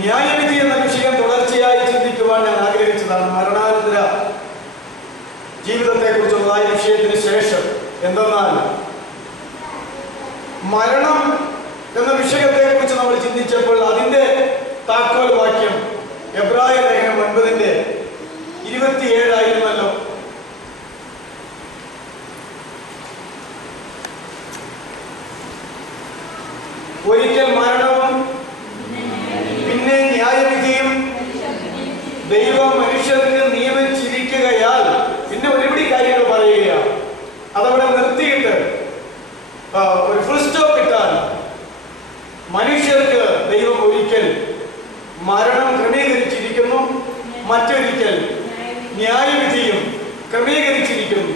ന്യായവിധി എന്ന വിഷയം തുടർച്ചയായി ചിന്തിക്കുവാൻ ഞാൻ ആഗ്രഹിച്ചതാണ്. മരണാനന്തര ജീവിതത്തെ കുറിച്ചുള്ളതായ വിഷയത്തിന് ശേഷം എന്തെന്നാൽ മരണം എന്ന വിഷയത്തെ കുറിച്ച് നമ്മൾ ചിന്തിച്ചപ്പോൾ അതിന്റെ താക്കോൽ വാക്യം എബ്രായ ലേഖനം 9:27 ആയിരുന്നല്ലോ. ഒരിക്കൽ മരണവും പിന്നെ ന്യായവിധിയും ദൈവം മനുഷ്യർക്ക് നിയമിച്ചിരിക്കുകയാൽ പിന്നെ ഒരുപിടി കാര്യങ്ങൾ പറയുകയാണ്. അതവിടെ നിർത്തിയിട്ട് ഒരു ഫുൾ സ്റ്റോപ്പ് ഇട്ടാൽ മനുഷ്യർക്ക് ദൈവം ഒരിക്കൽ മരണം ക്രമീകരിച്ചിരിക്കുന്നു, മറ്റൊരിക്കൽ ന്യായവിധിയും ക്രമീകരിച്ചിരിക്കുന്നു.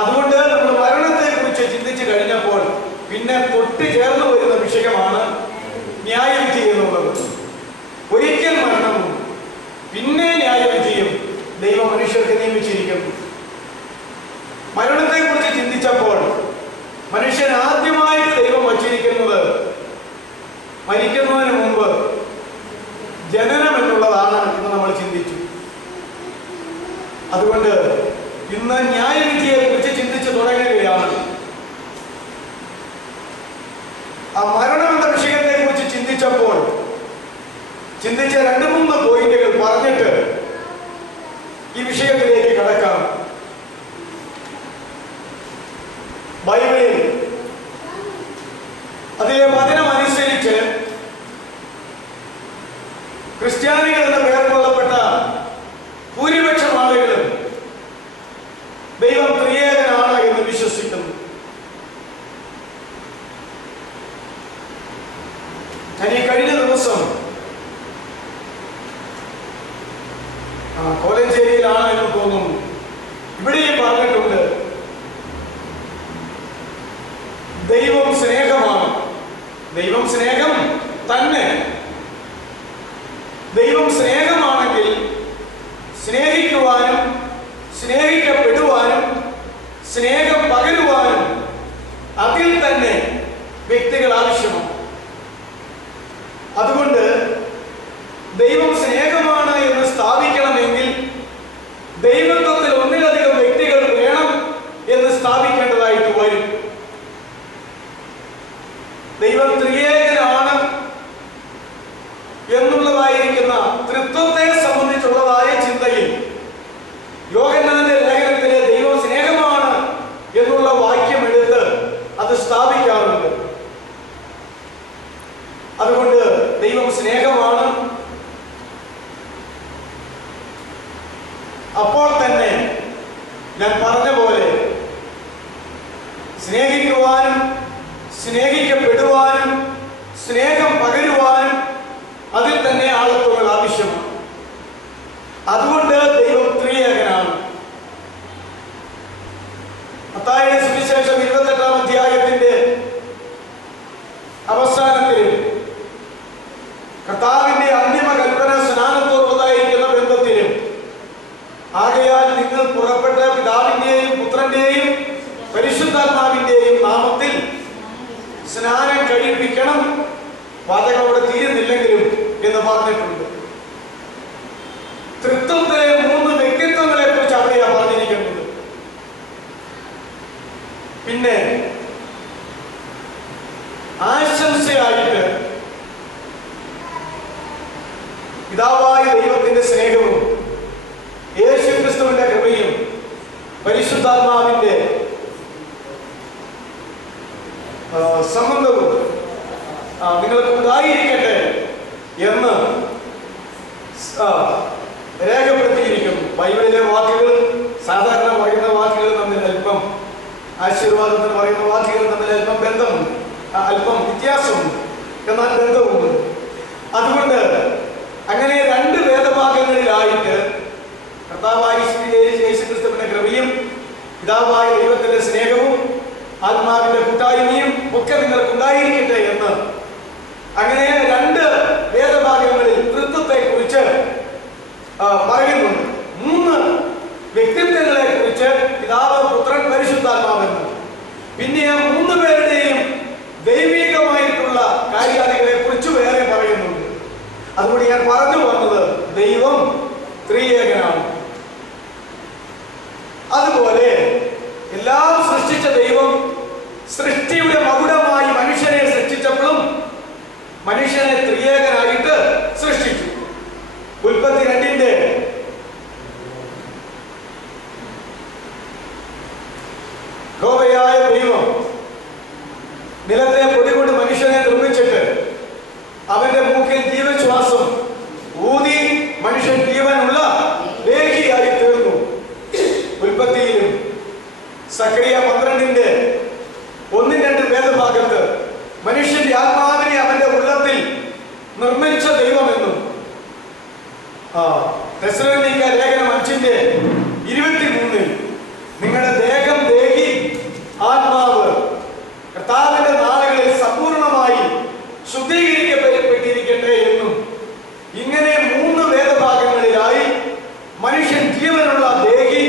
അതുകൊണ്ട് നമ്മൾ മരണത്തെ കുറിച്ച് ചിന്തിച്ചു കഴിഞ്ഞപ്പോൾ പിന്നെ തൊട്ട് ചേർന്ന് വരുന്ന വിഷയമാണ് ന്യായവിധി എന്നുള്ളത്. ഒരിക്കൽ മരണവും പിന്നെ ന്യായവിധിയും ദൈവം മനുഷ്യർക്ക് നിയമിച്ചിരിക്കുന്നു. മരണത്തെ കുറിച്ച് ചിന്തിച്ചപ്പോൾ മനുഷ്യൻ ആദ്യമായിട്ട് ദൈവം വച്ചിരിക്കുന്നത് മരിക്കുന്നതിന് മുമ്പ് ജനനം എന്നുള്ളതാണ് എന്ന് നമ്മൾ ചിന്തിച്ചു. അതുകൊണ്ട് ഇന്ന് ന്യായവിധിയെ കുറിച്ച് ചിന്തിച്ചു തുടങ്ങുകയാണ്. ആ മരണം എന്ന വിഷയത്തെ കുറിച്ച് ചിന്തിച്ചപ്പോൾ ചിന്തിച്ച 2-3 പോയിന്റുകൾ പറഞ്ഞിട്ട് ഈ വിഷയത്തിലേക്ക് കടക്കാം. ബൈബിളിൽ അതിലെ വചനം അനുസരിച്ച് ക്രിസ്ത്യാനികൾ എന്ന പേർ കൊള്ളപ്പെട്ട ഭൂരിപക്ഷം ആളുകളും ദൈവം ത്രിയേകനാണ് എന്ന് വിശ്വസിക്കുന്നു. ഞാൻ ഈ കഴിഞ്ഞ ദിവസം കോലഞ്ചേരിയിലാണ് എന്ന് തോന്നുന്നു, ഇവിടെയും പറഞ്ഞിട്ടുണ്ട്, ദൈവം സ്നേഹമാണ്. ദൈവം സ്നേഹം തന്നെ. ദൈവം സ്നേഹമാണെങ്കിൽ സ്നേഹിക്കുവാനും സ്നേഹിക്കപ്പെടുവാനും സ്നേഹം പകരുവാനും അതിൽ തന്നെ വ്യക്തികൾ ആവശ്യമാണ്. അതുകൊണ്ട് ദൈവം സ്നേഹമാണ് എന്ന് സ്ഥാപിക്കണമെങ്കിൽ ദൈവത്വത്തിൽ ഒന്നിലധികം വ്യക്തികൾ വേണം എന്ന് സ്ഥാപിക്കേണ്ടതായിട്ട് വരും. ദൈവം ത്രിയേകനാണ് എന്നുള്ളതായിരിക്കുന്ന ത്രിത്വത്തെ സംബന്ധിച്ചുള്ളതായ ചിന്തയിൽ യോഹന്നാന്റെ ലേഖനത്തിലെ ദൈവം സ്നേഹമാണ് എന്നുള്ള വാക്യം എടുത്ത് അത് സ്ഥാപിക്കാറുണ്ട്. അതുകൊണ്ട് ദൈവം സ്നേഹമാണ്. അപ്പോൾ തന്നെ ഞാൻ പറഞ്ഞ പോലെ സ്നേഹിക്കുവാനും സ്നേഹിക്കപ്പെടുവാനും സ്നേഹം പകരുവാനും അതിൽ തന്നെ ആളത്വങ്ങൾ ആവശ്യമാണ്. അതുകൊണ്ട് ദൈവം ത്രിയേകനാണ്. മത്തായിയുടെ സുവിശേഷം 28-ാം അധ്യായത്തിന്റെ അവസാനത്തിൽ കർത്താവിന്റെ അന്തിമ കൽപ്പന സ്നാനത്തോടുള്ളതായിരിക്കുന്ന ബന്ധത്തിലും ആകയാൽ നിങ്ങൾ പുറപ്പെട്ട പിതാവിന്റെയും പുത്രന്റെയും പരിശുദ്ധാത്മാവിന്റെയും നാമത്തിൽ സ്നാനം കഴിപ്പിക്കണം, വാചകം അവിടെ തീരുന്നില്ലെങ്കിലും എന്ന് പറഞ്ഞിട്ടുണ്ട്. ത്രിത്വത്തിലെ 3 വ്യക്തിത്വങ്ങളെ കുറിച്ച് അവിടെയാണ് പറഞ്ഞിരിക്കുന്നത്. പിന്നെ ആശംസയായിട്ട് പിതാവായ ദൈവത്തിന്റെ സ്നേഹവും യേശുക്രിസ്തുവിന്റെ കൃപയും പരിശുദ്ധാത്മാവിന്റെ സംബന്ധവും നിങ്ങൾക്ക് ഉണ്ടായിരിക്കട്ടെ എന്ന് രേഖപ്പെടുത്തിയിരിക്കുന്നു. ബൈബിളിലെ വാക്കുകൾ സാധാരണ പറയുന്ന വാക്കുകൾ തമ്മിൽ അല്പം ആശീർവാദത്തിന് പറയുന്ന വാക്കുകൾ തമ്മിൽ അല്പം ബന്ധമുണ്ട്, അല്പം വ്യത്യാസമുണ്ട്, എന്നാൽ ബന്ധവുമുണ്ട്. അതുകൊണ്ട് അങ്ങനെ 2 വേദഭാഗങ്ങളിലായിട്ട് കർത്താവായ യേശുക്രിസ്തുവിന്റെ കൃപയും പിതാവായ ദൈവത്തിന്റെ സ്നേഹവും ആത്മാവിന്റെ കൂട്ടായ്മയും ഒക്കെ നിങ്ങൾക്ക് ഉണ്ടായിരിക്കട്ടെ എന്ന് അങ്ങനെ 2 വേദഭാഗങ്ങളിൽ ത്രിത്വത്തെ കുറിച്ച് പറയുന്നുണ്ട്. 3 വ്യക്തിത്വങ്ങളെ കുറിച്ച് പിതാവ്, പുത്രൻ, പരിശുദ്ധാത്മാവെന്ന്. പിന്നെ ആ 3 പേരുടെയും ദൈവികമായിട്ടുള്ള കാര്യാദികളെ കുറിച്ച് വേറെ പറയുന്നുണ്ട്. അതുകൊണ്ട് പറഞ്ഞു വന്നത് ദൈവം ത്രിയേകനാണ്. അതുപോലെ എല്ലാം സൃഷ്ടിച്ച ദൈവം സൃഷ്ടിയുടെ മകുടമായി മനുഷ്യനെ സൃഷ്ടിച്ചപ്പോഴും മനുഷ്യനെ ത്രിയേകനായിട്ട് സൃഷ്ടിച്ചു. ഉൽപ്പത്തി 2 യഹോവയായ ദൈവം നിലത്തെ പൊടി കൊണ്ട് മനുഷ്യനെ നിർമ്മിച്ചിട്ട് അവന്റെ മൂക്കിൽ ജീവശ്വാസം ഊതി മനുഷ്യൻ ജീവനുള്ള ദേഹിയായി തീർന്നു. ഉൽപ്പത്തിയിലും സക്കറിയ 12 1-2 വേദഭാഗത്ത് മനുഷ്യന്റെ ആത്മാവിനെ അവന്റെ ഉള്ളത്തിൽ നിർമ്മിച്ച ദൈവമെന്നും തെസ്സലോനിക്ക ലേഖനം 5:23 നിങ്ങളുടെ ദേഹം ദേഹി ആത്മാവ് കർത്താവിന്റെ നാളുകളിൽ സമ്പൂർണമായി ശുദ്ധീകരിക്കപ്പെട്ടിരിക്കട്ടെ എന്നും ഇങ്ങനെ 3 വേദഭാഗങ്ങളിലായി മനുഷ്യൻ ജീവനുള്ള ദേഹി,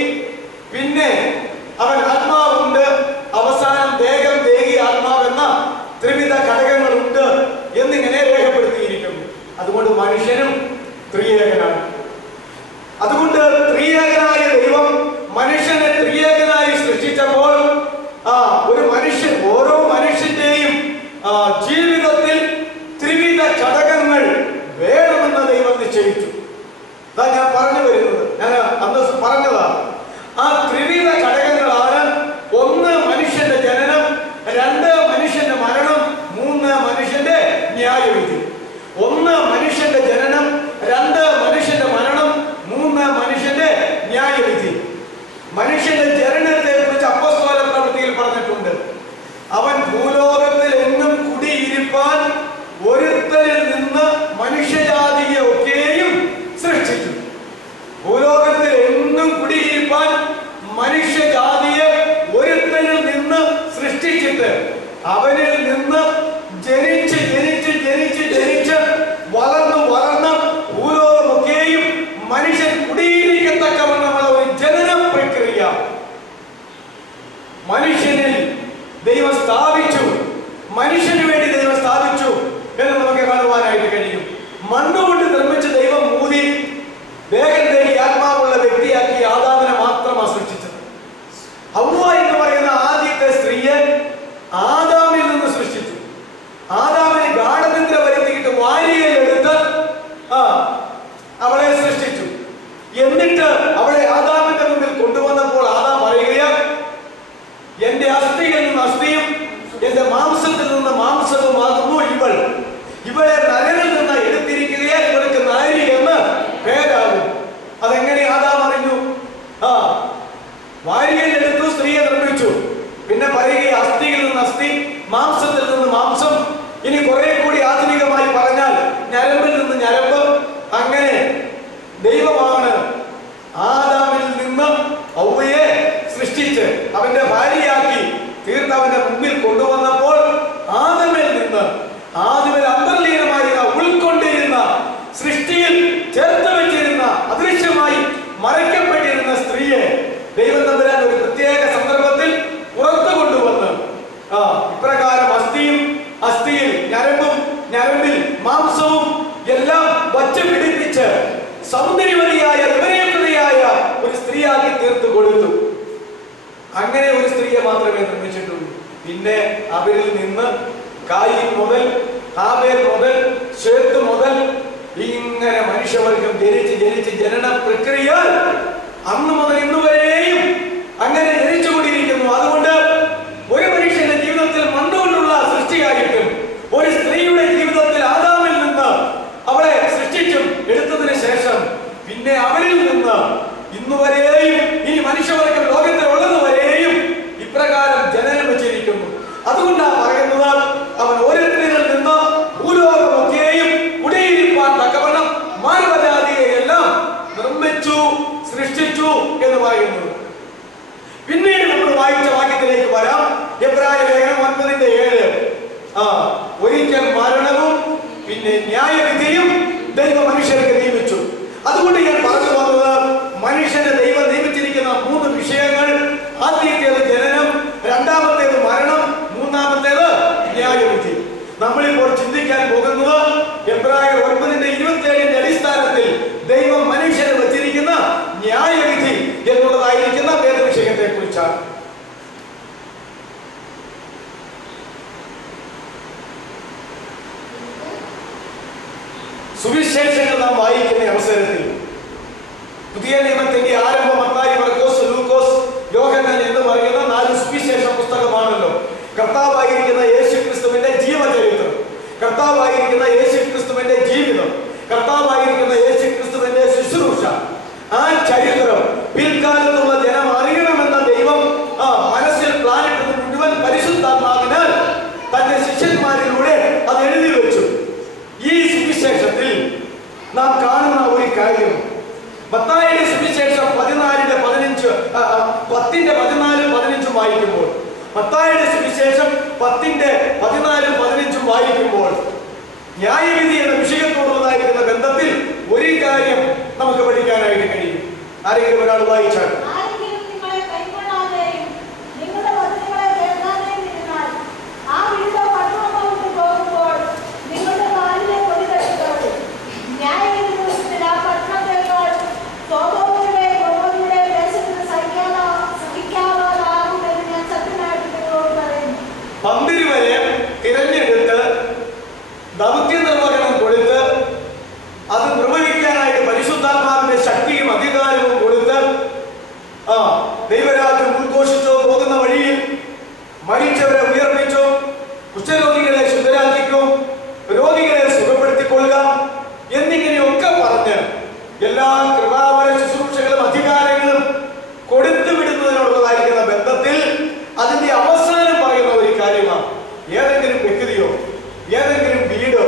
പിന്നെ അവൻ ആത്മാവുണ്ട്, അവസാനം ദേഹം ദേഹി ആത്മാവെന്ന ത്രിവിധ ഘടകങ്ങളുണ്ട് എന്നിങ്ങനെ രേഖപ്പെടുത്തിയിരിക്കുന്നു. അതുകൊണ്ട് മനുഷ്യനും ത്രിയേകനാണ്. അതുകൊണ്ട് ത്രിയേകനായ ദൈവം മനുഷ്യനെ ത്രിയേകനായി സൃഷ്ടിച്ചപ്പോൾ ഒരു മനുഷ്യൻ, ഓരോ മനുഷ്യന്റെയും ജീവിതത്തിൽ ത്രിവിധ ഘടകങ്ങൾ വേണമെന്ന് ദൈവം നിശ്ചയിച്ചു. അതാ ഞാൻ പറഞ്ഞു വരുന്നത്, ഞാൻ അന്ന് പറഞ്ഞതാണ്. ആ ത്രിവിധ ഘടകങ്ങളാണ്: 1 മനുഷ്യന്റെ ജനനം, 2 മനുഷ്യന്റെ മരണം, 3 മനുഷ്യന്റെ ന്യായവിധി. 1 മനുഷ്യന്റെ ജനനം, 2 മനുഷ്യന്റെ മരണം, 3 മനുഷ്യന്റെ ന്യായവിധി. മനുഷ്യന്റെ ജനനത്തെ കുറിച്ച് അപ്പോസ്തല പ്രവൃത്തിയിൽ പറഞ്ഞിട്ടുണ്ട്. അവൻ ഭൂലോകത്തിൽ എങ്ങും കുടിയിരിപ്പാൻ ഒരുത്തനിൽ നിന്ന് മനുഷ്യജാതിയെ ഒക്കെയും സൃഷ്ടിച്ചു. ഭൂലോകത്തിൽ എങ്ങും കുടിയിരിപ്പാൻ മനുഷ്യജാതിയെ ഒരുത്തനിൽ നിന്ന് സൃഷ്ടിച്ചിട്ട് അവനിൽ നിന്ന് ജനിച്ച് ജനിച്ച് ജനിച്ച് ജനിച്ച് വളർന്ന് വളർന്ന് ഭൂലോകമൊക്കെയും മനുഷ്യൻ കുടിയിരിക്കത്തക്കവണ്ണമുള്ള ഒരു ജനന പ്രക്രിയ മനുഷ്യനിൽ ദൈവം സ്ഥാപിച്ചു. മനുഷ്യന് വേണ്ടി ദൈവം സ്ഥാപിച്ചു എന്ന് നമുക്ക് കാണുവാനായിട്ട് കഴിയും. മണ്ണുകൊണ്ട് നിർമ്മിച്ച ദൈവം മൂതി ദേഹത്തെ ആത്മാവുള്ള വ്യക്തിയാക്കി ആദാമിനെ മാത്രമാണ് സൃഷ്ടിച്ചത്. ഹവ്വ എന്ന് പറയുന്ന ആദ്യത്തെ സ്ത്രീയെ ആദാമിൽ നിന്ന് സൃഷ്ടിച്ചു. ആദാമിനെ ഗാഠനിദ്ര വരുത്തിയിട്ട് വാരികയിലെടുത്ത് അവളെ സൃഷ്ടിച്ചു. എന്നിട്ട് അവളെ ആദാമിന്റെ മുമ്പിൽ കൊണ്ടുവന്നപ്പോൾ ആദാം പറയുകയാ, എന്റെ അസ്ഥിയിൽ നിന്ന് അസ്ഥിയും എന്റെ മാംസത്തിൽ നിന്ന് മാംസവുമാകുന്നു ഇവൾ. ഇവളെ നരനിൽ നിന്ന് എടുത്തിരിക്കുകയാ, ഇവൾക്ക് നാരി എന്ന് പേരാകും. അതെങ്ങനെ ആദാം അറിഞ്ഞു? വാരികയിലെടുത്തു, സ്ത്രീയെ നിർമ്മിച്ചു. പിന്നെ പറയുക അസ്ഥിയിൽ നിന്ന് അസ്ഥി, മാംസത്തിൽ നിന്ന് മാംസം, ഇനി കുറെ കൂടി ആധുനികമായി പറഞ്ഞാൽ ഞരമ്പിൽ നിന്ന് ഞരമ്പ്. അങ്ങനെ ദൈവമാണ് ആദാമിൽ നിന്ന് ഹവ്വയെ സൃഷ്ടിച്ച് അവന്റെ ഭാര്യയാക്കി തീർത്തവന്റെ മുമ്പിൽ കൊണ്ടുവന്നപ്പോൾ ആദമിൽ നിന്ന്, ആദമിൽ അന്തർലീനമായിരുന്ന ഉൾക്കൊണ്ടിരുന്ന സൃഷ്ടിയിൽ ചേർത്ത് വെച്ചിരുന്ന അദൃശ്യമായി മറയ്ക്കപ്പെട്ടിരുന്ന സ്ത്രീയെ ദൈവം തമ്പുരാൻ ഒരു പ്രത്യേക സന്ദർഭത്തിൽ പുറത്തു കൊണ്ടുവന്ന് ഇപ്രകാരം അസ്ഥിയിൽ ഞരമ്പും ഞരമ്പിൽ മാംസവും എല്ലാം വച്ച് പിടിപ്പിച്ച് സൗന്ദര്യവതിയായ വിപരീതയായ ഒരു സ്ത്രീയാക്കി തീർത്തു കൊടുത്തു. അങ്ങനെ ഒരു സ്ത്രീയെ മാത്രമേ നിർമ്മിച്ചിട്ടുള്ളൂ. പിന്നെ അവരിൽ നിന്ന് കായീൻ മുതൽ ഹാബേൽ മുതൽ ശേത്ത് മുതൽ ഇങ്ങനെ മനുഷ്യവർഗം ജനിച്ച് ജനിച്ച് ജനന പ്രക്രിയ അന്ന് മുതൽ ഇന്ന് വരെയും അങ്ങനെ ജനിച്ചുകൊണ്ടിരിക്കുന്നു. അതുകൊണ്ട് ഒരു മനുഷ്യന്റെ ജീവിതത്തിൽ മണ്ണുകൊണ്ടുള്ള സൃഷ്ടിയായിട്ടും ഒരു സ്ത്രീയുടെ ജീവിതത്തിൽ ആദാമിൽ നിന്ന് അവളെ സൃഷ്ടിച്ചും എടുത്തതിന് ശേഷം പിന്നെ അവരിൽ നിന്ന് ഇന്നുവരെയും ഇനി മനുഷ്യവർഗം ലോകത്തിൽ ഉള്ളതുവരെയും ഇപ്രകാരം ജനനം വെച്ചിരിക്കുന്നു. അതുകൊണ്ടാണ് പറയുന്നത്, അവൻ ഓരോരുത്തരിൽ നിന്ന് ഭൂലോകമൊക്കെയും കുടിയിരിപ്പാൻ തക്കവണ്ണം മാനവജാതിയെല്ലാം നിർമ്മിച്ചു, സൃഷ്ടിച്ചു എന്ന് പറയുന്നത്. പിന്നീട് നമ്മൾ വായിച്ച വാക്യത്തിലേക്ക് വരാം. എബ്രായ ലേഖനം 9:7 ഒരിക്കൽ മരണവും പിന്നെ ന്യായവിധിയും ദൈവ മനുഷ്യർക്ക് നിയമിച്ചു. അതുകൊണ്ട് ഞാൻ പറഞ്ഞു വന്നത്, മനുഷ്യന്റെ ദൈവം നിയമിച്ചിരിക്കുന്ന 3 വിഷയങ്ങൾ: ആദ്യത്തേത് ജനനം, രണ്ടാമത്തേത് മരണം, മൂന്നാമത്തേത് ന്യായവിധി. നമ്മളിപ്പോൾ ചിന്തിക്കാൻ പോകുന്നത് എബ്രായർ 9:27 കുറിച്ചാണ്. സുവിശേഷങ്ങൾ നാം വായിക്കുന്ന അവസരത്തിൽ പുതിയ നിയമത്തിന്റെ ആരംഭം മത്തായി, മർക്കോസ്, ലൂക്കോസ്, യോഹന്നാൻ എന്ന് പറയുന്ന 4 സുവിശേഷ പുസ്തകമാണല്ലോ. കർത്താവായിരിക്കുന്ന യേശുക്രിസ്തുവിന്റെ ജീവചരിത്രം, കർത്താവായിരിക്കുന്ന യേശുക്രിസ്തുവിന്റെ ജീവിതം, കർത്താവായിരിക്കുന്ന യേശുക്രിസ്തുവിന്റെ ശുശ്രൂഷ, ആ ചരിത്രം പിൽക്കാലത്തുള്ള ജനം അറിയണമെന്ന ദൈവം മനസ്സിൽ പ്ലാനിട്ടത് മുഴുവൻ പരിശുദ്ധാത്മാവിനാൽ തന്റെ ശിഷ്യന്മാരിലൂടെ അത് എഴുതി വെച്ചു. ഈ സുവിശേഷത്തിൽ നാം കാണുന്ന ഒരു കാര്യം, മത്തായിയുടെ സുവിശേഷം 10:14-15 വായിക്കുമ്പോൾ, മത്തായിയുടെ സുവിശേഷം 10:14-15 വായിക്കുമ്പോൾ ന്യായവിധി എന്ന വിഷയത്തോടുള്ളതായിരിക്കുന്ന ബന്ധത്തിൽ ഒരു കാര്യം നമുക്ക് പഠിക്കാനായിട്ട് കഴിയും. ആരെങ്കിലും ഒരാൾ വായിച്ചാൽ പന്തിരി വരെ തിരഞ്ഞെടുത്ത് ദൗത്യ നിർവഹണം കൊടുത്ത് അത് നിർവഹിക്കാനായിട്ട് പരിശുദ്ധാത്മാവിന്റെ ശക്തിയും അധികാരവും കൊടുത്ത് ദൈവരാജ്യം ഉദ്ഘോഷിച്ചോ, പോകുന്ന വഴിയിൽ മരിച്ചവരെ ഉയർപ്പിച്ചോ, കുഷ്ഠരോഗികളെ ശുദ്ധരാക്കിക്കോ, രോഗികളെ സുഖപ്പെടുത്തിക്കൊള്ളുക എന്നിങ്ങനെയൊക്കെ പറഞ്ഞ് എല്ലാ കൃപാവര ശുശ്രൂഷകളും അധികാരങ്ങളും കൊടുത്തു വിടുന്നതിനോടുള്ളതായിരിക്കുന്ന ബന്ധത്തിൽ അതിന്റെ അവസാനം പറയുന്ന ഒരു കാര്യമാണ്, ഏതെങ്കിലും വ്യക്തിയോ ഏതെങ്കിലും വീടോ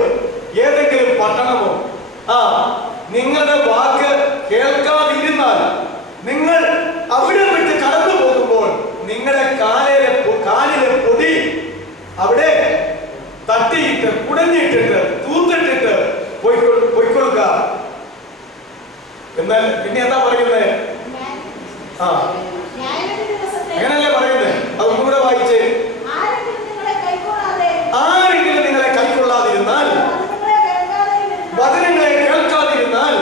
ഏതെങ്കിലും പട്ടണമോ നിങ്ങളുടെ വാക്ക് കേൾക്കാതിരുന്നാൽ, നിങ്ങൾ അവിടെ വിട്ട് കടന്നു പോകുമ്പോൾ നിങ്ങളുടെ കാലിലെ പൊടി അവിടെ തട്ടിയിട്ട് കുടഞ്ഞിട്ടിട്ട് തൂത്തിട്ടിട്ട് പോയിക്കൊള്ളുക. എന്നാൽ പിന്നെ എന്താ പറയുന്നത്? അങ്ങനല്ലേ പറയുന്നത്? അത് ഒന്നുകൂടെ വായിച്ചേ. ആരെങ്കിലും നിങ്ങളെ കൈക്കൊള്ളാതിരുന്നാൽ, വചനങ്ങളെ കേൾക്കാതിരുന്നാൽ,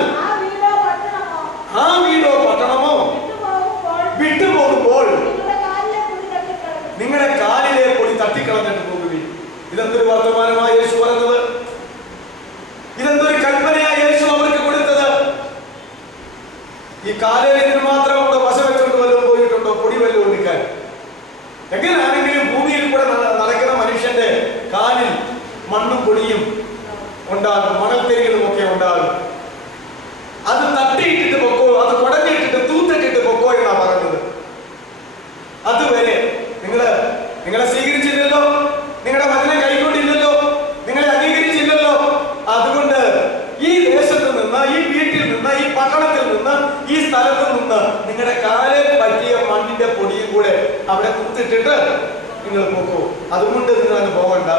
ആ വീടോ പട്ടണമോ വിട്ടുപോകുമ്പോൾ നിങ്ങളുടെ കാലിലെ പൊടി തട്ടിക്കളഞ്ഞിട്ട് പോകുകയും. ഇതെന്തൊരു വർത്തമാനമായ യേശു പറഞ്ഞത്? ഇതെന്തൊരു കൽപ്പനയായ യേശു അവർക്ക് കൊടുത്തത്? ഈ കാലിന് മാത്രം വശ വെച്ചുകൊണ്ട് വല്ലതും പോയിട്ടുണ്ടോ? പൊടി വല്ലതും എടുക്കാൻ? എങ്ങനെയാണെങ്കിലും ഭൂമിയിൽ കൂടെ നടക്കുന്ന മനുഷ്യന്റെ കാലിൽ മണ്ണും പൊടിയും ഉണ്ടാകും, മണൽത്തരികളും ഒക്കെ ഉണ്ടാകും. അത് തട്ടിയിട്ടിട്ട് പൊക്കോ, അത് കുടഞ്ഞിട്ടിട്ട് തൂത്തിട്ടിട്ട് പൊക്കോ എന്നാ പറഞ്ഞത്. അതുവരെ നിങ്ങളെ സ്വീകരിച്ചില്ലല്ലോ, നിങ്ങളുടെ വചനം കൈക്കൊണ്ടില്ലല്ലോ, നിങ്ങളെ അംഗീകരിച്ചില്ലല്ലോ. അതുകൊണ്ട് ഈ ദേശത്ത് നിന്ന്, ഈ വീട്ടിൽ നിന്ന്, ഈ പട്ടണത്തിൽ നിന്ന്, ഈ സ്ഥലത്ത് നിന്ന് നിങ്ങളുടെ കാലിൽ പറ്റിയ മണ്ണിന്റെ പൊടിയും കൂടെ അവിടെ കുത്തിട്ടിട്ട് നിങ്ങൾ പൊക്കൂ. അതുകൊണ്ട് നിങ്ങൾ അങ്ങ് പോകണ്ട,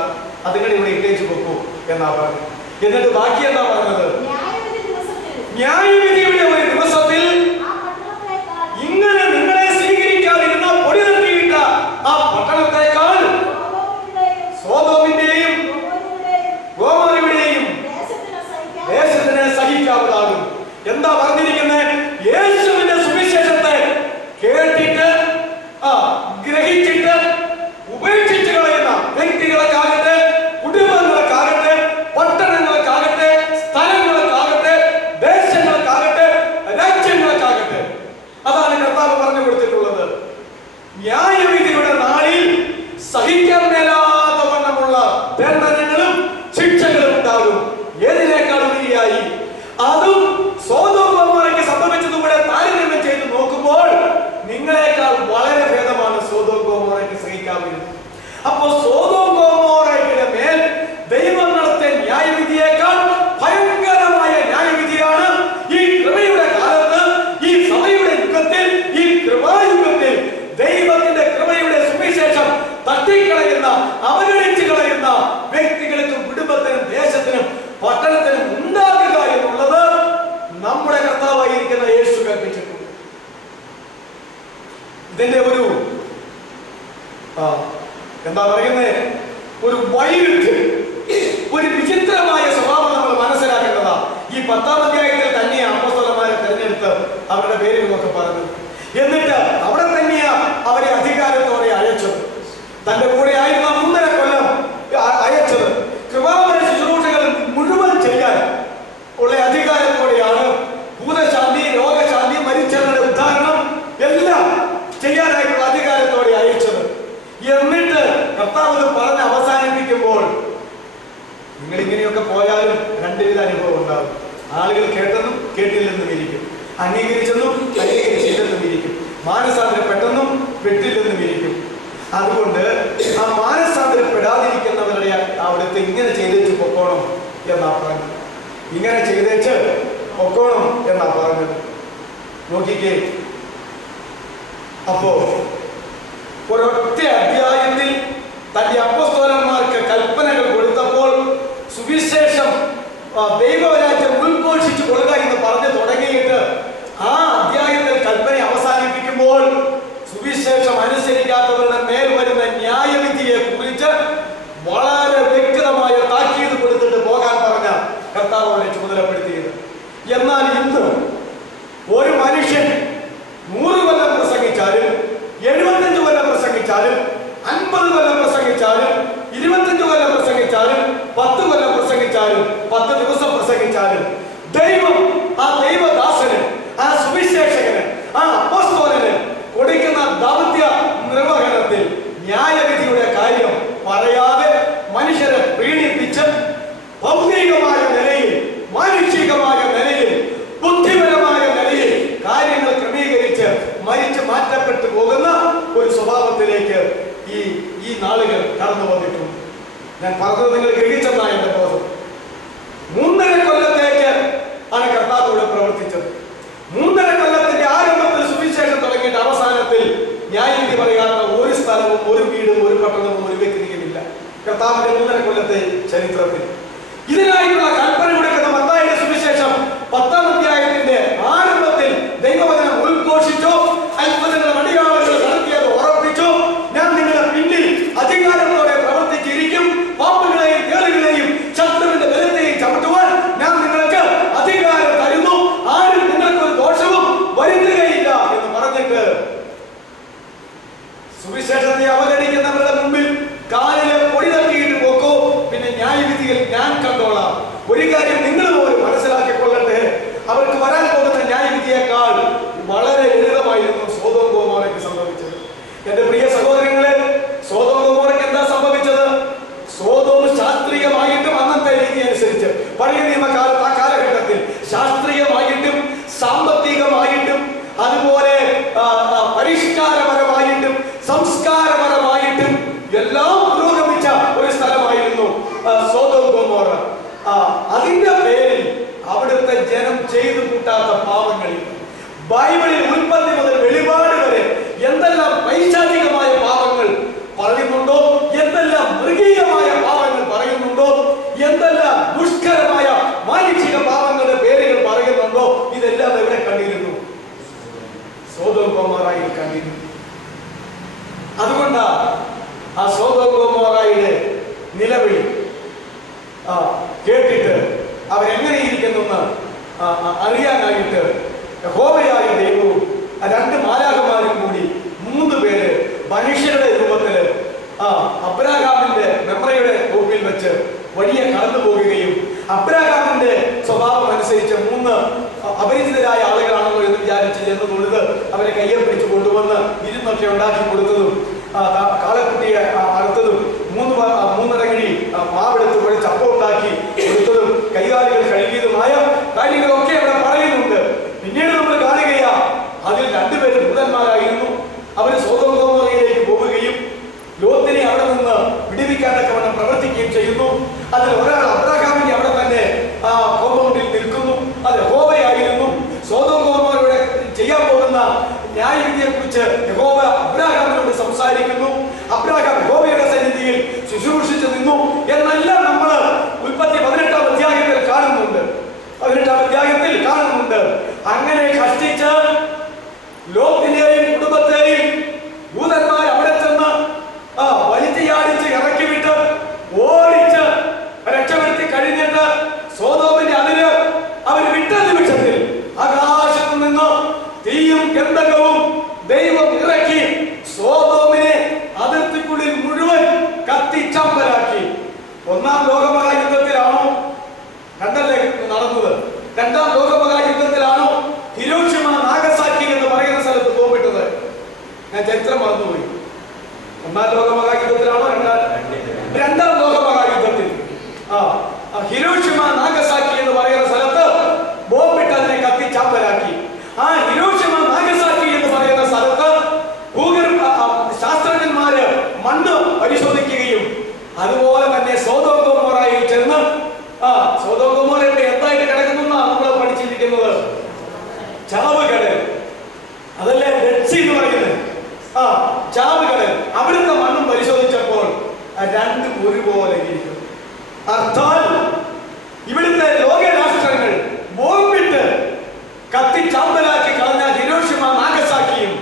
അതുങ്ങൾ ഇവിടെ ഇട്ടേച്ച് പൊക്കൂ എന്നാ പറഞ്ഞു. എന്നിട്ട് ബാക്കി എന്താ പറഞ്ഞത്? ന്യായവിധിയുടെ ഒരു ദിവസത്തിൽ ഇങ്ങനെ നിങ്ങളെ സ്വീകരിക്കാതിരുന്ന പൊടി തട്ടിയിട്ട ആ പട്ടണത്തെക്കാൾ സോദോമിന്റെയും ഗോമോരയുടെയും ദേശത്തിന് സഹിക്കാവുന്നതാകും. എന്താ പറഞ്ഞിരിക്കുന്നത്? യേശുവിന്റെ സുവിശേഷത്തെ കേട്ടിട്ട് ഗ്രഹിച്ചിട്ട് ഉപേക്ഷിച്ച് കളയുന്ന വ്യക്തികൾക്കാകട്ടെ, കുടുംബങ്ങൾക്കാകട്ടെ, പട്ടണങ്ങൾക്കാകട്ടെ, സ്ഥലങ്ങൾക്കാകട്ടെ, ദേശങ്ങൾക്കാകട്ടെ, രാജ്യങ്ങൾക്കാകട്ടെ, അതാണ് കർത്താവ് പറഞ്ഞു കൊടുത്തിട്ടുള്ളത്. ന്യായവിധിയുടെ നാളിൽ സഹിക്കാൻ മേലാത്ത വണ്ണമുള്ള ദണ്ഡനങ്ങളും ശിക്ഷകളും ഉണ്ടാകും. ഏതിനേക്കാളും ഉപരിയായി അതും സോദോം ഗൊമോറയ്ക്ക് സംഭവിച്ചതുകൂടെ താരതമ്യം ചെയ്ത് നോക്കുമ്പോൾ നിങ്ങളെക്കാൾ വളരെ ഭേദമാണ് സോദോം ഗൊമോറയ്ക്ക് സഹിക്കാവുന്നത്. അപ്പോ സോദോം ഗൊമോറയുടെ മേൽ ദൈവം നടത്തിയ ന്യായവിധിയേക്കാൾ ഭയങ്കരമായ ന്യായവിധിയാണ് ഈ കൃപയുടെ കാലത്ത്, ഈ സഭയുടെ യുഗത്തിൽ, ഈ കൃപായുഗത്തിൽ ദൈവത്തിന്റെ കൃപയുടെ സുവിശേഷം തട്ടിക്കളയുന്ന, അവഗണിച്ചു കളയുന്ന വ്യക്തികൾക്കും കുടുംബത്തിനും ദേശത്തിനും പട്ടണത്തിനും ഉണ്ടാകുക എന്നുള്ളത് നമ്മുടെ കർത്താവായിരിക്കുന്ന യേശു കൽപ്പിച്ചിട്ടുണ്ട്. ഇതിന്റെ ഒരു എന്താ പറയുന്നത്, ഒരു വൈരുദ്ധ്യം, ഒരു വിചിത്രമായ സ്വഭാവം നമ്മൾ മനസ്സിലാക്കേണ്ടതാ. ഈ 10-ാം അധ്യായത്തിൽ തന്നെയാണ് അപ്പോസ്തലന്മാരെ തെരഞ്ഞെടുത്ത് അവരുടെ പേരുകളൊക്കെ പറഞ്ഞു. എന്നിട്ട് അവിടെ തന്നെയാ അവർ അതുകൊണ്ട് ആ മാനസാന്തരപ്പെടാതിരിക്കുന്നവരുടെ അവിടുത്തെ ഇങ്ങനെ ചെയ്തേച്ച് പൊക്കോണം എന്നാ പറഞ്ഞത്. ഇങ്ങനെ ചെയ്തേച്ച് പൊക്കോണം എന്നാ പറഞ്ഞത്. നോക്കിക്കേ, അപ്പോ ഒരൊറ്റ അധ്യായത്തിൽ തന്റെ അപ്പോസ്തലന്മാർക്ക് കൽപ്പനകൾ കൊടുത്തപ്പോൾ സുവിശേഷം ദൈവരാജ്യം ഉദ്ഘോഷിച്ചു കൊള്ളുക എന്ന് പറഞ്ഞു തുടങ്ങിയിട്ട് ആ അധ്യായത്തിൽ കൽപ്പന അവസാനിപ്പിക്കുമ്പോൾ സുവിശേഷം അനുസരിക്കാത്തവരുടെ മേൽ വരുന്ന ന്യായവിധിയെ കുറിച്ച് വളരെ വ്യക്തമായ താക്കീത് കൊടുത്തിട്ട് പോകാൻ പറഞ്ഞ കർത്താവ് അവരെ ചുമതലപ്പെടുത്തിയത്. എന്നാൽ ഇന്ന് ഒരു മനുഷ്യൻ 100 കൊല്ലം പ്രസംഗിച്ചാലും 75 കൊല്ലം പ്രസംഗിച്ചാലും 50 കൊല്ലം പ്രസംഗിച്ചാലും 25 കൊല്ലം പ്രസംഗിച്ചാലും 10 കൊല്ലം പ്രസംഗിച്ചാലും 10 ദിവസം പ്രസംഗിച്ചാലും ദൈവം ആ ദൈവദാസന്, ആ സുവിശേഷകന്, ആ അപ്പോസ്തലന് കൊടുക്കുന്ന ദൗത്യ നിർവഹണത്തിൽ ന്യായവിധിയുടെ കാര്യം പറയാതെ മനുഷ്യരെ പ്രീണിപ്പിച്ച് ഭൗതികമായ നിലയിൽ, മാനുഷികമായ നിലയിൽ, ബുദ്ധിപരമായ നിലയിൽ കാര്യങ്ങൾ ക്രമീകരിച്ച് മരിച്ചു മാറ്റപ്പെട്ടു പോകുന്ന ഒരു സ്വഭാവത്തിലേക്ക് ഈ നാളുകൾ കടന്നു വന്നിട്ടുണ്ട്. ഞാൻ പറഞ്ഞത് നിങ്ങൾ ഗ്രഹിച്ചെന്നാണ് എന്റെ ബോധം. 3.5 കൊല്ലത്തേക്ക് ആണ് കർത്താവ് ഇവിടെ പ്രവർത്തിച്ചത്. 3.5 കൊല്ലത്തിന്റെ ആരംഭത്തിൽ സുവിശേഷം തുടങ്ങിയിട്ട് അവസാനത്തിൽ ന്യായവിധി പറയാത്ത ഒരു സ്ഥലവും, ഒരു വീടും, ഒരു പട്ടണവും, ഒരു വ്യക്തിയുമില്ല കർത്താവിന്റെ 3.5 കൊല്ലത്തെ ചരിത്രത്തിൽ. ഇതിനായിട്ടുള്ള കൽപ്പന കൊടുക്കുന്ന മത്തായിയുടെ സുവിശേഷം 10-ാം അധ്യായത്തിന്റെ ആരംഭത്തിൽ ദൈവവചനം ഉദ്ഘോഷിച്ചു, അത്ഭുതങ്ങളുടെ അടയാളങ്ങൾ നടത്തിയത് ഉറപ്പിച്ചു. ഞാൻ നിങ്ങളുടെ പിന്നിൽ അധികാരത്തോടെ പ്രവർത്തിച്ചിരിക്കും, പാമ്പുകളെയും തേളുകളെയും ശത്രുവിന്റെ ബലത്തെയും ചവിട്ടുവാൻ ഞാൻ നിങ്ങൾക്ക് അധികാരം തരുന്നു, ആരും നിങ്ങൾക്ക് ദോഷവും വരുത്തുകയില്ല എന്ന് പറഞ്ഞിട്ട് സുവിശേഷത്തെ അവഗണിക്കുന്നവരുടെ മുമ്പിൽ കാലിലെ പൊടി തട്ടിയിട്ട് പോക്കോ, പിന്നെ ന്യായവിധിയിൽ ഞാൻ കണ്ടോളാം. ഒരു കാര്യം നിങ്ങൾ പോലും മനസ്സിലാക്കിക്കൊള്ളട്ടെ, അവർക്ക് വരാൻ പോകുന്ന ന്യായവിധിയേക്കാൾ വളരെ ലളിതമായിരുന്നു സോദോം ഗൊമോറയ്ക്ക് സംഭവിച്ചത്. എന്റെ പ്രിയ സഹോദരങ്ങളെ, സോദോം ഗൊമോറയ്ക്ക് എന്താ സംഭവിച്ചത്? സോദോം ശാസ്ത്രീയമായിട്ടും അന്നത്തെ രീതി അനുസരിച്ച് പഴയ നിയമകാലത്ത് ആ കാലഘട്ടത്തിൽ ശാസ്ത്രീയമായിട്ടും സാമ്പത്തികമായിട്ടും അതുപോലെ പരിഷ്കാരപരമായിട്ടും സംസ്കാരപരമായിട്ടും എല്ലാം പുരോഗമിച്ച ഒരു സ്ഥലമായിരുന്നു സോദോം ഗൊമോറ. അതിന്റെ പേരിൽ അവിടുത്തെ ജനം ചെയ്തു കൂട്ടാത്ത പാപങ്ങളിൽ ബൈബിളിൽ ഉൽപ്പത്തി മുതൽ വെളിപാട് വരെ എന്തെല്ലാം പൈശാചികമായ പാപങ്ങൾ പറയുന്നുണ്ടോ, എന്തെല്ലാം മൃഗീയമായ പാപങ്ങൾ പറയുന്നുണ്ടോ, എന്തെല്ലാം ദുഷ്കരമായ മാനുഷിക പാപങ്ങളുടെ പേരുകൾ പറയുന്നുണ്ടോ, ഇതെല്ലാം എവിടെ കണ്ടിരുന്നു? സോദോം ഗൊമോറയിൽ കണ്ടിരുന്നു. അതുകൊണ്ടാ ആ സോദോം ഗൊമോറയുടെ നിലവിളി കേട്ടിട്ട് അവരെങ്ങനെ ഇരിക്കുന്നെന്ന് അറിയാനായിട്ട് യഹോവയായ ദൈവവും 2 മാലാഖമാരും കൂടി 3 പേര് മനുഷ്യരുടെ രൂപത്തില് അബ്രാഹാമിന്റെ മെമ്രയുടെ കോപ്പിൽ വെച്ച് വഴിയെ കടന്നു പോകുകയും അബ്രാഹാമിന്റെ സ്വഭാവം അനുസരിച്ച് 3 അപരിചിതരായ ആളുകളാണല്ലോ എന്ന് വിചാരിച്ച് ചെന്ന് തൊഴുത് അവരെ കയ്യെ പിടിച്ചു കൊണ്ടുവന്ന് ഇരുന്നൊക്കെ ഉണ്ടാക്കി കൊടുത്തതും കാളക്കുട്ടിയെ അറുത്തതും 3 അടങ്ങി മാവെടുത്ത് കുഴച്ച് അപ്പം ഉണ്ടാക്കി കൊടുത്തതും കൈകാലുകൾ കഴുകിയതുമായ കാര്യങ്ങളൊക്കെ അവിടെ പറയുന്നുണ്ട്. പിന്നീട് നമ്മൾ കാണുകയാ അതിൽ 2 പേര് ദൂതന്മാരായിരുന്നു. അവര് സോദോം ഗൊമോറയിലേക്ക് പോവുകയും ലോത്തിനെ അവിടെ നിന്ന് വിടുവിക്കാൻ തക്കവണ്ണം പ്രവർത്തിക്കുകയും ചെയ്യുന്നു. അതിൽ ഒരാൾ അബ്രാഹാമിന്റെ അവിടെ തന്നെ കോമ്പൗണ്ടിൽ നിൽക്കുന്നു. അത് യഹോവയായിരുന്നു. സോദോം ഗൊമോറയുടെ ചെയ്യാൻ പോകുന്ന ന്യായവിധിയെ കുറിച്ച് യഹോവ അബ്രാഹാമിനോട് സംസാരിക്കുന്നു. അബ്രാഹാം യഹോവയുടെ സന്നിധിയിൽ ശുശ്രൂഷിച്ചു നിന്നു എന്നെല്ലാം നമ്മൾ ഉൽപ്പത്തി 18-ാം അധ്യായത്തിൽ കാണുന്നുണ്ട്. 18-ാം അധ്യായത്തിൽ കാണുന്നുണ്ട്. അങ്ങനെ കഷ്ടിച്ച് ലോത്തിനെയും കുടുംബത്തെയും ദൂതന്മാർ അവിടെ ചെന്ന് വലിച്ചയാടിച്ച് ഇറക്കിവിട്ട് ഓടിച്ച് രക്ഷപ്പെടുത്തി കഴിഞ്ഞിട്ട് സോദോമിന്റെ അതിര് അവർ വിട്ട നിമിഷത്തിൽ ആകാശത്ത് നിന്ന് തീയും ഗന്ധകവും ദൈവം ഇറക്കി സോദോമിനെ അതിർത്തിക്കുള്ളിൽ മുഴുവൻ കത്തിച്ചമ്പലാക്കി. 1-ാം ലോകമഹായുദ്ധത്തിലാണോ കണ്ടല്ലേ നടന്നത്? 2-ാം ലോകമഹായുദ്ധത്തിലാണോ ഹിരോഷിമ നാഗസാക്കി എന്ന് പറയുന്ന സ്ഥലത്ത് ബോംബിട്ടത്? ഞാൻ ചരിത്രം മറന്നുപോയി. 1-ാം ലോകമഹായുദ്ധത്തിലാണോ 2-ാം ലോകമഹായുദ്ധത്തിൽ ഹിരോഷിമ നാഗസാക്കി എന്ന് പറയുന്ന സ്ഥലത്ത് ബോംബിട്ട് അതിനെ കത്തിച്ചമ്പലാക്കി. ആ ഹിരോഷിമ നാഗസാക്കി എന്ന് പറയുന്ന സ്ഥലത്ത് ശാസ്ത്രജ്ഞന്മാര് ഒരുപോലെ ഇരിക്കും. അർത്ഥാൽ ഇവിടുത്തെ ലോകരാഷ്ട്രങ്ങൾ ബോംബിട്ട് കത്തിച്ചാമ്പലാക്കി കളഞ്ഞ ഹിരോഷിമ നാഗസാക്കിയും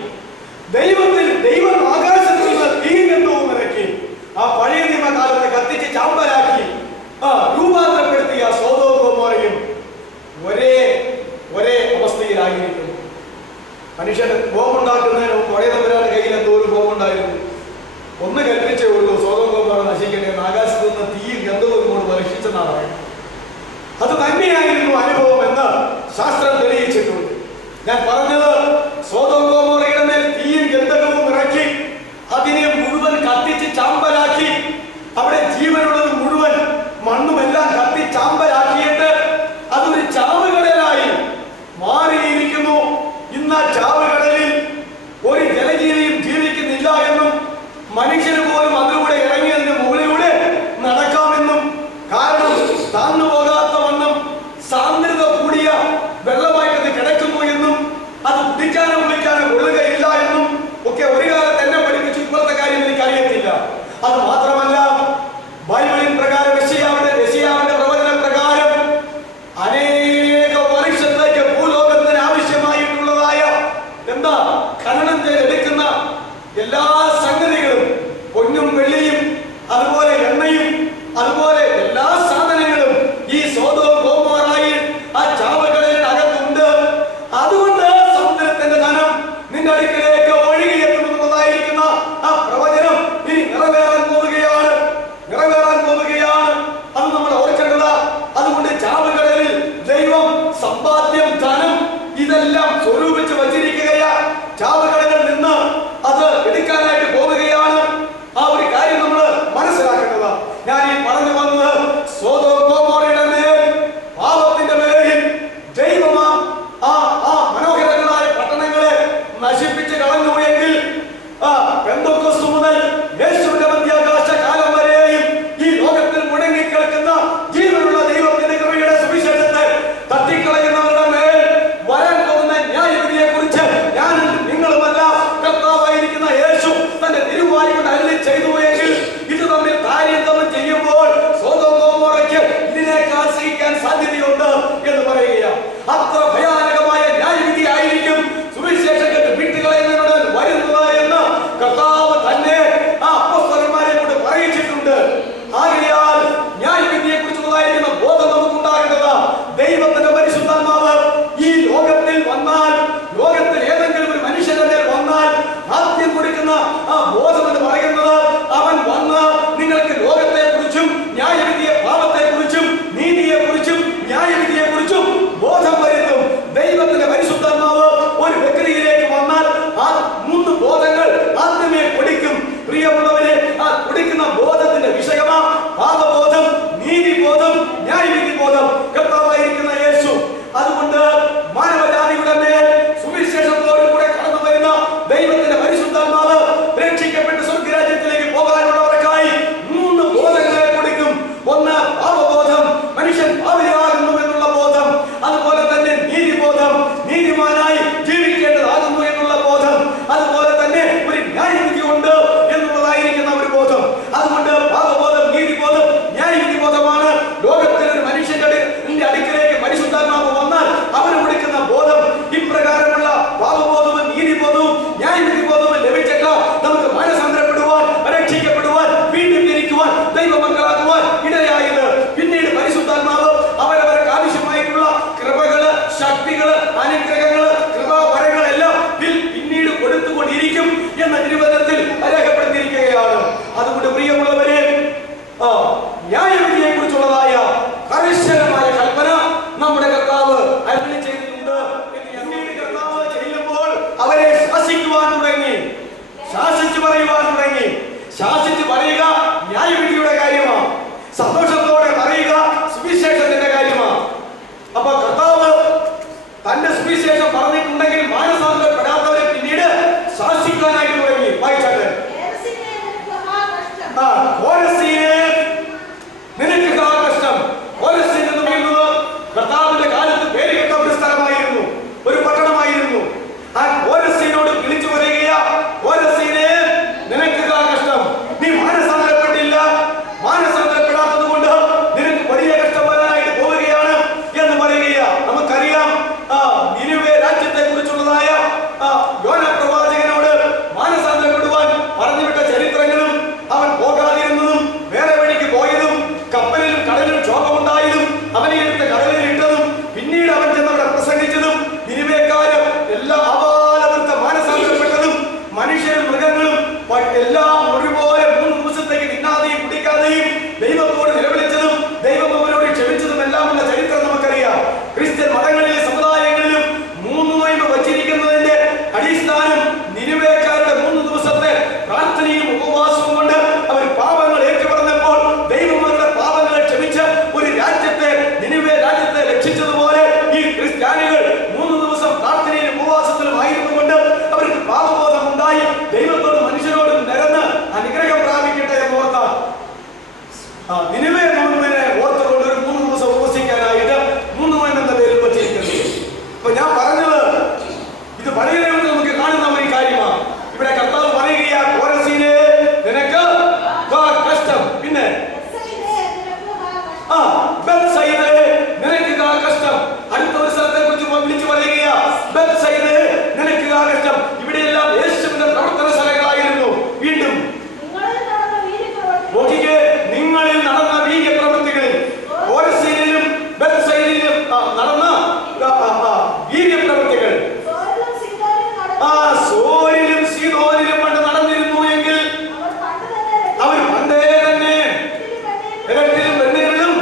ദൈവം ആകാശത്തിൽ നിന്ന് തീകന്ധവും ഇറക്കി ആ പഴയ നിയമകാലത്തെ കത്തിച്ച് ചാമ്പലാക്കി രൂപാന്തരപ്പെടുത്തിയ സോദോം ഗൊമോറയും ഒരേ അവസ്ഥയിലായിരിക്കും. മനുഷ്യന് ബോംബുണ്ടാക്കുന്നതിന് പഴയ തമ്പുരാന്റെ കയ്യിൽ എന്തോ ഒരു ബോംബുണ്ടായിരുന്നു. ഒന്ന് കൽപ്പിച്ചേ ഉള്ളൂ, സോദോം ഗൊമോറ നശിക്കട്ടെ, ആകാശത്ത് നിന്ന് തീയും ഗന്ധവും കൊണ്ട് പരീക്ഷിച്ചെന്നാണ് പറയുന്നത്. അത് തന്നെയായിരുന്നു അനുഭവം എന്ന് ശാസ്ത്രം തെളിയിച്ചിട്ടുണ്ട്. ഞാൻ പറഞ്ഞത് സോദോം ഗൊമോറയുടെ മേൽ തീയും ഗന്ധകവും ഇറക്കി അതിനെ മുഴുവൻ കത്തിച്ച് ചാമ്പലാക്കി അവിടെ ജീവനുള്ളത് മുഴുവൻ മണ്ണുമെല്ലാം കത്തി ചാമ്പലാക്കിയിട്ട് അതൊരു ചാവുകടലായി മാറിയിരിക്കുന്നു. ഇന്ന് ആ ചാവുകടലിൽ ഒരു ജലജീവിയും ജീവിക്കുന്നില്ല എന്നും മനുഷ്യന് പോലും അതിലൂടെ ഇറങ്ങിയതിന് മുകളിലൂടെ നടക്കാമെന്നും കാരണം താന്നു പോകാത്ത വണ്ണം സാന്ദ്രത കൂടിയ വെള്ളമായിട്ട് കിടക്കുന്നു എന്നും അത് കുടിക്കാനോ കുളിക്കാനോ കൊള്ളുകയില്ല എന്നും ഒക്കെ ഒരു കാലത്ത് എന്നെ പഠിപ്പിച്ചു. ഇപ്പോഴത്തെ കാര്യം എനിക്കറിയത്തില്ല. അത് മാത്രമല്ല, ബൈബിളിൻ പ്രകാരം യെശയ്യാവിന്റെ പ്രവചന പ്രകാരം അനേക വർഷത്തേക്ക് ഭൂലോകത്തിന് ആവശ്യമായിട്ടുള്ളതായ എന്താ ഖനനം ചെയ്തെടുക്കുന്ന എല്ലാ സംഗതികളും, പൊന്നും വെള്ളിയും അതുപോലെ എണ്ണയും അതുപോലെ എല്ലാ സാധനങ്ങളും ഈ സോദോം ഗൊമോറയിൽ ആ ചാവുകടലിന് അകത്തുണ്ട്. അതുകൊണ്ട് സമുദ്രത്തിന്റെ ധനം നിന്റെ അടുക്കിലേക്ക് ഒഴുകിയെത്തുന്നതായിരിക്കുന്ന ആ പ്രവചനം ഇനി നിറവേറാൻ പോവുകയാണ്. അത് നമ്മൾ ഓർക്കേണ്ടത്. അതുകൊണ്ട് ചാവുകടലിൽ ദൈവം സമ്പാദ്യം, ധനം ഇതെല്ലാം സ്വരൂപിച്ച് വച്ചിരിക്കുകയാ. ചാവുകടലിൽ നിന്ന് അത് എടുക്കാനായിട്ട് പോവുകയാണ്. ആ ഒരു കാര്യം നമ്മൾ മനസ്സിലാക്കേണ്ടത്. ഞാൻ ഈ പറഞ്ഞു വന്നത് സോദോം ഗൊമോറയുടെ മേൽ, പാപത്തിന്റെ മേലിൽ ദൈവമാം ആ മനോഹരങ്ങളായ പട്ടണങ്ങളെ നശിപ്പിച്ച് കളഞ്ഞു എങ്കിൽ പെന്തക്കോസ്ത് മുതൽ യേശുവിന്റെ മധ്യാകാശ കാലം വരെയും ഈ ലോകത്തിൽ മുടങ്ങിക്കിടക്കുന്ന ജീവനുള്ള ദൈവത്തിന്റെ കൃപയുടെ സുവിശേഷത്തെ തട്ടിക്കളയുന്നവരുടെ മേൽ വരാൻ പോകുന്ന ന്യായവിധിയെ കുറിച്ച് ഞാൻ നിങ്ങളുമല്ല കർത്താവായിരിക്കുന്ന യേശു തന്റെ തിരുവായി കൊണ്ട് അരുളി ചെയ്തു എങ്കിൽ ഇത് തമ്മിൽ താരതമ്യം ചെയ്യുമ്പോൾ സോദോം ഗൊമോറയ്ക്ക് ഇതിനേക്കാൾ സഹിക്കാൻ സാധ്യതയുണ്ട് എന്ന് പറയുകയാണ്. അത്ര ഭയാനകമായ ന്യായവിധി ആയിരിക്കും സുവിശേഷകന്റെ വിട്ടുകളയുന്നതിനോട് വരുന്നത് എന്ന് കർത്താവ് തന്നെ ആ അപ്പോസ്തലന്മാരെ കൊണ്ട് പറയിച്ചിട്ടുണ്ട്. ആകയാൽ ന്യായവിധിയെ കുറിച്ചുള്ളതായിരിക്കുന്ന ബോധം നമുക്കുണ്ടാകേണ്ടത്. ദൈവത്തിന്റെ പരിശുദ്ധാത്മാവ് ഈ ലോകത്തിൽ വന്നാൽ, ലോകത്തിൽ ഏതെങ്കിലും ഒരു മനുഷ്യന്റെ മേൽ വന്നാൽ ആദ്യം കൊടുക്കുന്ന ആ ബോധം എന്ന് പറയുന്നത് അവൻ വന്ന് നിങ്ങൾക്ക് ലോകത്തെ കുറിച്ചും ന്യായവിധിയെ, പാപത്തെ കുറിച്ചും നീതിയെ കുറിച്ചും ന്യായവിധിയെ കുറിച്ചും ബോധം വരുത്തും. ദൈവത്തിന്റെ പരിശുദ്ധാത്മാവ് ഒരു വ്യക്തിയിലേക്ക് വന്നാൽ ആ 3 ബോധങ്ങൾ ആദ്യമേ കൊടുക്കും. പ്രിയമുള്ളവരെ, ആ കൊടുക്കുന്ന ബോധത്തിന്റെ വിഷയമാ പാപബോധം, നീതിബോധം, ന്യായവിധി ബോധം. കർത്താവായിരിക്കുന്ന യേശു അതുകൊണ്ട് മാനവജാതിയുടെ മേൽ സുവിശേഷത്തോടു കൂടെ കടന്നു വരുന്ന ദൈവത്തിന്റെ പരിശുദ്ധാത്മാവ് രക്ഷിക്കപ്പെട്ട് സ്വർഗ്ഗരാജ്യത്തിലേക്ക് പോകാനുള്ളവർക്കായി 3 ബോധങ്ങളെ കൊടുക്കും. ഒന്ന് പാപബോധം, മനുഷ്യൻ പാപിയാകുന്നു എന്നുള്ള ബോധം. അതുപോലെ തന്നെ നീതിബോധം, നീതിമാനായി ജീവിക്കേണ്ടതാകുന്നു എന്നുള്ള ബോധം. അതുപോലെ തന്നെ ഒരു ന്യായവിധി ഉണ്ട് എന്നുള്ളതായിരിക്കുന്ന ഒരു ബോധം. അതുകൊണ്ട് പാപബോധം, നീതിബോധം, ന്യായവിധി ബോധമാണ് ലോകത്തിൽ ഒരു മനുഷ്യന്റെ അടുക്കിലേക്ക് പരിശുദ്ധാത്മാവ് വന്നാൽ അവന് കൊടുക്കുന്ന ബോധം. ഇപ്രകാരമുള്ള പാപബോധവും നീതിബോധവും ന്യായവിധി ബോധവും ലഭിച്ചിട്ട് നമുക്ക് മനസ്സാന്തരപ്പെടുവാൻ, രക്ഷിക്കപ്പെടുവാൻ, വീണ്ടും ജനിക്കുവാൻ, ദൈവമക്കളാക്കുവാൻ ഇടയായത്. പിന്നീട് പരിശുദ്ധാത്മാവ് അവരവർക്ക് ആവശ്യമായിട്ടുള്ള കൃപകള്, ശക്തികള്, അനുഗ്രഹങ്ങള്, കൃപാവരങ്ങളെല്ലാം പിന്നീട് കൊടുത്തുകൊണ്ടിരിക്കും എന്ന തിരുവചനത്തിൽ രേഖപ്പെടുത്തിയിരിക്കുകയാണ്. അതുകൊണ്ട് പ്രിയമുള്ളവരെ, ന്യായവിധിയെ കുറിച്ചുള്ളതായ കർശനമായ കൽപ്പന നമ്മുടെ കർത്താവ് അരുളി ചെയ്തിട്ടുണ്ട്. പിന്നീട് കർത്താവ് ചെയ്യുമ്പോൾ അവരെ ശാസിക്കുവാൻ തുടങ്ങി, ശാസിച്ചു പറയുവാൻ തുടങ്ങി. ശാസിച്ചു പറയുക ന്യായവിധിയുടെ കാര്യമാണ്, സന്തോഷത്തോടെ പറയുക സുവിശേഷത്തിന്റെ കാര്യമാണ്. അപ്പൊ കർത്താവ് തന്റെ സുവിശേഷം പറഞ്ഞിട്ടുണ്ടെങ്കിൽ മാനസാന്തരപ്പെടാത്തവരെ പിന്നീട് ശാസിക്കാനായിട്ട് തുടങ്ങി. വായിച്ചാൽ എല്ലാം ഒരുപോലെ 3 ദിവസത്തേക്ക് തിന്നാതെയും കുടിക്കാതെയും ദൈവത്തോട് നിലവിളിച്ചതും ദൈവം അവരോട് ക്ഷമിച്ചതും എല്ലാമുള്ള ചരിത്രം നമുക്കറിയാം. ക്രിസ്ത്യൻ മതങ്ങളിലെ സമുദായങ്ങളിലും 3 നോയമ്പ് വച്ചിരിക്കുന്നതിന്റെ അടിസ്ഥാനം നിനിവേക്കാരുടെ 3 ദിവസത്തെ പ്രാർത്ഥനയും ഉപവാസവും കൊണ്ട് അവർ പാപങ്ങൾ ഏറ്റുപറഞ്ഞപ്പോൾ ദൈവം അവരുടെ പാപങ്ങളെ ക്ഷമിച്ച് ഒരു രാജ്യത്തെ നിനിവേ രാജ്യത്തെ രക്ഷിച്ചതുപോലെ ഈ ക്രിസ്ത്യാനികൾ 3 ദിവസം പ്രാർത്ഥനയിലും ഉപവാസത്തിലും ആയിരുന്നുകൊണ്ട് അവർക്ക് പാപബോധം ഉണ്ടായി ദൈവത്തോടും മനുഷ്യരോടും നിരന്ന് അനുഗ്രഹം പ്രാപിക്കട്ടെ എന്ന് ഓർത്താൽ നിനിവേ നോയമ്പിനെ ഓർത്തുകൊണ്ട് ഒരു 3 ദിവസം ഉപവസിക്കാനായിട്ട് 3 നോയമ്പ് എന്ന പേരിൽ വച്ചിരിക്കുന്നത്. അപ്പൊ ഞാൻ പറഞ്ഞത് ഇത് പഴയ നിയമത്തിൽ നമുക്ക് കാണുന്ന ഒരു കാര്യമാണ്. ഇവിടെ കർത്താവ് പറയുകയാ, കോരസീനെ നിനക്ക് കഷ്ടം, പിന്നെ ബത്സയിദേ നിനക്ക് കഷ്ടം. അടുത്ത ഒരു സ്ഥലത്തെ കുറിച്ച് വിളിച്ചു പറയുകയാ, ബത്സയിദേ നിനക്ക് കഷ്ടം. ഇവിടെയെല്ലാം യേശുവിന്റെ പ്രവർത്തന സ്ഥലങ്ങളായിരുന്നു. വീണ്ടും നോക്കിക്കേ, നിങ്ങളിൽ നടന്ന വീര്യപ്രവൃത്തികളിൽ കോരസീനിലും ബത്സയിദിലും നടന്ന വീര്യപ്രവൃത്തികൾ സോരിലും സീദോനിലും പണ്ട് നടന്നിരുന്നു എങ്കിൽ അവർ പണ്ടേ തന്നെ ഇരട്ടിലും വെണ്ണീരിലും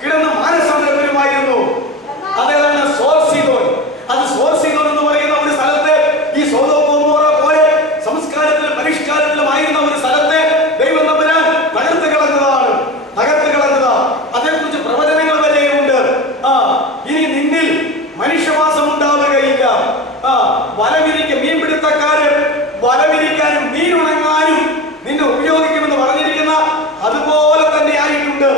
കിടന്ന് മാനസാന്തരപ്പെടുമായിരുന്നു. അതേതാണ് സോർ സീദോൻ. അത് സോർ സീദോൻ എന്ന് പറയുന്ന ഒരു സ്ഥലത്തെ ഈ സോദോം ഗൊമോറ പോലെ സംസ്കാരത്തിലും പരിഷ്കാരത്തിലുമായിരുന്ന ഒരു സ്ഥലത്തെ ദൈവം തമ്പുരാൻ തകർത്ത് കളഞ്ഞതാണ്. അതേക്കുറിച്ച് പ്രവചനങ്ങൾ വരെയുണ്ട്. ഇനി നിന്നിൽ മനുഷ്യവാസം ഉണ്ടാവുകയില്ല. മീൻപിടുത്തക്കാര് വലവിരിക്കാനും മീനുണങ്ങാനും നിന്നെ ഉപയോഗിക്കുമെന്ന് പറഞ്ഞിരിക്കുന്ന അതുപോലെ തന്നെ ആയിട്ടുണ്ട്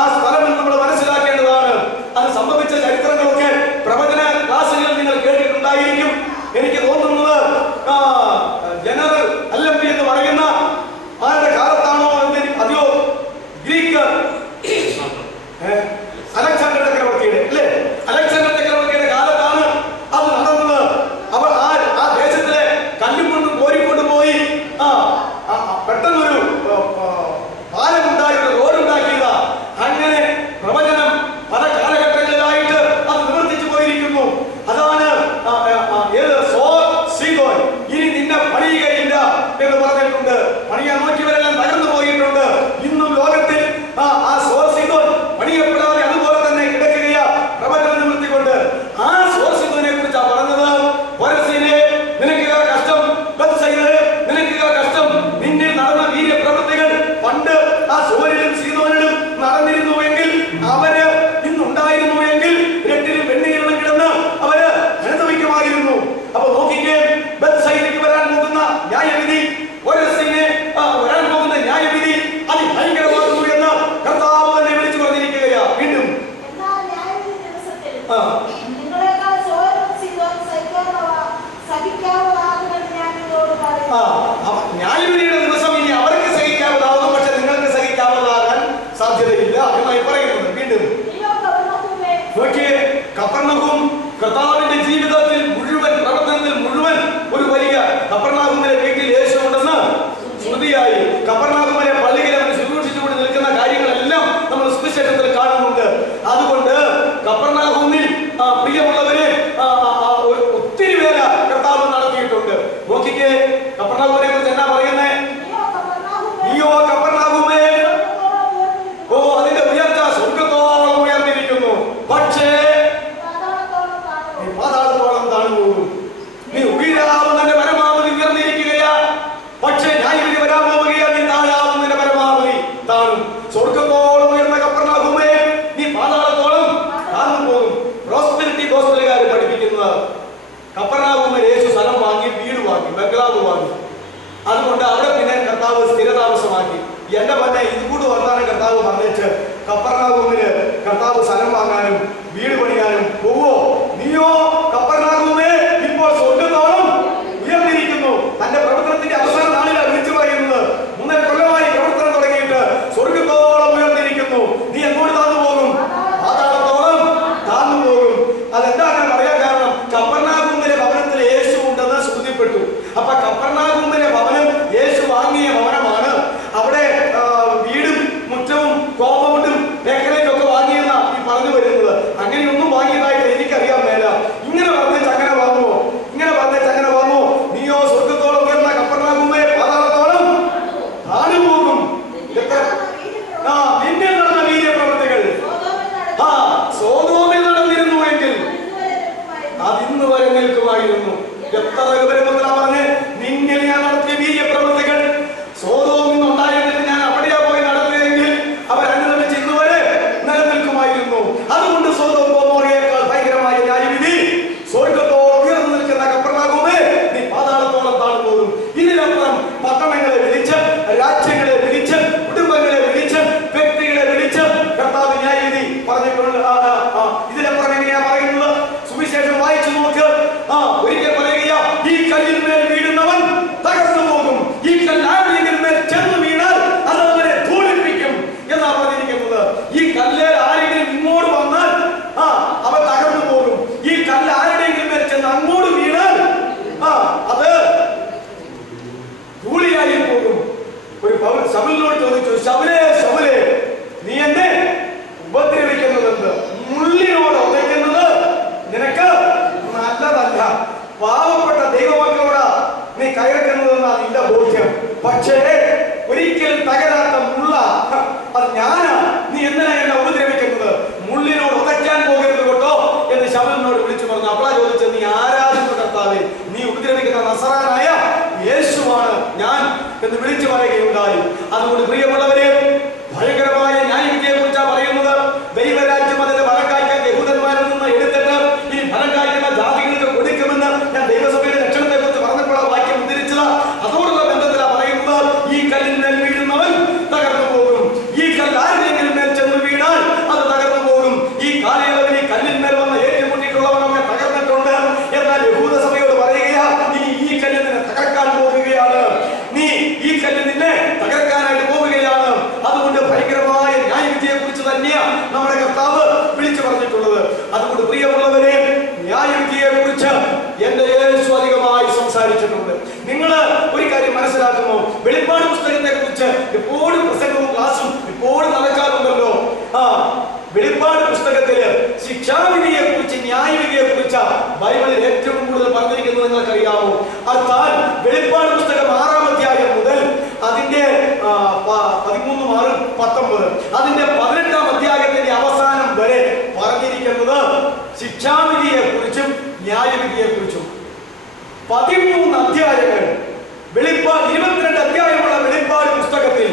ആ സ്ഥലം എന്ന് നമ്മൾ മനസ്സിലാക്കേണ്ടതാണ്. അത് സംഭവിച്ച ചരിത്രങ്ങളൊക്കെ പ്രവചന ക്ലാസുകളിൽ നിങ്ങൾ കേട്ടിട്ടുണ്ടായിരിക്കും. എനിക്ക് തോന്നുന്നത് ജനറൽ അല്ലംബി എന്ന് പറയുന്ന ആരുടെ കാലത്താണോ അതെയോ ഗ്രീക്ക് അലക്സാണ്ടർ ചക്രവർത്തിയുടെ അല്ലേ, അലക്സാണ്ടർ ചക്രവർത്തിയുടെ കാലത്താണ് അത് നടന്നത്. അവർ ആ ദേശത്തിലെ കല്ലും കൊണ്ടും കോരിക്കൊണ്ടു പോയി പെട്ടെന്നൊരു പാലമുണ്ടായി, റോഡുണ്ടാക്കിയത. അങ്ങനെ പ്രവചനം പല കാലഘട്ടങ്ങളിലായിട്ട് അത് നിവർത്തിച്ചു പോയിരിക്കുന്നു. അതാണ് സീദോൻ ഇനി നിന്നെ പണിയുകയില്ല എന്ന് പറഞ്ഞിട്ടുണ്ട്. പണിയാൻ നോക്കിയവരെല്ലാം തകർന്നു പോയിട്ടുണ്ട്. ഇന്നും ലോകത്തിൽ ആ സോർ സീദോൻ പണിയപ്പെടാതെ അതുപോലെ തന്നെ കിടക്കുകയാ പ്രവചനം നിവർത്തിക്കൊണ്ട്. ആ സോർ സീദോനെ കുറിച്ചാണ് പറഞ്ഞത്, കോരസീനെ നിനക്ക് കഷ്ടം, ബത്സയിദേ നിനക്ക് കഷ്ടം. നിന്നിൽ നടന്ന വീര്യപ്രവൃത്തികൾ പണ്ട് ആ സോരിലും സീദോനിലും നടന്നിരുന്നുവെങ്കിൽ, അവര് ഇന്നുണ്ടായിരുന്നുവെങ്കിൽ രണ്ടിലും വെണ്ണീരിലും കിടന്ന് അവര് അനുഭവിക്കുമായിരുന്നു. അപ്പൊ നോക്കിക്കേ, ബത്സയിദയ്ക്ക് വരാൻ പോകുന്ന ന്യായവിധി, കോരസീനെ വരാൻ പോകുന്ന ന്യായവിധി അതിഭയങ്കരമാകുന്നു എന്ന് കർത്താവ് തന്നെ വിളിച്ചു പറഞ്ഞിരിക്കുകയാ. വീണ്ടും ന്യായവിധിയുടെ ദിവസം ഇനി അവർക്ക് സഹിക്കാവുന്നതാകും, പക്ഷെ നിങ്ങൾക്ക് സഹിക്കാവുന്നതാകാൻ സാധ്യതയില്ല എന്നായി പറയുന്നത്. വീണ്ടും നോക്കിയേ, കഫർനഹൂം കർത്താവിന്റെ ജീവിതത്തിൽ മുഴുവൻ, പ്രവർത്തനത്തിൽ മുഴുവൻ ഒരു വലിയ കഫർനഹൂമിലെ വീട്ടിൽ യേശു ഉണ്ടെന്ന് ശ്രുതിയായി. കഫർനഹൂമിലെ പള്ളിയിൽ അവൻ ശുശ്രൂഷിച്ചുകൊണ്ട് നിൽക്കുന്ന കാര്യങ്ങളെല്ലാം നമ്മൾ സുവിശേഷത്തിൽ കാണുന്നുണ്ട്. അതുകൊണ്ട് കഫർനഹൂമിൽ പ്രിയമുള്ളവരെ ഒത്തിരി പേര കർത്താവ് നടത്തിയിട്ടുണ്ട്. നോക്കിക്കേ, കഫർനഹൂമിനെ കുറിച്ച് എന്നാ പറയുന്നേ? നീയോ കഫർനഹൂമേ, അതിന്റെ ഉയർച്ച സ്വർഗ്ഗത്തോളം ഉയർന്നിരിക്കുന്നു, പക്ഷേ പാതാളത്തോളം താഴ്ന്നു പോകും. നീ ഉയരാവുന്നതിന്റെ പരമാവധി ഉയർന്നിരിക്കുകയാ, പക്ഷേ ന്യായവിധി വരാൻ പോവുകയാ, നീ താഴാവുന്നതിന്റെ പരമാവധി താഴും. സ്വർഗ്ഗത്തോളം ഉയർന്ന കഫർനഹൂമേ, നീ പാതാളത്തോളം താഴ്ന്നു പോകും. പ്രോസ്പെരിറ്റി ഗോസ്പലുകാർ പഠിപ്പിക്കുന്നത് കഫർനഹൂമിൽ യേശു സ്ഥലം വാങ്ങി, വീട് വാങ്ങി, ബംഗ്ലാവ് വാങ്ങി. അതുകൊണ്ട് അവിടെ പിന്നെ കർത്താവ് സ്ഥിരതാമസമാക്കി. എന്റെ മന്നെ ഇതുകൂട് വർത്താനം കർത്താവ് പറഞ്ഞിട്ട് കഫർനഹൂമില് കർത്താവ് സ്ഥലം വാങ്ങാനും വീട് പണിയാനും പോവോ? നീയോ കഫർനഹൂമേ ഇപ്പോൾ സ്വർഗ്ഗത്തോളം ഉയർന്നിരിക്കുന്നു. തന്റെ പ്രവർത്തനത്തിന്റെ അവസാന നാളിലാണ് വിളിച്ചു പറയുന്നത്. 3 കൊല്ലമായി പ്രവർത്തനം തുടങ്ങിയിട്ട് സ്വർഗ്ഗത്തോളം ഉയർന്നിരിക്കുന്നു. നീ എങ്ങോട്ട് താഴ്ന്നു പോകും? പാതാളത്തോളം താഴ്ന്നു പോകും. അതെന്താ ഞാൻ പറയാൻ കാരണം, കഫർനഹൂമിലെ ഭവനത്തിൽ യേശു ഉണ്ടെന്ന് ശ്രുതിപ്പെട്ടു. അപ്പൊ കഫർനഹൂമിലെ ഭവനം യേശു വാങ്ങിയ ഭവനമാണ്. അവിടെ വീടും മുറ്റവും കോമ്പൗണ്ടും മേഖലയൊക്കെ വാങ്ങിയെന്നാ ഈ പറഞ്ഞു വരുന്നത്. അങ്ങനെയൊന്നും വാങ്ങിയതായിട്ട് എനിക്കറിയാൻ മേല. ഇങ്ങനെ പറഞ്ഞേച്ച് അങ്ങനെ വാങ്ങുമോ? നീയോ സ്വർഗ്ഗത്തോളം ഉയർന്ന കഫർനഹൂമേ എത്ര ഗൗരവത്തിലാ പറഞ്ഞ്, നിന്നിൽ ഞാൻ നടത്തിയ വീര്യപ്രവൃത്തികൾ സോദോമിൽ നിന്നുണ്ടായിരുന്നിട്ട് ഞാൻ അവിടെയാ പോയി നടത്തിയെങ്കിൽ അവർ അനുദമിച്ച് ഇന്നുവരെ നിലനിൽക്കുമായിരുന്നു. അതുകൊണ്ട് സോദോം ഗൊമോറയേക്കാൾ ഭയങ്കരമായ ന്യായവിധി സ്വർഗ്ഗത്തോളം ഉയർന്നു നിൽക്കുന്ന കപ്പർനഹൂമേ, നീ പാതാളത്തോളം താഴ്ന്നു പോകും. ഇതിനപ്പുറം പട്ടണങ്ങളെ വിളിച്ച്, രാജ്യങ്ങളെ വിളിച്ച്, കുടുംബങ്ങളെ വിളിച്ച്, വ്യക്തികളെ വിളിച്ച് കർത്താവ് ന്യായവിധി പറഞ്ഞിട്ടുണ്ട്. ഇതിനപ്പുറം എങ്ങനെയാ പറയുന്നത്? സുവിശേഷം വായിച്ചു നോക്ക്. ഒരിക്കൽ പറയുക, ഈ കല്ലിന്മേൽ വീഴുന്നവൻ തകർന്നു പോകും, ഈ കല്ല് ആരുടെയെങ്കിലും മേൽ ചെന്ന് വീണാൽ അത് അവനെ ധൂളിപ്പിക്കും എന്നാ പറഞ്ഞിരിക്കുന്നത്. ഈ കല്ല് ആരെങ്കിലും ഇങ്ങോട്ട് വന്നാൽ അവൻ തകർന്നു പോകും. ഈ കല്ല് ആരുടെയെങ്കിലും മേൽ ചെന്ന് അങ്ങോട്ട് വീണാൽ അത് ധൂളിയായി പോകും. ഒരു ശൗലിനോട് ചോദിച്ചു, ശൗലേ ശൗലേ, നീ എന്നെ ഉപദ്രവിക്കുന്നതെന്ത്? മുള്ളിനോട് ഉതയ്ക്കുന്നത് നിനക്ക് നല്ലതല്ല. പാവപ്പെട്ട ദൈവമക്കളോടാ നീ കയറുന്നതെന്നാ നിന്റെ ബോധ്യം. പക്ഷേ ഒരിക്കലും തകരാത്ത മുള്ള അത് ഞാനാ. നീ എന്തിനാ എന്നെ ഉപദ്രവിക്കുന്നത്? മുള്ളിനോട് ഉതയ്ക്കാൻ പോകരുത് കേട്ടോ എന്ന് ശൗലിനോട് വിളിച്ചു പറഞ്ഞു. അപ്പോഴാ ചോദിച്ചത്, നീ ആരാധന കർത്താവേ, നീ ഉപദ്രവിക്കുന്ന നസറാനായ യേശുവാണ് ഞാൻ എന്ന് വിളിച്ചു പറയുകയുണ്ടായി. അതുകൊണ്ട് പ്രിയമുള്ളവരെ, ഭയങ്കരമായ ന്യായവിധിയെ കുറിച്ചാണ് പറയുന്നത്. ദൈവരാജ്യം അതിന്റെ ഫലം കായ്ക്കാൻ യഹൂദന്മാരിൽ നിന്ന് എടുത്തിട്ട് ഈ ഫലം കായ്ക്കുന്ന ജാതികൾക്ക് കൊടുക്കുമെന്ന് ഞാൻ ദൈവസഭയുടെ ലക്ഷണത്തെ കുറിച്ച് പറഞ്ഞപ്പോൾ ആ വാക്യം ഉദ്ധരിച്ചത് അതോടുള്ള ബന്ധത്തിലാണ് പറയുന്നത്. ഈ കല്ലിന്മേൽ വീഴുന്നവൻ തകർന്നു പോകും. ഈ കല്ല് ആരുടെയെങ്കിലും മേൽ ചെന്ന് വീണാൽ അത് തകർന്നു പോകും. ഈ കാലയളവിൽ ഈ കല്ലിന്മേൽ വന്ന് ഏറ്റുമുട്ടിയിട്ടുള്ളവനൊക്കെ തകർന്നിട്ടുണ്ട്. എന്നാൽ യഹൂദ സഭയോട് പറയുകയാ, നീ ഈ കല്ല് നിന്നെ തകർക്കാൻ പോവുകയാണ്, നീ ഈ കല്ല് നിന്നെ തകർക്കാനായിട്ട് പോവുകയാണ്. അതുകൊണ്ട് ഭയങ്കരമായ ന്യായവിധിയെ കുറിച്ച് തന്നെയാണ് നമ്മുടെ കർത്താവ് വിളിച്ചു പറഞ്ഞിട്ടുള്ളത്. അതുകൊണ്ട് പ്രിയമുള്ളവരെ, ന്യായവിധിയെ കുറിച്ച് എന്റെ യേശു അധികമായി സംസാരിച്ചിട്ടുണ്ട്. നിങ്ങൾ ഒരു കാര്യം മനസ്സിലാക്കുമോ? വെളിപ്പാട് പുസ്തകത്തെ കുറിച്ച് എപ്പോഴും പ്രസംഗവും ക്ലാസും എപ്പോഴും നടക്കാറുണ്ടല്ലോ. വെളിപ്പാട് പുസ്തകത്തില് ശിക്ഷാവിധിയെ കുറിച്ച്, ന്യായവിധിയെ കുറിച്ച് ബൈബിളിൽ ഏറ്റവും കൂടുതൽ പറഞ്ഞിരിക്കുന്നത് നിങ്ങൾക്കറിയാമോ? അർത്ഥാൽ വെളിപ്പാട് പുസ്തകം 6-ാം അധ്യായം മുതൽ അതിന്റെ 13-19 അതിന്റെ 18-ാം അധ്യായത്തിന്റെ അവസാനം വരെ പറഞ്ഞിരിക്കുന്നത് ശിക്ഷാവിധിയെ കുറിച്ചും ന്യായവിധിയെ കുറിച്ചും. 13 അധ്യായങ്ങൾ, 22 അധ്യായമുള്ള വെളിപ്പാട് പുസ്തകത്തിൽ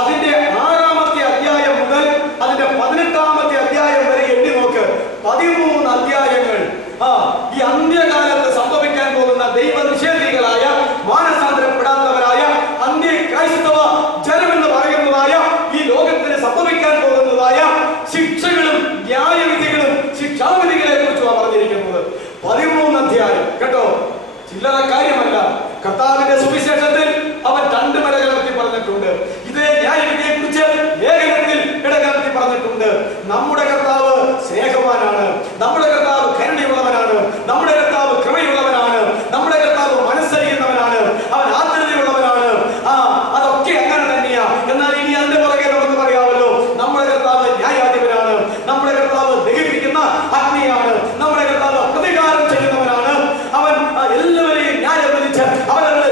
അതിന്റെ 6-ാമത്തെ അധ്യായം മുതൽ അതിന്റെ 18-ാമത്തെ അധ്യായം വരെ എണ്ണി നോക്ക്. 13 അധ്യായങ്ങൾ ഈ അന്ത്യകാലത്ത് സംഭവിക്കാൻ പോകുന്ന ദൈവനിഷേധികളായ, മാനസാന്തരപ്പെടാത്തവരായ, അന്ത്യ ക്രൈസ്തവ ജനമെന്ന് പറയുന്നതായ ഈ ലോകത്തിന് സംഭവിക്കാൻ പോകുന്നതായ ശിക്ഷകളും ന്യായവിധികളും ശിക്ഷാവിധികളെ കുറിച്ചുമാണ് പറഞ്ഞിരിക്കുന്നത്. 13 അധ്യായം കേട്ടോ, ചില്ലറ കാര്യമല്ല. കർത്താവിന്റെ സുവിശേഷത്തിൽ അവൻ 2 ഇടകലർത്തി പറഞ്ഞിട്ടുണ്ട്. ഇതേ ന്യായവിധിയെ കുറിച്ച് ഏകലത്തിൽ ഇടകലർത്തി പറഞ്ഞിട്ടുണ്ട്. നമ്മുടെ കർത്താവ് സ്നേഹവാനാണ്, നമ്മുടെ കർത്താവ് കരുണയുള്ളവനാണ്, നമ്മുടെ കർത്താവ് കൃപയുള്ളവനാണ്, നമ്മുടെ കർത്താവ് മനസ്സറിയുന്നവനാണ്, അവൻ ആത്മീയതയുള്ളവനാണ്. അതൊക്കെ അങ്ങനെ തന്നെയാ. എന്നാൽ ഇനി അതിന്റെ പുറകെ നമുക്ക് പറയാമല്ലോ, നമ്മുടെ കർത്താവ് ന്യായാധിപനാണ്, നമ്മുടെ കർത്താവ് ദഹിപ്പിക്കുന്ന അഗ്നിയാണ്, നമ്മുടെ കർത്താവ് പ്രതികാരം ചെയ്യുന്നവനാണ്. അവൻ എല്ലാവരെയും ന്യായം വിധിച്ച് അവരുടെ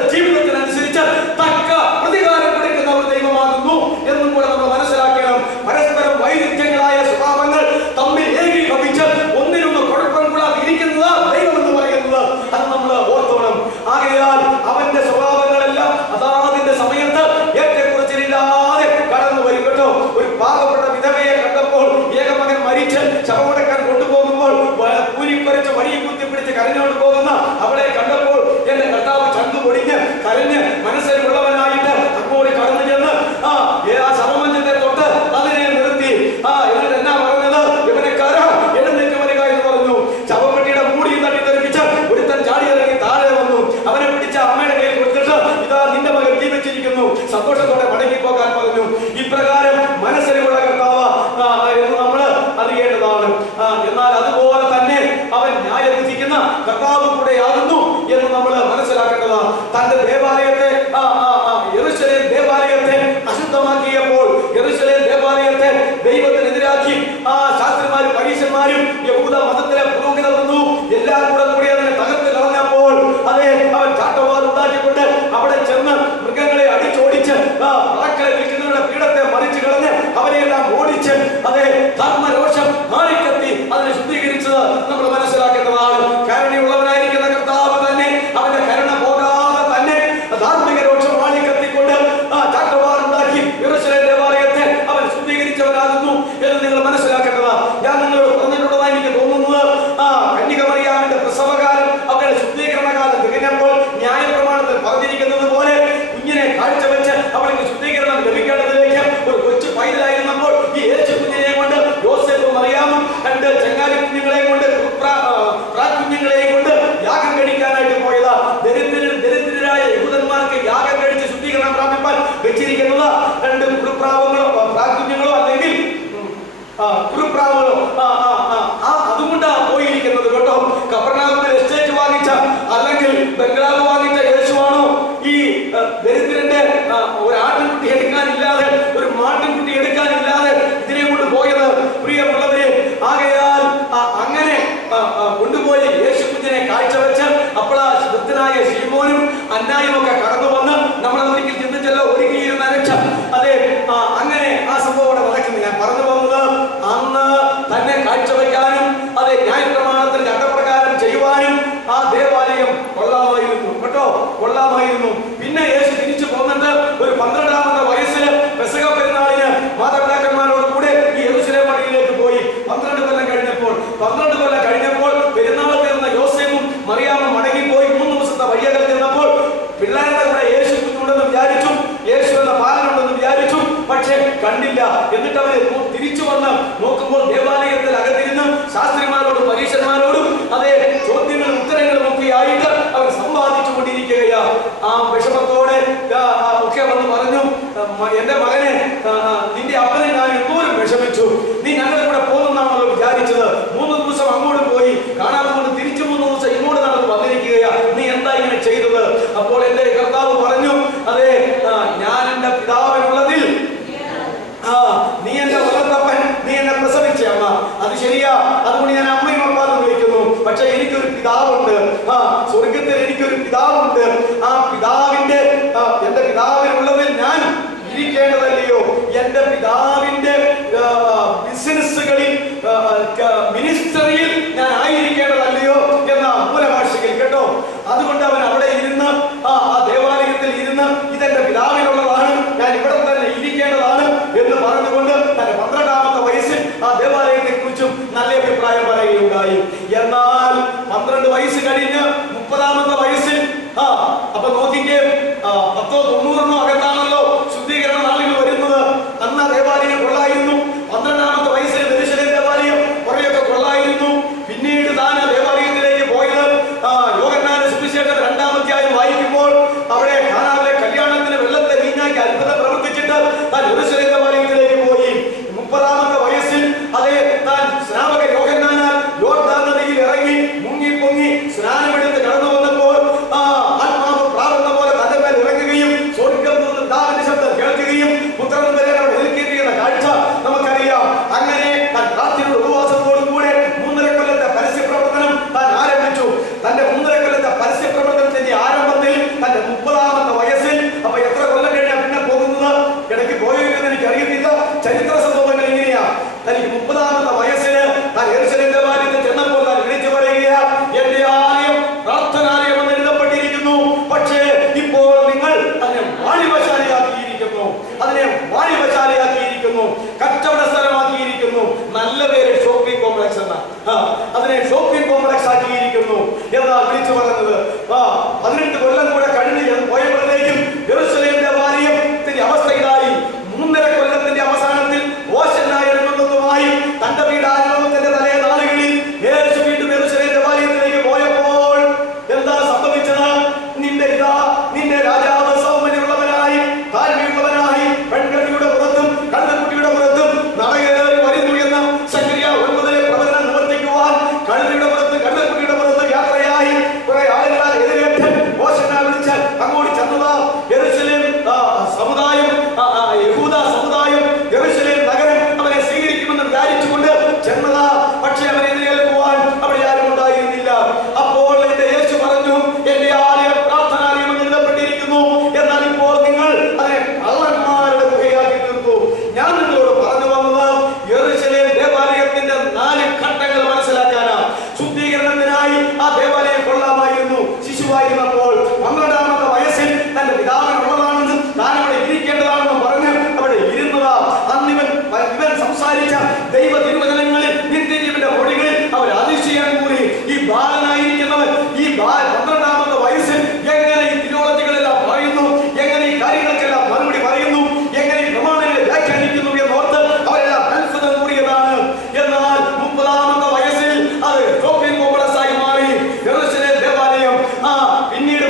ദരിദ്രന്റെ ഒരു ആട്ടിൻകുട്ടി എടുക്കാനില്ലാതെ, ഒരു മാട്ടിൻകുട്ടി എടുക്കാനില്ലാതെ ഇതിനെ കൊണ്ട് പോയത് പ്രിയമുള്ളവരെ. ആകയാൽ അങ്ങനെ കൊണ്ടുപോയി യേശു കുഞ്ഞിനെ കാഴ്ചവെച്ച് അപ്പോഴാ വൃദ്ധനായ ശീമോനും അന്നായും ഒക്കെ കടന്നു വന്ന് നമ്മളെ ഒരിക്കൽ ചിന്തിച്ചല്ലോ ഒരുക്കിയിരുന്ന രക്ഷ. അതെ, അങ്ങനെ ആ സംഭവം അവിടെ നടക്കുന്നു. ഞാൻ പറഞ്ഞു പോകുന്നത് അന്ന് തന്നെ കാഴ്ചവെക്കാനും അതെ ന്യായപ്രമാണത്തിൽ ചട്ടപ്രകാരം ചെയ്യുവാനും ആ ദേവാലയം കൊള്ളാമായിരുന്നു കേട്ടോ, കൊള്ളാമായിരുന്നു. പിന്നെ യേശു തിരിച്ചു പോന്നിട്ട് ഒരു 12-ാമത്തെ വയസ്സിൽ പെസഹ പെരുന്നാളിന് മാതാപിതാക്കന്മാരോട് കൂടെ ഈ യെരൂശലേം പള്ളിയിലേക്ക് പോയി. 12 കൊല്ലം കഴിഞ്ഞപ്പോൾ പെരുന്നാൾ തീർന്ന യോസേഫും മറിയാമും മടങ്ങിപ്പോയി 3 ദിവസത്തെ വഴിയകൽ ചെന്നപ്പോൾ പിള്ളേരുടെ കൂടെ യേശു കുഞ്ഞുണ്ടെന്ന് വിചാരിച്ചു, യേശു എന്ന ബാലനുണ്ടെന്ന് വിചാരിച്ചു. പക്ഷെ കണ്ടില്ല. എന്നിട്ട് അവര് തിരിച്ചു വന്ന് നോക്കുമ്പോൾ ദേവാലയത്തിൽ അകത്തിരുന്ന് ശാസ്ത്രിമാരോടും പരീക്ഷന്മാരോടും അതേ ചോദ്യങ്ങളും ഉത്തരങ്ങളും ഒക്കെ ആയിട്ട് അവർ സമ്പാദിച്ചു കൊണ്ടിരിക്കുകയാ. ആ വിഷമത്തോടെ ഒക്കെ വന്ന് പറഞ്ഞു, എന്റെ മകനെ, നിന്റെ അപ്പനെ ഞാൻ എന്തോരം വിഷമിച്ചു. നീ ഞങ്ങളുടെ കൂടെ പോകുന്നാണല്ലോ വിചാരിച്ചത്. 3 ദിവസം അങ്ങോട്ട് പോയി കാണാത്തതുകൊണ്ട് തിരിച്ചു 3 ദിവസം ഇങ്ങോട്ട് നടന്ന് വന്നിരിക്കുകയാ. നീ എന്താ ഇങ്ങനെ ചെയ്തത്? അപ്പോൾ എന്റെ കർത്താവ് പറഞ്ഞു, അതെ ഞാൻ എന്റെ പിതാവിനുള്ളതിൽ നീ എന്റെ വളർത്തപ്പൻ, നീ എന്നെ പ്രസവിച്ച അമ്മ. അത് ശരിയാ, അതുകൊണ്ട് ഞാൻ അമ്മയും അപ്പാന്ന് വിളിക്കുന്നു. പക്ഷെ എനിക്കൊരു പിതാവുണ്ട്. സ്വർഗത്തിൽ എനിക്കൊരു പിതാവുണ്ട്. ആ പിതാവിന്റെ എന്റെ പിതാവിനുള്ളതിൽ ഞാൻ ഇരിക്കേണ്ടതല്ലയോ? എന്റെ പിതാവിന്റെ ബിസിനസ്സുകളിൽ മിനിസ്റ്ററിയിൽ ഞാൻ ആയിരിക്കേണ്ടതല്ലയോ എന്ന മൂലഭാഷയിൽ കേട്ടോ. അതുകൊണ്ട് അവൻ അവിടെ ഇരുന്ന് ആ ദേവാലയത്തിൽ ഇരുന്ന് ഇതെന്റെ പിതാവിനുള്ളതാണ്, ഞാൻ ഇവിടെ തന്നെ ഇരിക്കേണ്ടതാണ് എന്ന് പറഞ്ഞുകൊണ്ട് തന്റെ 12-ാമത്തെ വയസ്സിൽ ആ ദേവാലയത്തെ കുറിച്ചും നല്ല അഭിപ്രായം പറയുകയുണ്ടായി. എന്നാൽ 12 വയസ്സ് കഴിഞ്ഞ് 30-ാമത്തെ വയസ്സിൽ അപ്പൊ നോക്കിക്കേ, 10-90 അകത്താണല്ലോ ശുദ്ധീകരണ നാളുകൾ വരുന്നത്. അന്ന് ദേവാലയം കൊള്ളായിരുന്നു. 12-ാമത്തെ വയസ്സിൽ യെരൂശലേം ദേവാലയം കുറെയൊക്കെ കൊള്ളായിരുന്നു. പിന്നീട് താൻ ആ ദേവാലയത്തിലേക്ക് പോയത് യോഹന്നാന്റെ സുവിശേഷം 2-ാം അധ്യായം വായിക്കുമ്പോൾ അവിടെ കാനാവിലെ കല്യാണത്തിന് വെള്ളത്തെ വീഞ്ഞാക്കി അത്ഭുതം പ്രവർത്തിച്ചിട്ട് താൻ യെരൂശലേം ദേവാലയത്തിലേക്ക് പോയി. 30-ാമത്തെ വയസ്സിൽ അതേ താൻ സ്നാപക യോഹന്നാനാൽ യോർദാൻ നദിയിൽ ഇറങ്ങി മുങ്ങിപ്പൊങ്ങി സ്നാനമെടുത്ത് കടന്നു വന്നപ്പോൾ ആത്മാവ് പ്രാവുന്ന പോലെ തന്റെ മേൽ ഇറങ്ങുകയും സ്വർഗ്ഗം നിന്ന് ദാവിന്റെ ശബ്ദം കേൾക്കുകയും പുത്രൻ വരെ അവിടെ നിൽക്കുകയെന്ന കാഴ്ച നമുക്കറിയാം. അങ്ങനെ താൻ പ്രാർത്ഥനയുടെ ഉപവാസത്തോടും കൂടെ 3.5 കൊല്ലത്തെ പരസ്യ പ്രവർത്തനം താൻ ആരംഭിച്ചു. തന്റെ 3.5 കൊല്ലത്തെ പരസ്യ പ്രവർത്തനത്തിന്റെ ആരംഭത്തിൽ തന്റെ 30-ാമത്തെ വയസ്സിൽ, അപ്പൊ എത്ര കൊല്ലം കഴിഞ്ഞാൽ പിന്നെ പോകുന്നത് ഇടയ്ക്ക് പോയെന്ന് എനിക്ക് അറിയുന്നില്ല. ചരിത്ര സംഭവങ്ങൾ ഇങ്ങനെയാ. തനിക്ക് 30-ാമത്തെ വയസ്സിൽ താൻ യെരൂശലേം ദേവാലയത്തിൽ ചെന്നപ്പോൾ താൻ വിളിച്ചു പറയുക, എന്റെ ആലയം പ്രാർത്ഥനാലയം എന്ന് എഴുതപ്പെട്ടിരിക്കുന്നു. പക്ഷേ ഇപ്പോൾ നിങ്ങൾ അതിനെ വാണിഭശാലയാക്കിയിരിക്കുന്നു, അതിനെ വാണിഭശാലയാക്കിയിരിക്കുന്നു, കച്ചവട സ്ഥലമാക്കിയിരിക്കുന്നു. നല്ല പേര് ഷോപ്പിംഗ് കോംപ്ലക്സ് എന്ന അതിനെ ഷോപ്പിംഗ് കോംപ്ലക്സ് ആക്കിയിരിക്കുന്നു എന്നാ വിളിച്ചു പറഞ്ഞത്. 18 കൊല്ലം കൂടെ കഴിഞ്ഞ് പോയപ്പോഴത്തേക്കും യെരൂശലേം ദേവാലയത്തിന്റെ അവസ്ഥ ഇതായി. 3.5 കൊല്ലത്തിന്റെ അവസാനത്തിൽ ഓശന്നായിരുന്നതുമായി തന്റെ വീടാനുഭവത്തിന്റെ തലേ നാളുകളിൽ യേശു വീണ്ടും യെരൂശലേം ദേവാലയത്തിലേക്ക് പോയപ്പോൾ എന്താ സംഭവിച്ചത്? നിന്റെ രാജാവ് സൗമ്യതയുള്ളവനായി താഴ്മയുള്ളവനായി പെൺകുട്ടിയുടെ പുറത്തും കഴുതക്കുട്ടിയുടെ പുറത്തും നടകേറി വരുന്നു എന്ന സക്രിയ 9 പ്രവചനം നിവർത്തിക്കുവാൻ കഴുതയുടെ പുറത്ത് കഴുതക്കുട്ടിയുടെ പുറത്ത് യാത്രയായി കുറെ ആളുകളാൽ എതിരേറ്റ് ഓശന്ന വിളിച്ച് അങ്ങോട്ട് ചെന്നതാ. യെരൂശലേം സമുദായം, യഹൂദ സമുദായം, യെരൂശലേം നഗരം അവനെ സ്വീകരിക്കുമെന്ന് വിചാരിച്ചുകൊണ്ട് ചെന്നതാ. പക്ഷെ അവനെ എതിരേൽക്കുവാൻ അവിടെ ആരും ഉണ്ടായിരുന്നില്ല. അപ്പോൾ എന്റെ യേശു പറഞ്ഞു, എന്റെ ആലയം പ്രാർത്ഥനാലയം എന്ന് എഴുതപ്പെട്ടിരിക്കുന്നു. എന്നാൽ ഇപ്പോൾ നിങ്ങൾ അതിനെ കള്ളന്മാരുടെ ഗുഹയാക്കി തീർത്തു. ഞാൻ നിങ്ങളോട് പറഞ്ഞു വന്നത് യെരൂശലേം ദേവാലയത്തിന്റെ 4 ഘട്ടങ്ങൾ മനസ്സിലാക്കാനാ. ശുദ്ധീകരണത്തിനായി ആ ദേവാലയം കൊള്ളാമായിരുന്നു. ശിശുവായിരുന്നപ്പോൾ 12-ാമത്തെ വയസ്സിൽ തന്റെ പിതാവിനുള്ളതാണെന്നും താൻ അവിടെ ഇരിക്കേണ്ടതാണെന്നും പറഞ്ഞ് അവിടെ ഇരുന്നതാ. അന്ന് ഇവൻ സംസാരിച്ച ദൈവ തിരുവചനങ്ങളിൽ നിത്യജീവന്റെ മൊഴികളിൽ അവർ അതിശയം കൂടി. ഈ ബാലനായിരിക്കുന്നവൻ ഈ 12-ാമത്തെ വയസ്സിൽ എങ്ങനെ ഈ തിയോളജികളെല്ലാം പറയുന്നു, എങ്ങനെ ഈ കാര്യങ്ങൾക്കെല്ലാം മറുപടി പറയുന്നു, എങ്ങനെ ഈ പ്രമാണങ്ങളെ വ്യാഖ്യാനിക്കുന്നു എന്നോർത്ത് അവരെല്ലാം അത്ഭുതം കൂടിയതാണ്. എന്നാൽ 30-ാമത്തെ വയസ്സിൽ അത് ഷോപ്പിംഗ് കോംപ്ലക്സ് ആയി മാറി യെരൂശലേം ദേവാലയം. പിന്നീട്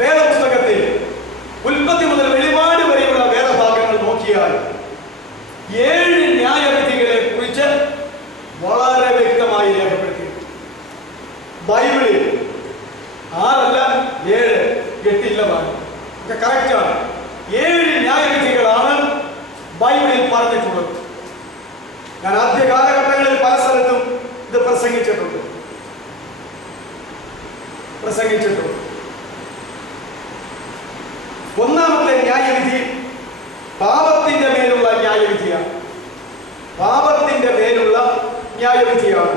വേദപുസ്തകത്തിൽ ഉൽപ്പത്തി മുതൽ വെളിപാട് വരെയുള്ള വേദഭാഗങ്ങൾ നോക്കിയാൽ 7 ന്യായവിധികളെ കുറിച്ച് വളരെ വ്യക്തമായി രേഖപ്പെടുത്തി. ബൈബിളിൽ 6 അല്ല 7, 8 ഇല്ല, കറക്റ്റാണ്. 7 ന്യായവിധികളാണ് ബൈബിളിൽ പറഞ്ഞിട്ടുള്ളത്. ഞാൻ ആദ്യ കാലഘട്ടങ്ങളിൽ പല സ്ഥലത്തും ഇത് പ്രസംഗിച്ചിട്ടുണ്ട്. ഒന്നാമത്തെ ന്യായവിധി പാപത്തിന്റെ മേലുള്ള ന്യായവിധിയാണ്. പാപത്തിന്റെ മേലുള്ള ന്യായവിധിയാണ്.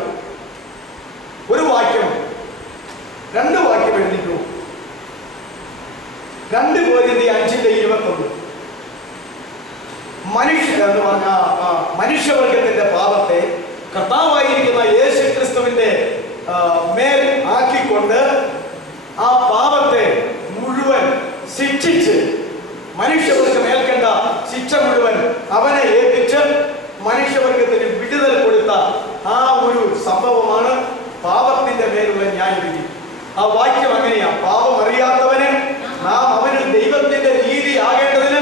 ഒരു വാക്യം, 2 വാക്യം എഴുതിക്കൂ. 2 Corinthians 5:21. മനുഷ്യവർഗത്തിന്റെ പാപത്തെ കർത്താവായിരിക്കുന്ന യേശു ക്രിസ്തുവിന്റെ മേൽ ആക്കിക്കൊണ്ട് ആ പാപത്തെ മുഴുവൻ ശിക്ഷിച്ച്, മനുഷ്യവർഗം ഏൽക്കേണ്ട ശിക്ഷ മുഴുവൻ അവനെ ഏൽപ്പിച്ച് മനുഷ്യവർഗത്തിന് വിടുതൽ കൊടുത്ത ആ ഒരു സംഭവമാണ് പാപത്തിന്റെ മേലുള്ള ന്യായവിധി. ആ വാക്യം അങ്ങനെയാ: പാപം അറിയാത്തവന് നാം അവന് ദൈവത്തിന്റെ നീതി ആകേണ്ടതിന്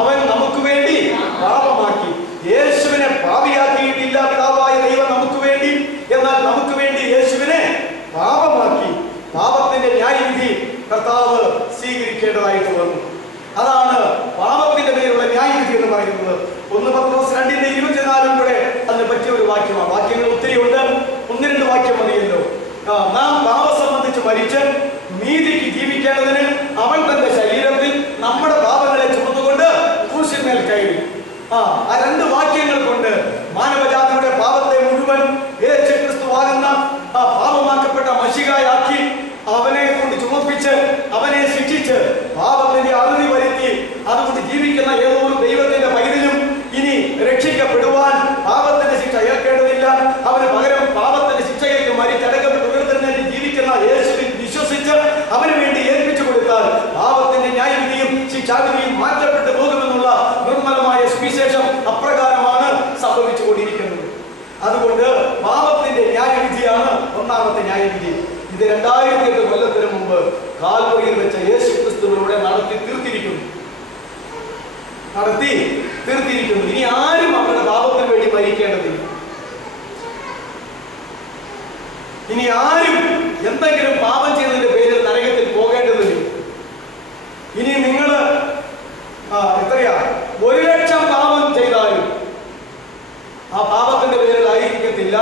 അവൻ നമുക്ക് വേണ്ടി പാപമാക്കി. യേശുവിനെ പാപിയാക്കിയിട്ടില്ല പിതാവായ ദൈവം നമുക്ക് വേണ്ടി, എന്നാൽ നമുക്ക് വേണ്ടി യേശുവിനെ പാപമാക്കി. പാപത്തിന്റെ ന്യായവിധി കർത്താവ് സ്വീകരിക്കേണ്ടതായിട്ട് വന്നു. അതാണ് പാപത്തിന്റെ പേരുള്ള ന്യായവിധി എന്ന് പറയുന്നത്. 1 പത്രോസ് 2:24 കൂടെ അതിനെ പറ്റിയ ഒരു വാക്യമാണ്. വാക്യങ്ങൾ ഒത്തിരി ഉണ്ട്, 1-2 വാക്യം മതിയല്ലോ. നാം പാപം സംബന്ധിച്ച് മരിച്ച് നീതിക്ക് ജീവിക്കേണ്ടതിന് അവൻ തന്റെ ശരീരത്തിൽ നമ്മുടെ പാപങ്ങളെ ചുമന്നുകൊണ്ട് ക്രൂശിന്മേൽ കയറി. ആ 2 വാക്യങ്ങൾ കൊണ്ട് മാനവജാതിയുടെ പാപത്തെ മുഴുവൻ യേശു ക്രിസ്തുവാകുന്ന ആ പാപമാക്കപ്പെട്ട മശിഹായാക്കി അവനെ കൊണ്ട് ചുമപ്പിച്ച് അവനെ ശിക്ഷിച്ച് പാപത്തിന്റെ അറുതി വരുത്തി അതുകൊണ്ട് ജീവിക്കുന്ന ഏതോ ഒരു ദൈവത്തിന്റെ പൈതലും ഇനി രക്ഷിക്കപ്പെടുവാൻ പാപത്തിന്റെ ശിക്ഷ ഏൽക്കേണ്ടതില്ല. അവന് പകരം പാപത്തിന്റെ ശിക്ഷയ്ക്ക് മരിച്ചടക്കപ്പെട്ട് ഉയർത്തെഴുന്നേറ്റ് ജീവിക്കുന്ന യേശുവിൽ വിശ്വസിച്ച് അവന് വേണ്ടി ഏൽപ്പിച്ചു കൊടുത്താൽ പാപത്തിന്റെ ന്യായവിധിയും ശിക്ഷാവിധിയും മാറ്റപ്പെട്ടു പോകുമെന്നുള്ള നിർമ്മലമായ സുവിശേഷം അപ്രകാരമാണ് സംഭവിച്ചുകൊണ്ടിരിക്കുന്നത്. അതുകൊണ്ട് പാപത്തിന്റെ ന്യായവിധിയാണ് ഒന്നാമത്തെ ന്യായവിധി. ഇത് 2008 കൊല്ലത്തിന് മുമ്പ് കാൽവറിയിൽ വെച്ച യേശു ക്രിസ്തുവിലൂടെ നടത്തി തീർത്തിരിക്കുന്നു. ഇനി ആരും അവരുടെ പാപത്തിന് വേണ്ടി മരിക്കേണ്ടതില്ല. ഇനി ആരും എന്തെങ്കിലും പാപം ചെയ്തതിന്റെ പേരിൽ നരകത്തിൽ പോകേണ്ടതില്ല. ഇനി നിങ്ങൾ എത്രയാ 1,00,000 പാപം ചെയ്താലും ആ പാപത്തിന്റെ പേരിൽ ആയിരിക്കത്തില്ല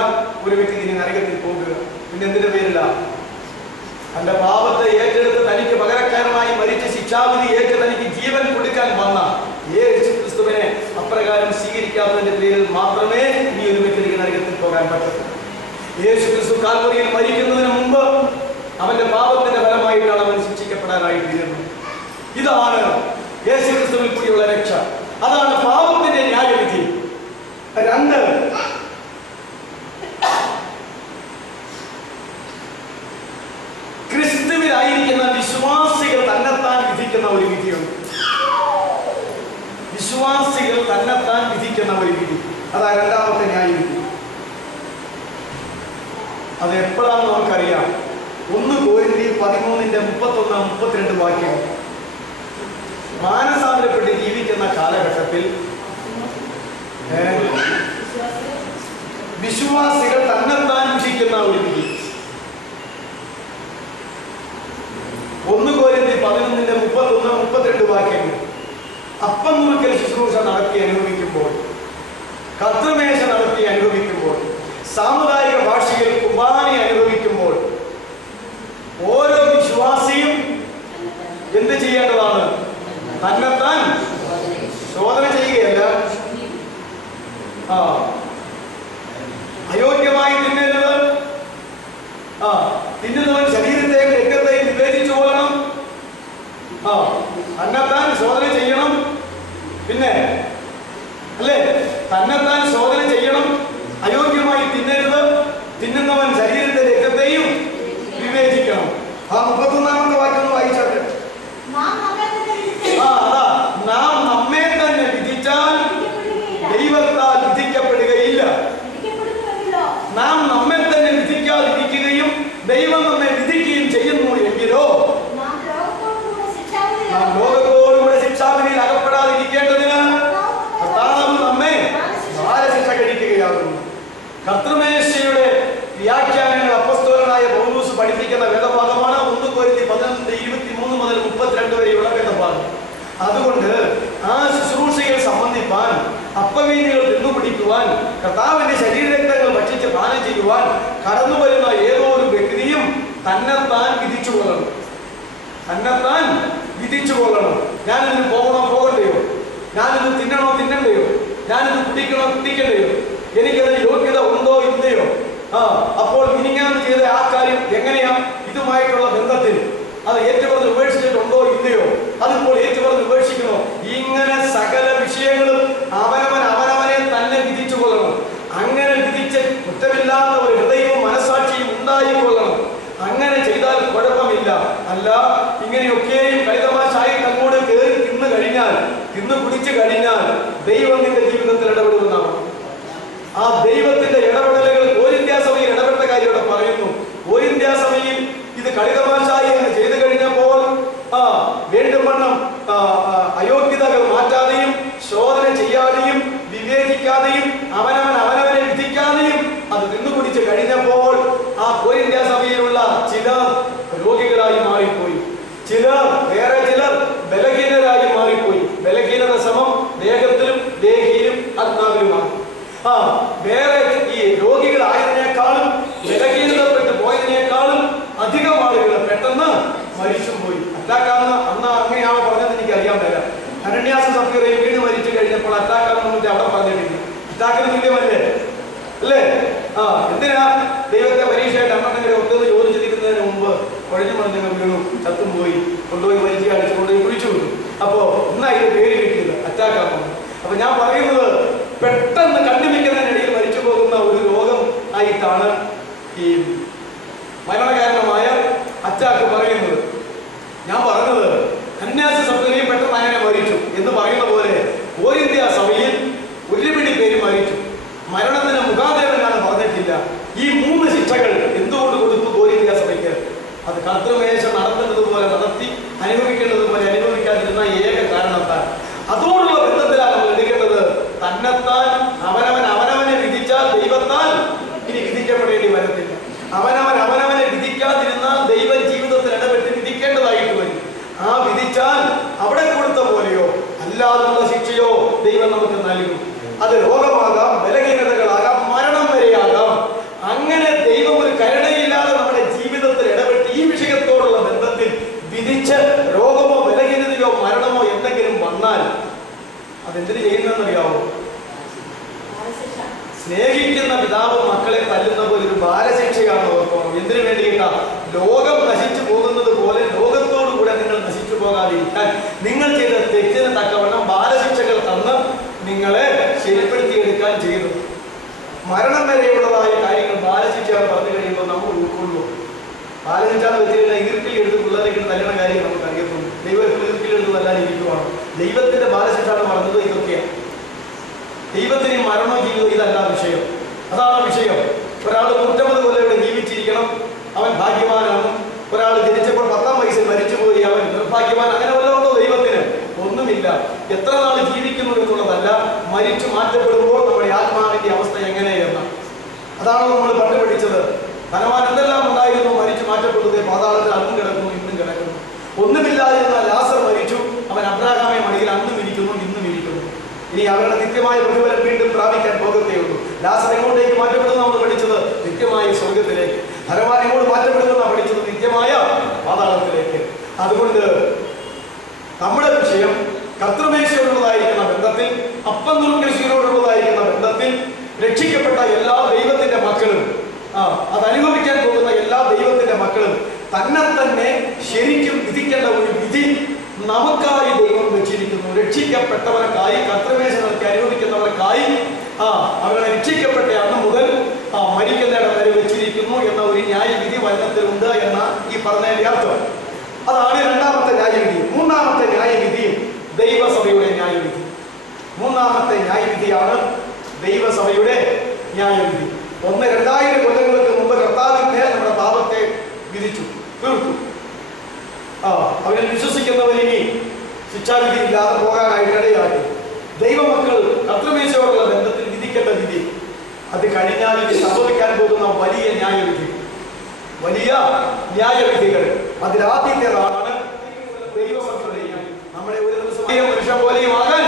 ഒരു വ്യക്തി ഇനി നരകത്തിൽ പോകുക. പിന്നെ എന്തിന്റെ പേരില്ല? തന്റെ പാപത്തെ ഏറ്റെടുത്ത് തനിക്ക് പകരക്കാരനായി മരിച്ച ശിക്ഷാവിധി ഏറ്റ് തനിക്ക് ജീവൻ കൊടുക്കാൻ വന്ന യേശു ക്രിസ്തുവിനെ അപ്രകാരം സ്വീകരിക്കാത്തതിന്റെ പേരിൽ മാത്രമേ ഈ ഒരു വ്യക്തിക്ക് നരകത്തിൽ പോകാൻ പറ്റൂ. യേശു ക്രിസ്തു കാൽവറിയിൽ മരിക്കുന്നതിന് മുമ്പ് അവന്റെ പാപത്തിന്റെ ഫലമായിട്ടാണ് അവൻ ശിക്ഷിക്കപ്പെടാനായി തീരുന്നത്. ഇതാണ് യേശു ക്രിസ്തുവിൽ കൂടിയുള്ള രക്ഷ. അതാണ് പാപത്തിന്റെ ന്യായവിധി. 2, ക്രിസ്തുവിലായിരിക്കുന്ന വിശ്വാസികൾ തന്നെത്താൻ വിധിക്കുന്ന ഒരു വിധിയുണ്ട്. വിശ്വാസികൾ തന്നെത്താൻ വിധിക്കുന്ന ഒരു വിധി, അതാ 2ാമത്തെ ന്യായവിധി. അത് എപ്പോഴാണെന്ന് നമുക്കറിയാം. 1 Corinthians 13:31-32 വാക്യം. മാനസാന്തരപ്പെട്ട് ജീവിക്കുന്ന കാലഘട്ടത്തിൽ വിശ്വാസികൾ തന്നെത്താൻ വിധിക്കുന്ന ഒരു വിധി. 1 Corinthians 11:31-32 വാക്യങ്ങൾ. അപ്പം മുറിക്കൽ ശുശ്രൂഷ നടത്തി അനുഭവിക്കുമ്പോൾ, കർത്തൃമേശ നടത്തി അനുഭവിക്കുമ്പോൾ, സാമുദായിക ഭാഷയിൽ കുർബാന അനുഭവിക്കുമ്പോൾ ഓരോ വിശ്വാസിയും എന്ത് ചെയ്യേണ്ടതാണ്? തന്നെത്താൻ ശോധന ചെയ്യുകയല്ല. അയോഗ്യമായി തിന്നരുത്. തിന്നുന്നവൻ ശരീരത്തെയും രക്തത്തെയും വിവേചിച്ചു കൊള്ളണം. തന്നെത്താൻ ശോധന ചെയ്യണം. പിന്നെ അല്ലേ, തന്നെത്താൻ ശോധന ചെയ്യണം. അയോഗ്യമായി തിന്നരുത്. തിന്നുന്നവൻ ശരീരത്തെ രക്തത്തെയും വിവേചിക്കണം. 31ാമത്തെ വാക്യം ഒന്ന് വായിച്ചാട്ടെ. നാം നമ്മെ തന്നെ വിധിച്ചാൽ ദൈവത്താൽ വിധിക്കപ്പെടുക തന്നെത്താൻ വിധിച്ചു കൊള്ളണം. ഞാനിതിന് പോകണോ പോകണ്ടയോ, ഞാനിത് തിന്നണോ തിന്നണ്ടയോ, ഞാനിത് കുടിക്കണോ കുടിക്കണ്ടയോ, എനിക്കതിന് യോഗ്യത ഉണ്ടോ ഇല്ലയോ, അപ്പോൾ മിനിങ്ങാന്ന് ചെയ്ത ആ കാര്യം എങ്ങനെയാ ഇതുമായിട്ടുള്ള ബന്ധത്തിൽ അത് ഏറ്റുപറഞ്ഞ് ഉപേക്ഷിച്ചിട്ടുണ്ടോ ഇല്ലയോ, അതിപ്പോൾ ഏറ്റുപറഞ്ഞ് ഉപേക്ഷിക്കണോ, ഇങ്ങനെ സകല വിഷയങ്ങളും അവനവനെ തന്നെ വിധിച്ചു കൊള്ളണം. അങ്ങനെ വിധിച്ച് കുറ്റമില്ലാത്ത ഒരു ഹൃദയവും മനസാക്ഷിയും ഉണ്ടായിക്കൊള്ളണം. അങ്ങനെ ചെയ്താൽ കുഴപ്പമില്ല. അല്ല ഇങ്ങനെയൊക്കെയും കളിതമാശായിട്ട് അങ്ങോട്ട് കയറി തിന്നു കഴിഞ്ഞാൽ, തിന്നു കുടിച്ചു കഴിഞ്ഞാൽ ദൈവം നിന്റെ ജീവിതത്തിൽ ഇടപെടുന്നതാണ്. ആ ദൈവത്തിന്റെ ഇടപെടലുകൾ ഓരിന്ത്യ സഭയിൽ ഇടപെട്ട കാര്യം ഇവിടെ പറയുന്നു. ഓരിന്ത്യ സഭയിൽ ഇത് കളിതമാശായി എന്ന് ചെയ്തു കഴിഞ്ഞപ്പോൾ വേണ്ടുവണ്ണം അയോഗ്യതകൾ മാറ്റാതെയും ശോധന ചെയ്യാതെയും വിവേചിക്കാതെയും അവനവനെ വിധിക്കാതെയും അത് തിന്നുകുടിച്ച് കഴിഞ്ഞപ്പോൾ ആ ഓരിന്ത്യ സഭയിലുള്ള ചിലർ രോഗികളായി മാറിപ്പോയി, വേറെ ചിലർ ബലഹീനരായി മാറിപ്പോയി. ബലഹീനത സമം ദേഹത്തിലും ദേഹിയിലും ആത്മാവിലുമാണ്. വേറെ ഈ രോഗികളായതിനേക്കാളും ബലഹീനതപ്പെട്ട് പോയതിനേക്കാളും അധികം ആളുകൾ പെട്ടെന്ന് മരിച്ചും പോയി. അറ്റാക്കാന്ന് അന്ന് അങ്ങനെയാണോ പറഞ്ഞത് എനിക്ക് അറിയാൻ പറ്റില്ല. അനന്യാസ സഫീറയിൽ വീണ് മരിച്ചു കഴിഞ്ഞപ്പോൾ അറ്റാക്കാണെന്ന് അവിടെ പറഞ്ഞിട്ടില്ല. അറ്റാക്കിന് തുല്യമല്ലേ അല്ലേ? എന്തിനാ ദൈവത്തെ പരീക്ഷയായിട്ട് അമ്മങ്ങനെ ഒത്തെന്ന് ചോദിച്ചിരിക്കുന്നതിന് മുമ്പ് കുഴഞ്ഞു മറിഞ്ഞങ്ങ് വീണു, ചത്തും പോയി, കൊണ്ടുപോയി മരിച്ചു കാണിച്ചു കൊണ്ടുപോയി കുഴിച്ചു വിട്ടു. അപ്പോ ഇന്നാ ഇത് പേര് കിട്ടിയത് അറ്റാക്കാണ്. അപ്പൊ ഞാൻ പറയുന്നത് പെട്ടെന്ന് കണ്ടുപിടിക്കുന്നതിനിടയിൽ മരിച്ചു പോകുന്ന ഒരു രോഗം ആയിട്ടാണ് ഈ മരണകാരണമായ അറ്റാക്ക് പറയുന്നത്. ഞാൻ പറഞ്ഞത് കന്യാസ സഭയിൽ പെട്ടെന്ന് അങ്ങനെ മരിച്ചു എന്ന് പറയുന്ന പോലെ ഓരിന്ത്യ സഭയിൽ ഒരുപിടി പേര് മരിച്ചു. മരണത്തിന് മുഖാന്തരമെന്നാണ് പറഞ്ഞിട്ടില്ല. ഈ 3 ശിക്ഷകൾ എന്തുകൊണ്ട് കൊടുത്തു ഓരിന്ത്യ സഭയ്ക്ക്? അത് കർത്തൃമേശ നടത്തേണ്ടത് പോലെ നടത്തി, അനുഭവിക്കേണ്ടത് പോലെ അനുഭവിക്കാതിരുന്ന ഏക കാരണത്താൽ. അതോടുള്ള ബന്ധത്തിലാണ് നമ്മൾ എടുക്കേണ്ടത്. തന്നെത്താൻ അവനവനെ വിധിച്ചാൽ ദൈവത്താൽ ഇനി വിധിക്കപ്പെടേണ്ടി വരത്തില്ല. അവനവനെ വിധിക്കാതിരുന്നാൽ ദൈവം ജീവിതത്തിൽ ഇടപെട്ട് വിധിക്കേണ്ടതായിട്ട് വരും. ആ വിധിച്ചാൽ അവിടെ കൊടുത്ത പോലെയോ അല്ലാതുള്ള ശിക്ഷയോ ദൈവം നമുക്ക് നൽകും. അത് രോഗമാകാം, ബലഹീനതകളാകാം, മരണം വരെയാകാം. അങ്ങനെ ദൈവം ഒരു കരുണയില്ലാതെ നമ്മുടെ ജീവിതത്തിൽ ഇടപെട്ട് ഈ വിഷയത്തോടുള്ള ബന്ധത്തിൽ വിധിച്ച് രോഗമോ ബലഹീനതയോ മരണമോ എന്തെങ്കിലും വന്നാൽ അതെന്തിനു ചെയ്യുന്നതെന്നറിയാവോ? സ്നേഹിക്കുന്ന പിതാവ് മക്കളെ തല്ലുന്ന പോലെ ഒരു ബാലശിക്ഷയാണ് ഓർക്കണം. എന്തിനു വേണ്ടിയിട്ടാ? ലോകം നശിച്ചു പോകുന്നത് പോലെ ലോകത്തോടു കൂടെ നിങ്ങൾ നശിച്ചു പോകാതിരിക്കാൻ നിങ്ങൾ ചെയ്ത തെറ്റിന് തക്കവണ്ണം ബാലശിക്ഷകൾ തന്ന് നിങ്ങളെ ശരിപ്പെടുത്തിയെടുക്കാൻ ചെയ്തു. മരണം വരെയുള്ളതായ കാര്യങ്ങൾ ബാലശിക്ഷകൾ പറഞ്ഞു കഴിയുമ്പോൾ നമ്മൾ ഉൾക്കൊള്ളൂ. ബാലശിക്ഷാന്ന് വെച്ചിട്ടുള്ള ഈർക്കിൽ എടുത്ത് പിള്ളേരേക്ക് തല്ലുന്ന കാര്യം നമുക്ക് അറിയത്തുള്ളൂ. ദൈവം ഈർക്കിൽ എടുത്ത് തല്ലാൻ ഇരിക്കുവാണ്. ദൈവത്തിന്റെ ബാലശിക്ഷ എന്ന് പറഞ്ഞത് ഇതൊക്കെയാണ്. ദൈവത്തിന് മരണോ ജീവിതം ഇതല്ല വിഷയം. അതാണ് വിഷയം. ഒരാൾ 150 കൊല്ലം ഇവിടെ ജീവിച്ചിരിക്കണം, അവൻ ഭാഗ്യവാനാണ്. ഒരാൾ ജനിച്ചപ്പോൾ 10-ാം വയസ്സിൽ മരിച്ചുപോയി, അവൻ നിർഭാഗ്യവാൻ. അങ്ങനെ വല്ലതുണ്ടോ ദൈവത്തിന്? ഒന്നുമില്ല. എത്ര നാൾ ജീവിക്കുന്നു എന്നുള്ളതല്ല, മരിച്ചു മാറ്റപ്പെടുമ്പോൾ നമ്മുടെ ആത്മാവിന്റെ അവസ്ഥ എങ്ങനെയെന്ന്. അതാണ് നമ്മൾ പണ്ട് പഠിച്ചത്. ധനവാൻ എന്തെല്ലാം ഉണ്ടായിരുന്നു, മരിച്ചു മാറ്റപ്പെടുന്നത് പാതാളത്തിൽ അന്നും കിടക്കുന്നു, ഇന്നും കിടക്കുന്നു. ഒന്നുമില്ലാതിരുന്ന ലാസർ മരിച്ചു, അവൻ അബ്രാഹാമെ മടിയിൽ അന്നും ഇരിക്കുന്നു, ഇന്നും ഇരിക്കുന്നു. ഇനി അവരുടെ നിത്യമായ പ്രതിഫലം വീണ്ടും പ്രാപിക്കാൻ പോകത്തേയുള്ളൂ. ലാസർ എങ്ങോട്ടേക്ക് മാറ്റപ്പെടുന്ന നമ്മൾ പഠിച്ചത്? നിത്യമായ സ്വർഗത്തിലേക്ക്. ധനവാൻ എങ്ങോട്ട് മാറ്റപ്പെടുന്ന പഠിച്ചത്? നിത്യമായ പാതാളത്തിലേക്ക്. അതുകൊണ്ട് നമ്മുടെ വിഷയം കർത്തൃമേശയോടുള്ളതായിരിക്കുന്ന ബന്ധത്തിൽ, അപ്പം നുറുക്കശീലോടുള്ളതായിരിക്കുന്ന ബന്ധത്തിൽ രക്ഷിക്കപ്പെട്ട എല്ലാ ദൈവത്തിന്റെ മക്കളും, അത് അനുഭവിക്കാൻ പോകുന്ന എല്ലാ ദൈവത്തിന്റെ മക്കളും തന്നെ ശരിക്കും വിധിക്കേണ്ട ഒരു വിധി നമുക്കായി ദൈവം വെച്ചിരിക്കുന്നു. രക്ഷിക്കപ്പെട്ടവർക്കായി, കർത്തൃമേശകൾക്ക് അനുഭവിക്കുന്നവർക്കായി, അവരെ രക്ഷിക്കപ്പെട്ട അന്ന് മുതൽ മരിക്കുന്നിടം വരെ വെച്ചിരിക്കുന്നു എന്ന ഒരു ന്യായവിധി വചനത്തിലുണ്ട് എന്ന ഈ പറഞ്ഞതിന്റെ അർത്ഥം. അതാണ് രണ്ടാമത്തെ ന്യായവിധി. മൂന്നാമത്തെ ന്യായവിധിയും ദൈവസഭയുടെ ന്യായവിധി. മൂന്നാമത്തെ ന്യായവിധിയാണ് ദൈവസഭയുടെ ന്യായവിധി. 2000 കൊല്ലങ്ങൾക്ക് മുമ്പ് കർത്താവിന്റെ നമ്മുടെ പാപത്തെ വിധിച്ചു തീർത്തു. അവരിൽ വിശ്വസിക്കുന്നവരിനി ശിക്ഷാവിധി ഇല്ലാതെ പോകാനായിട്ട് ഇടയാക്കി. ദൈവമക്കൾ കർത്തൃമേശയോടുള്ള ബന്ധത്തിൽ വിധിക്കേണ്ട വിധി, അത് കഴിഞ്ഞാൽ ഇത് സംഭവിക്കാൻ പോകുന്ന വലിയ ന്യായവിധി, വലിയ ന്യായവിധികൾ. അതിലാദ്യത്തേതാണ് ദൈവമക്കളുടെ നമ്മളെ ഒരു ദിവസം മനുഷ്യ പോലെയും ആകാൻ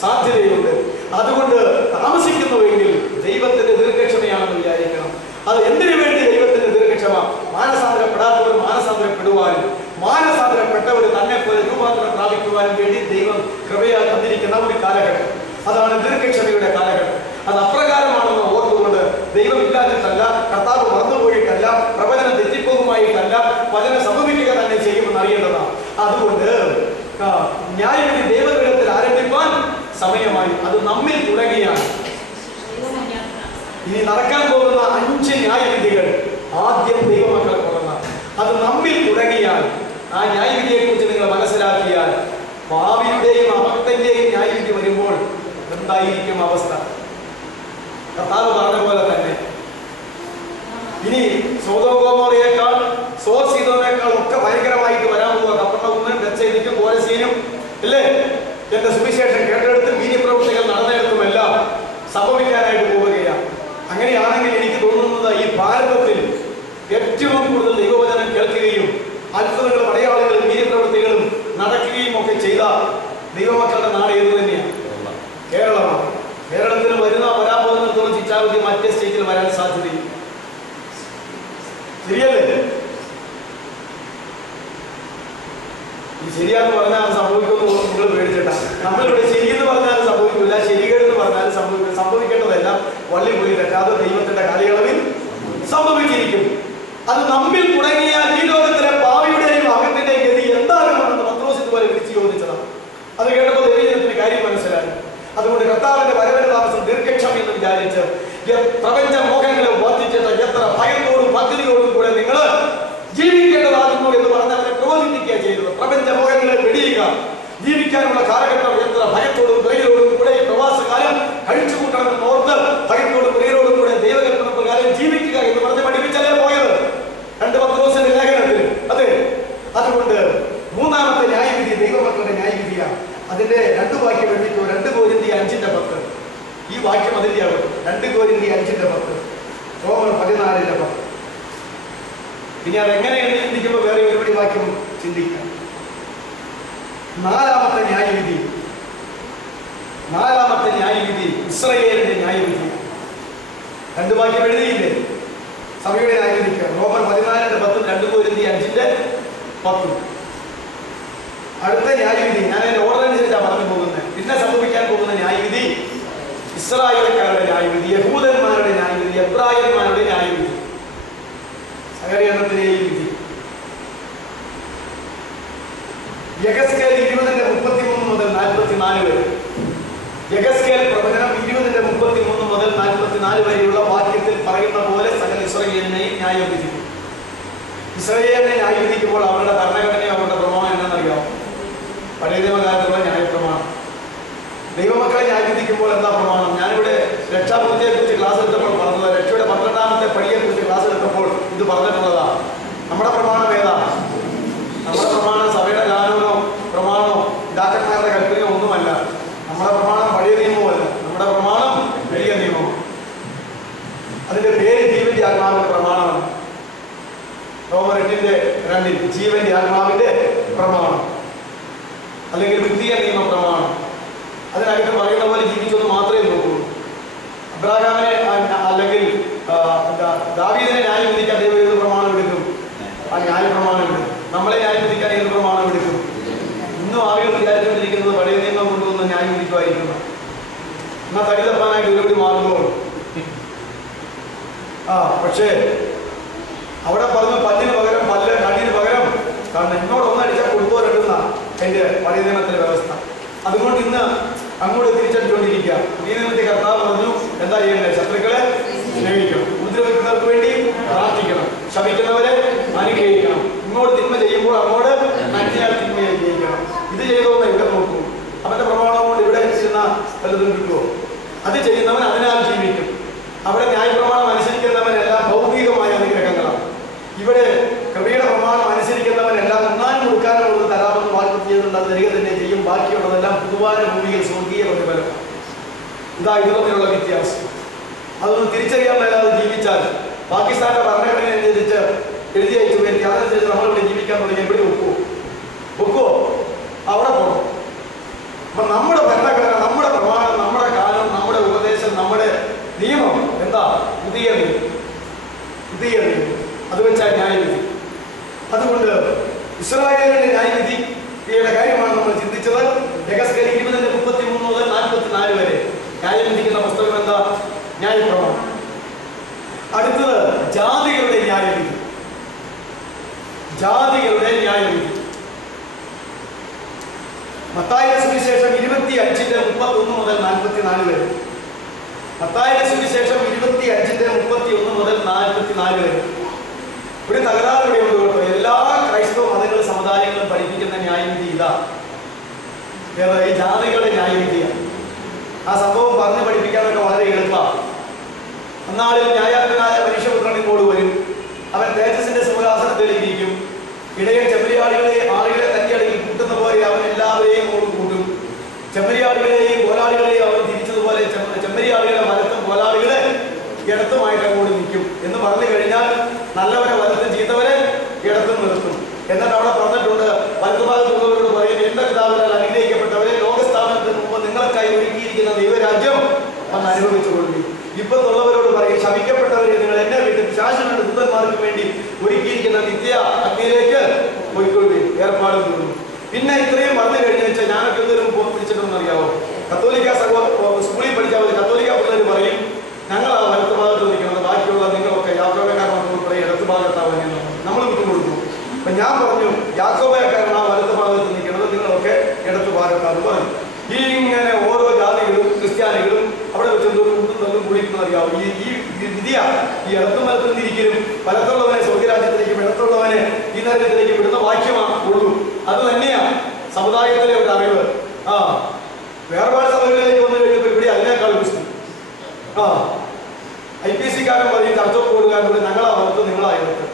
സാധ്യതയുണ്ട്. അതുകൊണ്ട് താമസിക്കുന്നുവെങ്കിൽ ദൈവത്തിന്റെ ദീർഘക്ഷമയാണെന്ന് വിചാരിക്കണം. അത് എന്തിനു വേണ്ടി ദൈവത്തിന്റെ ദീർഘക്ഷമ? മാനസാന്തരപ്പെടാത്തവർ മാനസാന്തരപ്പെടുവാനും, മാനസാന്തരപ്പെട്ടവർ തന്നെ പോലെ രൂപാന്തരം പ്രാപിക്കുവാനും വേണ്ടി ദൈവം കൃപയാൽ തന്നിരിക്കുന്ന ഒരു കാലഘട്ടം. അതാണ് ദീർഘക്ഷമയുടെ കാലഘട്ടം. അത് അപ്രകാരമാണെന്ന് ഓർത്തുകൊണ്ട് ദൈവം ഇല്ലാതിട്ടല്ല, കർത്താവ് മറന്നുപോയിട്ടല്ല, പ്രവചനം തെറ്റിപ്പോകുമായിട്ടല്ല, വചനം സംഭവിക്കുക തന്നെ ചെയ്യുമെന്ന് അറിയേണ്ടതാണ്. അതുകൊണ്ട് ന്യായവിധി ദൈവഗൃഹത്തിൽ ആരംഭിക്കാൻ സമയമായി. അത് നമ്മിൽ തുടങ്ങിയാണ്. ഇനി നടക്കാൻ പോകുന്ന 5 ന്യായവിധികൾ ആദ്യം ദൈവമക്കളെ തുടങ്ങാം. അത് നമ്മിൽ തുടങ്ങിയാൽ, ആ ന്യായവിധിയെ കുറിച്ച് നിങ്ങൾ മനസ്സിലാക്കിയാൽ, പാപിയുടെയും അഭക്തന്റെയും ന്യായവിധി വരുമ്പോൾ എന്തായിരിക്കും അവസ്ഥ? കർത്താവ് പറഞ്ഞ പോലെ തന്നെ ഇനി സോദോം ഗൊമോറയേക്കാൾ സീദോനേക്കാൾ ഒക്കെ ഭയങ്കരമായിട്ട് വരാൻ പോവുക. കപ്പർനഹൂമും ബേത്സയിദയും കോരസീനും അല്ലേ, എന്റെ സുവിശേഷം കേട്ടെടുത്തും വീര്യപ്രവൃത്തികൾ നടന്നെടുത്തുമെല്ലാം സംഭവിക്കാനായിട്ട് പോവുകയാണ്. അങ്ങനെയാണെങ്കിൽ എനിക്ക് തോന്നുന്നത് ഈ ഭാരതത്തിൽ ഏറ്റവും കൂടുതൽ ദൈവവചനം കേൾക്കുകയും അത്ഭുതങ്ങളും അടയാളങ്ങളും വീര്യപ്രവൃത്തികളും നടക്കുകയും ഒക്കെ ചെയ്ത ദൈവമക്കളുടെ നാട് ഏത് തന്നെയാണ്? കേരളമാണ്. കേരളത്തിൽ വരാൻ പോകുന്നിടത്തോളം ചിച്ചാവധി മറ്റേ സ്റ്റേറ്റിൽ വരാൻ സാധ്യതയില്ല. ശരിയല്ലേ? ഈ ശരിയാന്ന് പറഞ്ഞാൽ സംഭവിക്കുമെന്ന് നിങ്ങൾ പേടിച്ചിട്ടാ. നമ്മളിവിടെ ശരിയെന്ന് പറഞ്ഞാലും സംഭവിക്കില്ല, ശരികേടെന്ന് പറഞ്ഞാലും സംഭവിക്കും. സംഭവിക്കേണ്ടതെല്ലാം വള്ളി പോയി തെറ്റാതെ ദൈവത്തിന്റെ കാലയളവിൽ സംഭവിച്ചിരിക്കും. അത് നമ്മിൽ തുടങ്ങിയാൽ ഈ ലോകത്തിലെ പാവിയുടെയും അകത്തിന്റെയും ഗതി എന്താകുമെന്ന് പത്രോസ് ഇതുപോലെ വിളിച്ചു ചോദിച്ചതാണ്. അത് കേട്ടപ്പോൾ ദൈവജനത്തിന് കാര്യം മനസ്സിലായി. അതുകൊണ്ട് കർത്താവിന്റെ വരവിന് താമസം ദീർഘക്ഷമ എന്ന് വിചാരിച്ച് പ്രപഞ്ച മോഹങ്ങളെ വർദ്ധിച്ചിട്ട് എത്ര ഭയത്തോടും ഭക്തിയോടും കൂടെ നിങ്ങൾ ജീവിക്കേണ്ടതാകുന്നു എന്ന് പറഞ്ഞ് അവരെ പ്രബോധിപ്പിക്കുക ചെയ്തത്. പ്രപഞ്ച മോഹങ്ങളെ വെടിയുക, ജീവിക്കാനുള്ള കാലഘട്ടം എത്ര ഭയത്തോടും പ്രിയരോടും കൂടെ ഈ പ്രവാസകാലം കഴിച്ചുകൂട്ടണമെന്ന് ഓർത്ത് ഭയത്തോടും പ്രിയരോടും കൂടെ ദൈവകൽപ്പന പ്രകാരം ജീവിക്കുക എന്ന് പറഞ്ഞ് പഠിപ്പിച്ചല്ലേ പോയത് 2 പത്രോസിന്റെ ലേഖനത്തിൽ. അതെ, അതുകൊണ്ട് മൂന്നാമത്തെ ന്യായവിധി ദൈവമക്കളുടെ ന്യായവിധിയാണ്. അതിന്റെ 2 വാക്യം എഴുതിക്കോ. 2 കൊരിന്ത്യർ 5:10. ഈ വാക്യം അതിന്റെ ആകും. 2 കൊരിന്ത്യർ 5:10, റോമർ 14:10. ഇനി അതെങ്ങനെ ചിന്തിക്കുമ്പോൾ വേറെ ഒരുപടി വാക്യം ചിന്തിക്കാം. നാലാമത്തെ ന്യായവിധി ഇസ്രായേലിന്റെ ന്യായവിധി. 2 വാക്യം എഴുതിയില്ലേ? സഭയുടെ ന്യായവിധിക്ക് റോമർ 14:10, 2 കൊരിന്ത്യർ 5:10. അടുത്ത ന്യായവിധി ഞാൻ അതിന്റെ ഓർഡർ അനുസരിച്ചാണ് പറഞ്ഞു പോകുന്നത്. പിന്നെ സംഭവിക്കാൻ പോകുന്ന ന്യായവിധി ഇസ്രായേൽക്കാരുടെ ന്യായവിധി, യഹൂദന്മാരുടെ ന്യായവിധി, എബ്രായന്മാരുടെ ന്യായവിധി, സകലീകരണത്തിന്റെയും വിധി. യെഹെസ്കേൽ 20:33 മുതൽ 44 വരെ. യെഹെസ്കേൽ പ്രവചനം 20:33 മുതൽ 44 വരെയുള്ള വാക്യത്തിൽ പറയുന്ന പോലെ സകല ഇസ്രായേലിനെയും ന്യായം വിധിക്കും. ഇസ്രായേലിനെ ന്യായം വിധിക്കുമ്പോൾ അവരുടെ ഭരണഘടനയോ അവരുടെ പ്രമാണം എന്താണെന്നറിയാമോ? പഴയ നിയമകാലത്തുള്ള ന്യായപ്രമാണം. ദൈവമക്കളെ ന്യായം വിധിക്കുമ്പോൾ എന്താ പ്രമാണം? ഞാനിവിടെ രക്ഷാപൂർത്തിയെ കുറിച്ച് ക്ലാസ് എടുത്തപ്പോൾ പറഞ്ഞത്, രക്ഷയുടെ 12ാമത്തെ പടിയെ കുറിച്ച് ക്ലാസ് എടുത്തപ്പോൾ ഇത് പറഞ്ഞിട്ടുള്ളതാണ്. നമ്മുടെ പ്രമാണം ഏതാ? നമ്മുടെ പ്രമാണം സഭയുടെ ഗാനമോ പ്രമാണോ പിതാക്കന്മാരുടെ കൽപ്പനയോ ഒന്നുമല്ല. നമ്മുടെ പ്രമാണം പഴയ നിയമവുമല്ല. നമ്മുടെ പ്രമാണം വലിയ നിയമമാണ്. അതിന്റെ പേര് ജീവന്റെ ആത്മാവിന്റെ പ്രമാണമാണ്. റോമർ 8:2 ജീവന്റെ ആത്മാവിന്റെ പ്രമാണം, അല്ലെങ്കിൽ വിദ്യ നിയമ പ്രമാണം. അതിനകത്ത് പറയുന്ന പോലെ ജീവിച്ചൊന്ന് മാത്രമേ നോക്കൂ. അബ്രാഹാമിനെ അല്ലെങ്കിൽ ദാവീദിനെ ന്യായം വിധിക്കാൻ ദൈവം ഏത് പ്രമാണം എടുക്കും? ആ ന്യായ പ്രമാണം എടുക്കും. നമ്മളെ ന്യായം വിധിക്കാൻ ഏത് പ്രമാണം എടുക്കും? ഇന്നും ആളുകൾ വിചാരിച്ചുകൊണ്ടിരിക്കുന്നത് പഴയ നിയമം കൊണ്ടുവന്ന് ന്യായം വിധിക്കുമായിരിക്കുന്നു. എന്നാൽ തടി തപ്പാനായിട്ട് ഒരുപടി മാറുമ്പോൾ പക്ഷേ അവിടെ പറഞ്ഞു പല്ലിന് പകരം പല്ല്, കണ്ണിന് പകരം കാരണം എന്നോട് ഒന്നടിച്ചാൽ കൊടുത്തോരെടുന്ന അതിന്റെ പഴയ നിയമത്തിലെ വ്യവസ്ഥ. അതുകൊണ്ട് ഇന്ന് അങ്ങോട്ട് തിരിച്ചടിച്ചുകൊണ്ടിരിക്കുക. പുതിയ നിയമത്തെ കർത്താവ് പറഞ്ഞു എന്താ ചെയ്യേണ്ടത്? ശത്രുക്കളെ സ്നേഹിക്കണം, ഉപദ്രവിക്കുന്നവർക്ക് വേണ്ടി പ്രാർത്ഥിക്കണം, ശപിക്കുന്നവരെ അനുഗ്രഹിക്കണം, ഇങ്ങോട്ട് തിന്മ ചെയ്യുമ്പോൾ അങ്ങോട്ട് നന്മയാൽ തിന്മയെ ജയിക്കണം. ഇത് ചെയ്തോന്ന് ഇവിടെ നോക്കൂ. അവന്റെ പ്രമാണം കൊണ്ട് ഇവിടെ ചെയ്യുന്ന വല്ലതും കിട്ടുമോ? അത് ചെയ്യുന്നവൻ അതിനാൽ ജീവിക്കും. അവിടെ ന്യായപ്രമാണം അനുസരിക്കുന്നവനെല്ലാം ഭൗതികമായ അനുഗ്രഹങ്ങളാണ്. ഇവിടെ കൃപയുടെ പ്രമാണം അനുസരിക്കുന്നവനെല്ലാം ഒന്നാൻ കൊടുക്കാനുള്ളത് തരാമെന്ന് വാഗ്ദത്തം ചെയ്തിട്ടുണ്ട്. അത് തരിക തന്നെ ചെയ്യും. ബാക്കിയുള്ളതെല്ലാം പൊതുവായ ഭൂമിയിൽ സ്വർഗീയ പ്രതിഫലം. ഇതാ ഇത് തമ്മിലുള്ള വ്യത്യാസം. അതൊന്നും തിരിച്ചറിയാൻ മേലാതെ ജീവിച്ചാൽ പാകിസ്ഥാന്റെ ഭരണഘടന അനുസരിച്ച് എഴുതി അയച്ചു വേണ്ടി അതനുസരിച്ച് നമ്മളിവിടെ ജീവിക്കാൻ തുടങ്ങി എവിടെ ഒക്കുവോ? അവിടെ പോകണം. അപ്പൊ നമ്മുടെ ഭരണഘടന, നമ്മുടെ പ്രമാണം, നമ്മുടെ കാലം, നമ്മുടെ ഉപദേശം, നമ്മുടെ നിയമം എന്താ? പുതിയ നിയമം. അത് വെച്ചാൽ ന്യായവിധി. അതുകൊണ്ട് ഇസ്രായേലിന്റെ ന്യായവിധിയുടെ കാര്യമാണ് നമ്മൾ ചിന്തിച്ചത്. യഹസ്കേൽ 20:33 മുതൽ 44 വരെ ന്യായവിധിക്കുന്ന പുസ്തകം എന്താ? ന്യായപ്രമാണം. അടുത്തത് ജാതികളുടെ ന്യായവിധി. ജാതികളുടെ ന്യായവിധി മത്തായിയുടെ സുവിശേഷം 25:31 മുതൽ 44 വരെ. മത്തായിയുടെ സുവിശേഷം 25:31 മുതൽ 44 വരെ. ഒരു തകരാറ് ഇവിടെ ഉണ്ട് കേട്ടോ. എല്ലാ ക്രൈസ്തവ മതങ്ങളും സമുദായങ്ങളും പഠിപ്പിക്കുന്ന ന്യായവിധി ഇതാ. ഈ ജാതികളുടെ ന്യായവിധിയാണ്. ആ സംഭവം പറഞ്ഞ് പഠിപ്പിക്കാനൊക്കെ വളരെ എളുപ്പമാണ്. അന്നാളിൽ ന്യായാധിപനായ മനുഷ്യപുത്രൻ ഇങ്ങോട്ട് വരും. അവൻ തേജസ്സിന്റെ സിംഹാസനത്തിലേക്ക് ഇരിക്കും. ഇടയിൽ ചെമ്മരിയാടുകളെ ആളുകളെ തന്റെ അടയിൽ കൂട്ടുന്ന പോലെ അവൻ എല്ലാവരെയും കൂട്ടും. ചെമ്മരിയാടുകളെയും കോലാടുകളെയും അവൻ തിരിച്ചതുപോലെ ചെമ്മരിയാടുകളെ വലത്തും കോലാടുകളെ ഇടത്തുമായിട്ട് അങ്ങോട്ട് നിൽക്കും എന്ന് പറഞ്ഞു കഴിഞ്ഞാൽ നല്ലവരെ വലത്തും ചീത്തവരെ ഇടത്തും നിർത്തും. എന്നിട്ട് അവിടെ പറഞ്ഞിട്ടുണ്ട്, വലത്തുഭാഗത്തുള്ളവരോട് പറയും, എന്റെ പിതാവിനാൽ അനുഗ്രഹിക്കപ്പെട്ടവരെ ലോകസ്ഥാപനത്തിന് മുമ്പ് നിങ്ങൾക്കായി ഒരുക്കിയിരിക്കുന്ന ദൈവരാജ്യം അന്ന് അനുഭവിച്ചുകൊള്ളുകയും. ഇപ്പത്തുള്ളവരോട് പറയും, ശമിക്കപ്പെട്ടവരെ നിങ്ങൾ എന്നെ വീട്ടിൽ ശാശ്വത ദൂതന്മാർക്ക് വേണ്ടി ഒരുക്കിയിരിക്കുന്ന നിത്യ അഗ്നിയിലേക്ക് പോയിക്കൊള്ളുകയും ഏർപ്പാട് തീർന്നു. പിന്നെ ഇത്രയും പറഞ്ഞു കഴിഞ്ഞു വെച്ചാൽ ഞാനൊക്കെ എന്തെങ്കിലും പിടിച്ചിട്ടുണ്ടെന്ന് അറിയാവോ? കത്തോലിക്ക സ്കൂളിൽ പഠിച്ചാൽ മതി. കത്തോലിക്ക പിള്ളേർ പറയും, ഞങ്ങൾ ആ വലത്ത് ഭാഗത്ത് നിൽക്കുന്നത്, ബാക്കിയുള്ള നിങ്ങളൊക്കെ യാക്കോബക്കാരൻ ഉൾപ്പെടെ ഇടത്ത് ഭാഗത്താവുന്നു നമ്മൾ വിട്ടുകൊടുക്കും. അപ്പൊ ഞാൻ പറഞ്ഞു, യാക്കോബക്കാരൻ ആ വലത്ത് ഭാഗത്ത് നിൽക്കുന്നത്, നിങ്ങളൊക്കെ ഇടത്ത് ഭാഗത്താന്ന് പറഞ്ഞു. ഇങ്ങനെ ഓരോ ജാതികളും ക്രിസ്ത്യാനികളും അവിടെ വെച്ച് കുണ്ടും കുളിക്കുന്നത് അറിയാവും. ഈ വിധിയാ ഈ ഇടത്തും വലത്തും തിരിക്കലും വലത്തുള്ളവനെ സ്വർഗരാജ്യത്തിലേക്കും ഇടത്തുള്ളവനെ ഈ നരകത്തിലേക്ക് വിടുന്ന വാക്യമാണ് ഉള്ളൂ. അത് തന്നെയാണ് സമുദായത്തിലെ ഒരു അറിവ്. വേർപാട് സഭകളിലേക്ക് വന്നു കഴിഞ്ഞപ്പോൾ ഇവിടെ അതിനേക്കാൾ വിശ്വസിക്കും. IPC-കാരൻ പറയും, ചർച്ച കൂടുകാരോട് ഞങ്ങളാ വലത്ത് നിങ്ങളാ ഇടത്ത്.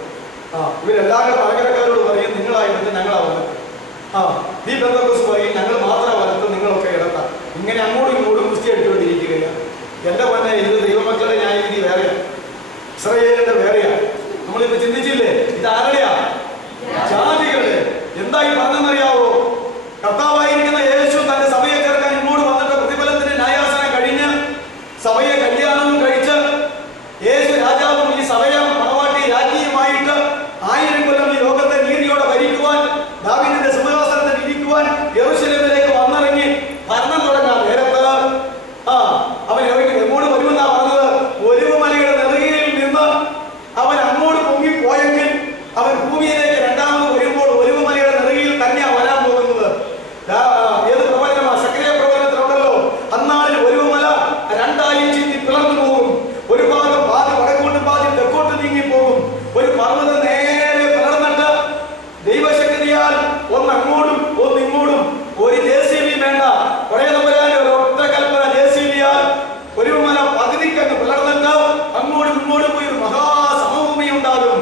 ഇവരെല്ലാവരുടെ പലകരക്കാരോട് പറയും, നിങ്ങളാ ഇടത്ത് ഞങ്ങളാ വലത്ത്. ഈ ബന്ധക്കോസ് പറയും, ഞങ്ങൾ മാത്രം വലത്ത് നിങ്ങളൊക്കെ ഇടത്താം. ഇങ്ങനെ അങ്ങോട്ടും ഇങ്ങോട്ടും കുസ്തി അടിച്ചുകൊണ്ടിരിക്കുകയാണ്. എന്റെ പൊന്നെ, ഇത് ദൈവമക്കളുടെ ന്യായവിധി വേറെയാണ്, ഇസ്രായേലിന്റെ വേറെയാണ്. നമ്മളിപ്പോ ചിന്തിച്ചില്ലേ, ഇത് ആരുടെയാ? ജാതികളുടെ. എന്തായി പറഞ്ഞെന്നറിയാവോ? കർത്താവായിരിക്കുന്ന യേശു തന്റെ സഭയെ ചേർക്കാൻ ഇങ്ങോട്ട് വന്നിട്ട് പ്രതിഫലത്തിന്റെ ന്യായാസനം കഴിഞ്ഞ് സഭയെ കല്യാണവും കഴിച്ച് യേശു രാജാവും ഈ സഭയെ മണവാട്ടി രാജ്ഞിയുമായിട്ട് 1000 കൊല്ലം ഈ ലോകത്തെ നീതിയോടെ ഭരിക്കുവാൻ, ദാവീദിന്റെ സിംഹാസനത്തിൽ ഇരിക്കുവാൻ യെരൂശലേമിലേക്ക് വന്നിറങ്ങി ഭരണം തുടങ്ങാൻ നേരത്ത് അവൻ എങ്ങോട്ട് വരുമെന്നാ പറഞ്ഞത്? ഒലിവുമലയുടെ നെറുകയിൽ നിന്ന് അവൻ അങ്ങോട്ട് പൊങ്ങിപ്പോയെങ്കിൽ അവൻ ഭൂമിയിലേക്ക് രണ്ടാമത് വരുമ്പോൾ ഒലിവുമലയുടെ നെറുകയിൽ തന്നെയാണ് വരാൻ പോകുന്നത്. ഏത് പ്രവചനമാ? സക്രിയ പ്രവചനത്തിലുണ്ടല്ലോ, അന്നാളിൽ ഒലിവുമല രണ്ടായി ചിന്തി പിളർന്നു പോകും. ഒരു ഭാഗം വടക്കോട്ട് പാതി തെക്കോട്ട് നീങ്ങിപ്പോകും. ഒരു പർവ്വതം നേരെ പിളർന്നിട്ട് ദൈവശക്തിയാൽ ഒന്ന് അങ്ങോട്ടും ഒന്ന് ഇങ്ങോട്ടും, ഒരു JCB വേണ്ട, ഒരേ നമ്പരാൻ ഒറ്റ കൽപ്പന JCB-യാൽ ഒലിവുമല പകുതിക്കങ്ങ് പിളർന്നിട്ട് അങ്ങോട്ടും ഇങ്ങോട്ടും പോയി ഒരു മഹാസമഭൂമി ഉണ്ടാകും.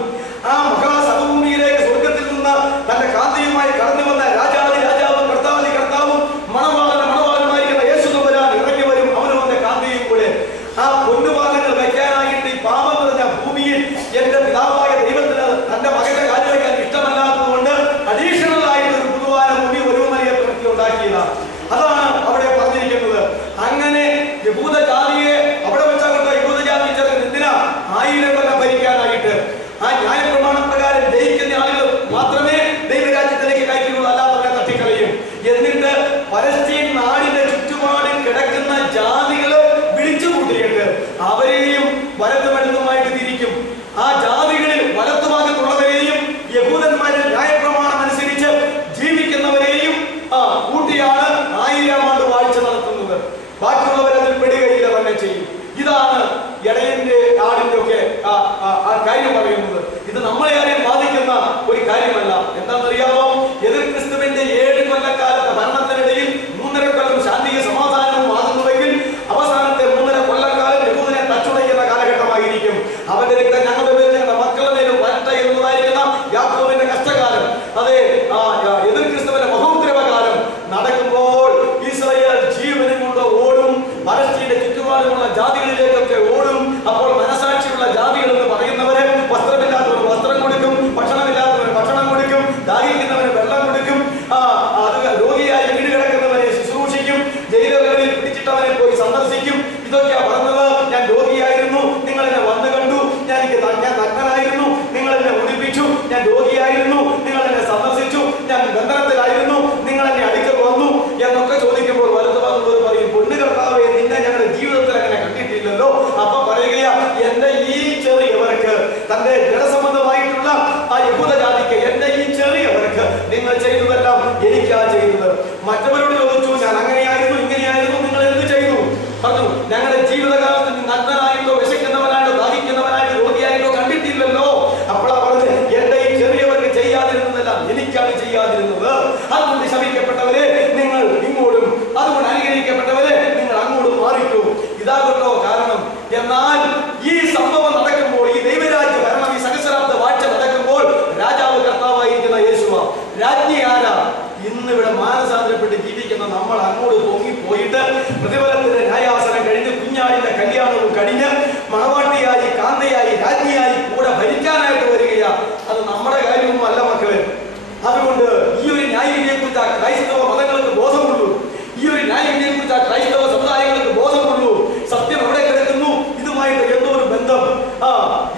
ആ മഹാസമഭൂമിയിലേക്ക് സ്വർഗത്തിൽ നിന്ന് തന്റെ കാന്തിയുമായി കടന്നു വന്ന രാജാതി രാജാവും കർത്താതി കർത്താവും മണവാളന്മാരിക്കുന്ന യേശു തമ്പുരാൻ ഇറങ്ങി വരും. അവനും അവന്റെ കാന്തിയും കൂടെ. ആ പൊന്നുപാലങ്ങൾ വയ്ക്കാനായിട്ട് ഈ പാപം നിറഞ്ഞ ഭൂമിയിൽ എന്റെ പിതാവായ ദൈവത്തിന് തന്റെ മകന്റെ കാര്യം വയ്ക്കാൻ ഇഷ്ടമല്ലാത്തത് കൊണ്ട് അഡീഷണൽ ആയിട്ട് ഒരു പുതുവാന ഭൂമി ഒലിവുമലയെ പ്രവൃത്തി ഉണ്ടാക്കിയതാണ്. അതാണ് അവിടെ പറഞ്ഞിരിക്കുന്നത്. അങ്ങനെ യഹൂദ ജാതിയെ അവിടെ വെച്ചാൽ യഹൂദ ജാതി ചേർന്ന് എന്തിനാ? 1000 കൊല്ലം ഭരിക്കാനായിട്ട്. ആ ന്യായപ്രമാണ പ്രകാരം ജയിക്കുന്ന ആളുകൾ മാത്രമേ ദൈവരാജ്യത്തിലേക്ക് കയറ്റുകയുള്ളൂ, അല്ലാത്തവരെ തട്ടിക്കളയും. എന്നിട്ട് പലസ്തീൻ നാടിന്റെ ചുറ്റുപാടിൽ കിടക്കുന്ന ജാതികള് വിളിച്ചു കൂട്ടിയിട്ട് അവരെയും വലത്തുമെടുത്തുമായിട്ട് തിരിക്കും. ആ ജാതികളിൽ വലത്തുഭാഗത്തുള്ളവരെയും യഹൂദന്മാരിൽ ന്യായപ്രമാണം അനുസരിച്ച് ജീവിക്കുന്നവരെയും കൂട്ടിയാണ് 1000 ആണ്ട് വാഴ്ച എനിക്കാണ് ചെയ്തത്. മറ്റവരോട് ചോദിച്ചു, ഞാൻ അങ്ങനെയായിരുന്നു ഇങ്ങനെയായിരുന്നു, നിങ്ങൾ എന്ത് ചെയ്തു? പറഞ്ഞു, ഞങ്ങളുടെ ജീവിതകാലത്ത് നഗ്നനായിട്ടോ വിശക്കുന്നവനായിട്ടോ ദാഹിക്കുന്നവനായിട്ടോ രോഗിയായിട്ടോ കണ്ടിട്ടില്ലല്ലോ. അപ്പോഴാ പറഞ്ഞത്, എന്റെ ഈ ചെറിയവർക്ക് ചെയ്യാതിരുന്നതല്ല എനിക്കാണ് ചെയ്യാതിരുന്നത്. അതുകൊണ്ട് ശപിക്കപ്പെട്ടവരെ നിങ്ങൾ ഇങ്ങോട്ടും, അതുകൊണ്ട് അനുഗ്രഹിക്കപ്പെട്ടവരെ നിങ്ങൾ അങ്ങോട്ടും മാറിക്കൂ. ഇതാകട്ടോ കാരണം. എന്നാൽ ഈ സംഭവം നടക്കുമ്പോൾ, ഈ ദൈവരാജ്യ ഭരണം, ഈ സഹസ്രാബ്ദ വാഴ്ച നടക്കുമ്പോൾ രാജാവ് കർത്താവായിരിക്കുന്ന യേശുവ, രാജ്ഞി ആരാ? ഇന്നിവിടെ മാനസാന്തരപ്പെട്ട് ജീവിക്കുന്ന നമ്മൾ അങ്ങോട്ട് പൊങ്ങിപ്പോയിട്ട് പ്രതിഫലത്തിന്റെ ന്യായാസനം കഴിഞ്ഞ് കുഞ്ഞാടിന്റെ കല്യാണവും കഴിഞ്ഞ് മണവാട്ടിയായി കാന്തയായി രാജ്ഞിയായി കൂടെ ഭരിക്കാനായിട്ട് വരികയാ. അത് നമ്മുടെ കാര്യമൊന്നും അല്ല മക്കളെ. അതുകൊണ്ട് ഈ ഒരു ന്യായവിധിയെ കുറിച്ച് ക്രൈസ്തവ മതങ്ങൾക്ക് ബോധമുള്ളൂ. ഈ ഒരു ന്യായവിധിയെ കുറിച്ച് ക്രൈസ്തവ സമുദായങ്ങൾക്ക് ബോധമുള്ളൂ. സത്യം എവിടെ കിടക്കുന്നു, ഇതുമായിട്ട് എന്തോ ഒരു ബന്ധം,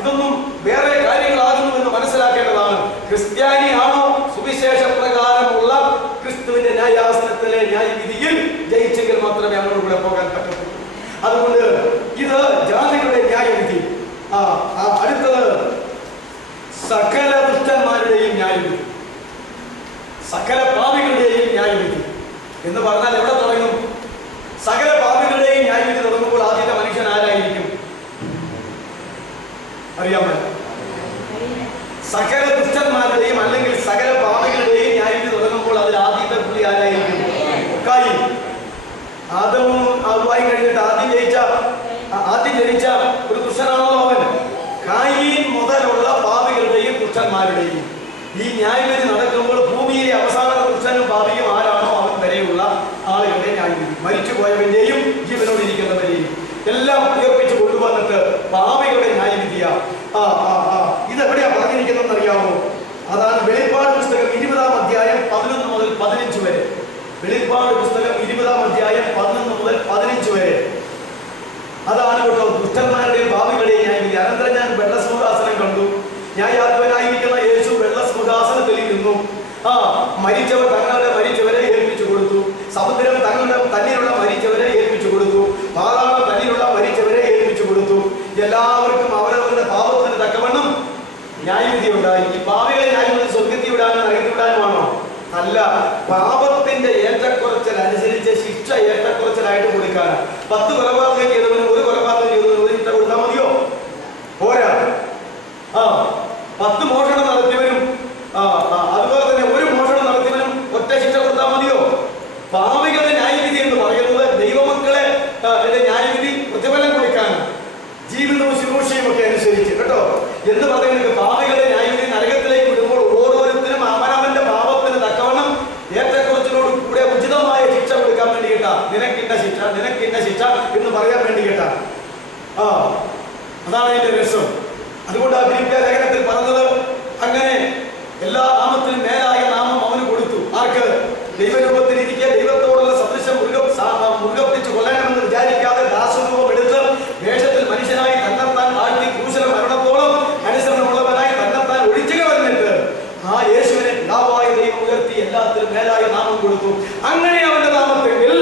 ഇതൊന്നും വേറെ കാര്യങ്ങളാകുന്നു എന്ന് മനസ്സിലാക്കേണ്ടതാണ്. ക്രിസ്ത്യാനിയാണോ സുവിശേഷ പ്രകാരമുള്ള ക്രിസ്തുവിന്റെ ന്യായാസനത്തിലെ ന്യായവിധിയിൽ ജയിച്ചെങ്കിൽ മാത്രമേ അങ്ങോട്ട് കൂടെ പോകാൻ പറ്റത്തുള്ളൂ. അതുകൊണ്ട് ഇത് ജാതികളുടെ ന്യായവിധി. അടുത്തത് സകല ദുഷ്ടന്മാരുടെയും ന്യായവിധി, സകല പാപികളുടെയും ന്യായവിധി എന്ന് പറഞ്ഞാൽ എവിടെ തുടങ്ങും? സകല പാപികളുടെയും ന്യായവിധി തുടങ്ങുമ്പോൾ ആദ്യത്തെ മനുഷ്യൻ ആരായിരിക്കും? അറിയാമോ? സകല ദുഷ്ടന്മാരുടെയും അല്ലെങ്കിൽ സകല പാപികളുടെയും ന്യായവിധി തുടങ്ങുമ്പോൾ അതിൽ ആദ്യത്തെ പുള്ളി ആരായിരിക്കും? കായീൻ. ആദവും ഹവ്വായും കഴിഞ്ഞിട്ട് ആദ്യം ജനിച്ച ഒരു ദുഷ്ടനാണോ അവൻ? കായീൻ മുതലുള്ള പാപികളുടെയും ദുഷ്ടന്മാരുടെയും ഈ ന്യായവിധി നടക്കുമ്പോൾ ഭൂമിയിലെ അവസാന ദുഷ്ടനും പാപിയും ആരാണോ അവൻ വരെയുള്ള ആളുകളുടെ ന്യായവിധി. മരിച്ചുപോയവന്റെയും ജീവനോടിരിക്കുന്നവരെയും എല്ലാം ഉയർപ്പിച്ചു കൊണ്ടുവന്നിട്ട് പാപികളുടെ ന്യായവിധിയാ. ഇതെവിടെയാ പറഞ്ഞിരിക്കുന്നതെന്ന് അറിയാമോ? അതാണ് വെളിപ്പാട് പുസ്തകം 20-ാം അധ്യായം 11 മുതൽ 15 വരെ. വെളിപ്പാട് പുസ്തകം 20-ാം അധ്യായം 11 മുതൽ 15 വരെ. അതാണ് കേട്ടോ ദുഷ്ടന്മാരുടെയും പാപികളുടെയും ന്യായവിധി. അനന്തരം ഞാൻ വെള്ളസിംഹാസനം കണ്ടു. ന്യായാധിപനായിരിക്കുന്ന യേശു വെള്ളസിംഹാസനത്തിൽ ഇരുന്നു. മരിച്ചവർ തങ്ങളുടെ മരിച്ചവരെ ഏൽപ്പിച്ചു കൊടുത്തു. സമുദ്രം തന്നിലുള്ള മരിച്ചവരെ ഏൽപ്പിച്ചു കൊടുത്തു. പാതാളം തന്നിലുള്ള മരിച്ചവരെ ഏൽപ്പിച്ചു കൊടുത്തു. എല്ലാവർക്കും അവരവരുടെ പാപത്തിന് തക്കവണ്ണം ന്യായവിധി ഉണ്ടായി. ഈ പാപികളെ ന്യായവിധി സ്വർഗത്തിൽ വിടാനും നരകത്തിൽ വിടാനുമാണോ? അല്ല, പാപത്തിന്റെ ഏറ്റക്കുറച്ചിലനുസരിച്ച് ശിക്ഷ ഏറ്റക്കുറച്ചിലായിട്ട് കൊടുക്കാനാണ്. 10 കൊലപാതകം ചെയ്തവനും 1 കൊലപാതകം ചെയ്തവനും 1 ശിക്ഷ കൊടുത്താൽ മതിയോ? പോരാ. 10 മോഷണം നടത്തിയവനും അതുപോലെ തന്നെ 1 മോഷണം നടത്തിയവനും ഒറ്റ ശിക്ഷ കൊടുത്താൽ മതിയോ? പാപികളുടെ ന്യായവിധി എന്ന് പറയുന്നത് ദൈവമക്കളെ ന്യായവിധി പ്രതിഫലം കൊടുക്കാനാണ്, ജീവിതവും ശുശ്രൂഷയും ഒക്കെ അനുസരിച്ച് കേട്ടോ. എന്ന് പറയുന്നത് പാപികളുടെ ന്യായവിധി നരകത്തിലേക്ക് വിടുമ്പോൾ ഓരോരുത്തരും അവനവന്റെ പാപത്തിന് തക്കവണ്ണം ഏറ്റക്കുറച്ചിലോട് കൂടെ ഉചിതമായ ശിക്ഷ കൊടുക്കാൻ വേണ്ടി കേട്ടാ. നിനക്കിന്ന ശിക്ഷ എന്ന് പറയാൻ വേണ്ടി കേട്ടാ. അതാണ് അതിന്റെ രസം. അതുകൊണ്ട് ആ ഫിലിപ്പിയ ലേഖനത്തിൽ പറഞ്ഞത് അങ്ങനെ എല്ലാ നാമത്തിനും മേലായ നാമം അവന് കൊടുത്തു. ആർക്ക്? ദൈവരൂപത്തിൽ ഇരിക്കുക, ദൈവത്തോടുള്ള സദൃശം മുറുകെ പിടിച്ച് കൊല്ലണമെന്ന് വിചാരിക്കാതെ ദാസരൂപം എടുത്ത് വേഷത്തിൽ മനുഷ്യനായി തന്നെത്താൻ ആഴ്ത്തി ക്രൂശിലെ മരണത്തോളം അനുസരണമുള്ളവനായി തന്നെത്താൻ ഒഴിച്ചു കളഞ്ഞിട്ട് ആ യേശുവിനെ പിതാവായ ദൈവം ഉയർത്തി എല്ലാത്തിനും മേലായ നാമം കൊടുത്തു. അങ്ങനെ അവന്റെ നാമത്തെങ്കിൽ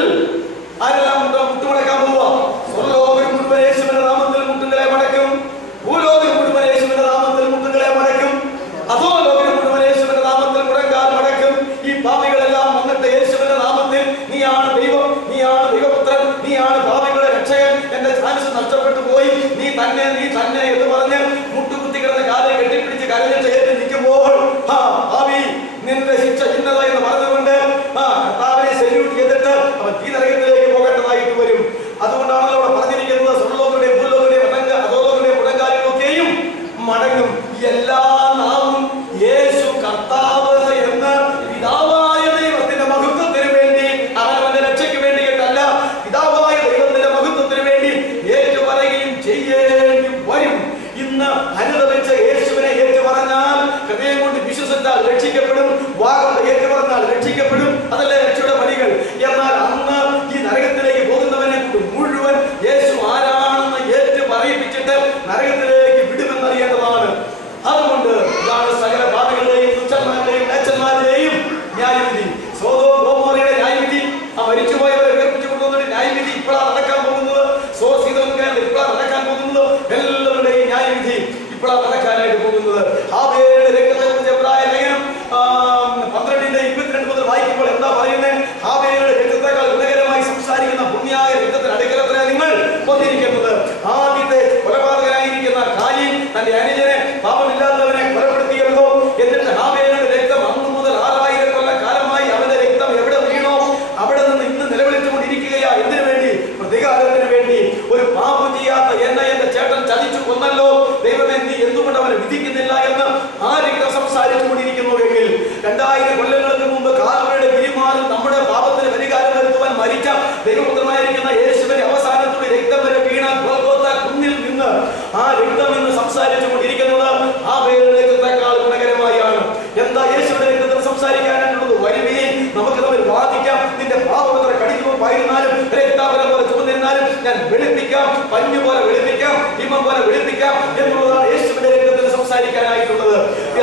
ആരെല്ലാം മുട്ടുമടക്കാൻ പോവാ? സ്വർലോകം മുഴുവൻ യേശുവിന്റെ നാമത്തിൽ മുട്ടുകളെ മടക്കും. ഭൂലോകം മുഴുവൻ യേശുവിന്റെ നാമത്തിൽ മുട്ടുകളെ മടക്കും. അതോ ലോകം മുഴുവൻ യേശുവിന്റെ നാമത്തിൽ മുടങ്ങാൻ മടക്കും. ഈ പാപികളെല്ലാം വന്നിട്ട് യേശുവിന്റെ നാമത്തിൽ നീയാണ് ദൈവം, നീയാണ് ദൈവപുത്രൻ, നീയാണ് പാപികളുടെ രക്ഷകൻ, എന്റെ ചാൻസ് നഷ്ടപ്പെട്ടു പോയി, നീ തന്നെ എന്ന് പറഞ്ഞ് മുട്ടുകുത്തി കിടന്ന കാലെ കെട്ടിപ്പിടിച്ച് കരഞ്ഞിട്ട് ഏറ്റ് നിൽക്കുമ്പോൾ ഭാവി നിന്റെ ശിക്ഷ ഇന്നത എന്ന് പറഞ്ഞുകൊണ്ട് കർത്താവിനെ സെല്യൂട്ട് പറയുമ്പോൾ എന്താ പറയുന്നത്? ഹാബേലിന്റെ രക്തത്തെക്കാൾ ഗുണകരമായി സംസാരിക്കുന്ന പുണ്യായ രക്തത്തിന് അടുക്കലത്ര നിങ്ങൾ വന്നിരിക്കുന്നത്. ആദ്യത്തെ കൊലപാതകനായിരിക്കുന്ന കായീൻ തന്റെ അനുജനെ, പാപമില്ലാത്തവനെ കൊലപ്പെടുത്തിയല്ലോ. എന്നിട്ട് ഹാബേലിന്റെ രക്തം അന്ന് മുതൽ 6000 കൊല്ലക്കാലമായി അവന്റെ രക്തം എവിടെ വീണോ അവിടെ നിന്ന് ഇന്ന് നിലവിളിച്ചുകൊണ്ടിരിക്കുകയാ. എന്തിനു വേണ്ടി? പ്രതികാരത്തിന് വേണ്ടി. ഒരു പാപം ചെയ്യാത്ത എന്നെ എന്റെ ചേട്ടൻ ചതിച്ചു കൊന്നല്ലോ, ദൈവമേ നീ എന്തുകൊണ്ട് അവനെ വിധിക്കുന്നില്ല എന്ന് ആ രക്തം സംസാരിച്ചുകൊണ്ടിരിക്കുന്നു. എങ്കിൽ 2000 കൊല്ലങ്ങൾക്ക് മുമ്പ് കാൽവരിയുടെ പിരിമാറിൽ നമ്മുടെ പാപത്തിന് പരിഹാരം വരുത്തുവാൻ മരിച്ച ദൈവപുത്രനായിരിക്കുന്ന യേശുവിന്റെ അവസാനത്തോടെ രക്തം വരെ വീണ ഗോൽഗോഥാ കുന്നിൽ നിന്ന് ആ രക്തം എന്ന് സംസാരിച്ചു കൊണ്ടിരിക്കുന്നത് ആ പേരുടെ രക്തത്തെക്കാൾ ഗുണകരമായാണ്. എന്താ യേശുവിന്റെ രക്തത്തിൽ സംസാരിക്കാനായിട്ടുള്ളത്? വരുവിനെ നമുക്ക് തമ്മിൽ വാദിക്കാം. നിന്റെ പാപം എത്ര കഠിനമായിരുന്നാലും രക്താപനം പോലെ ചുമന്നിരുന്നാലും ഞാൻ വെളുപ്പിക്കാം, പഞ്ഞു പോലെ വെളുപ്പിക്കാം, ഹിമം പോലെ വെളുപ്പിക്കാം എന്നുള്ളതാണ് യേശുവിന്റെ രക്തത്തിൽ സംസാരിക്കാനായിട്ടുള്ളത്.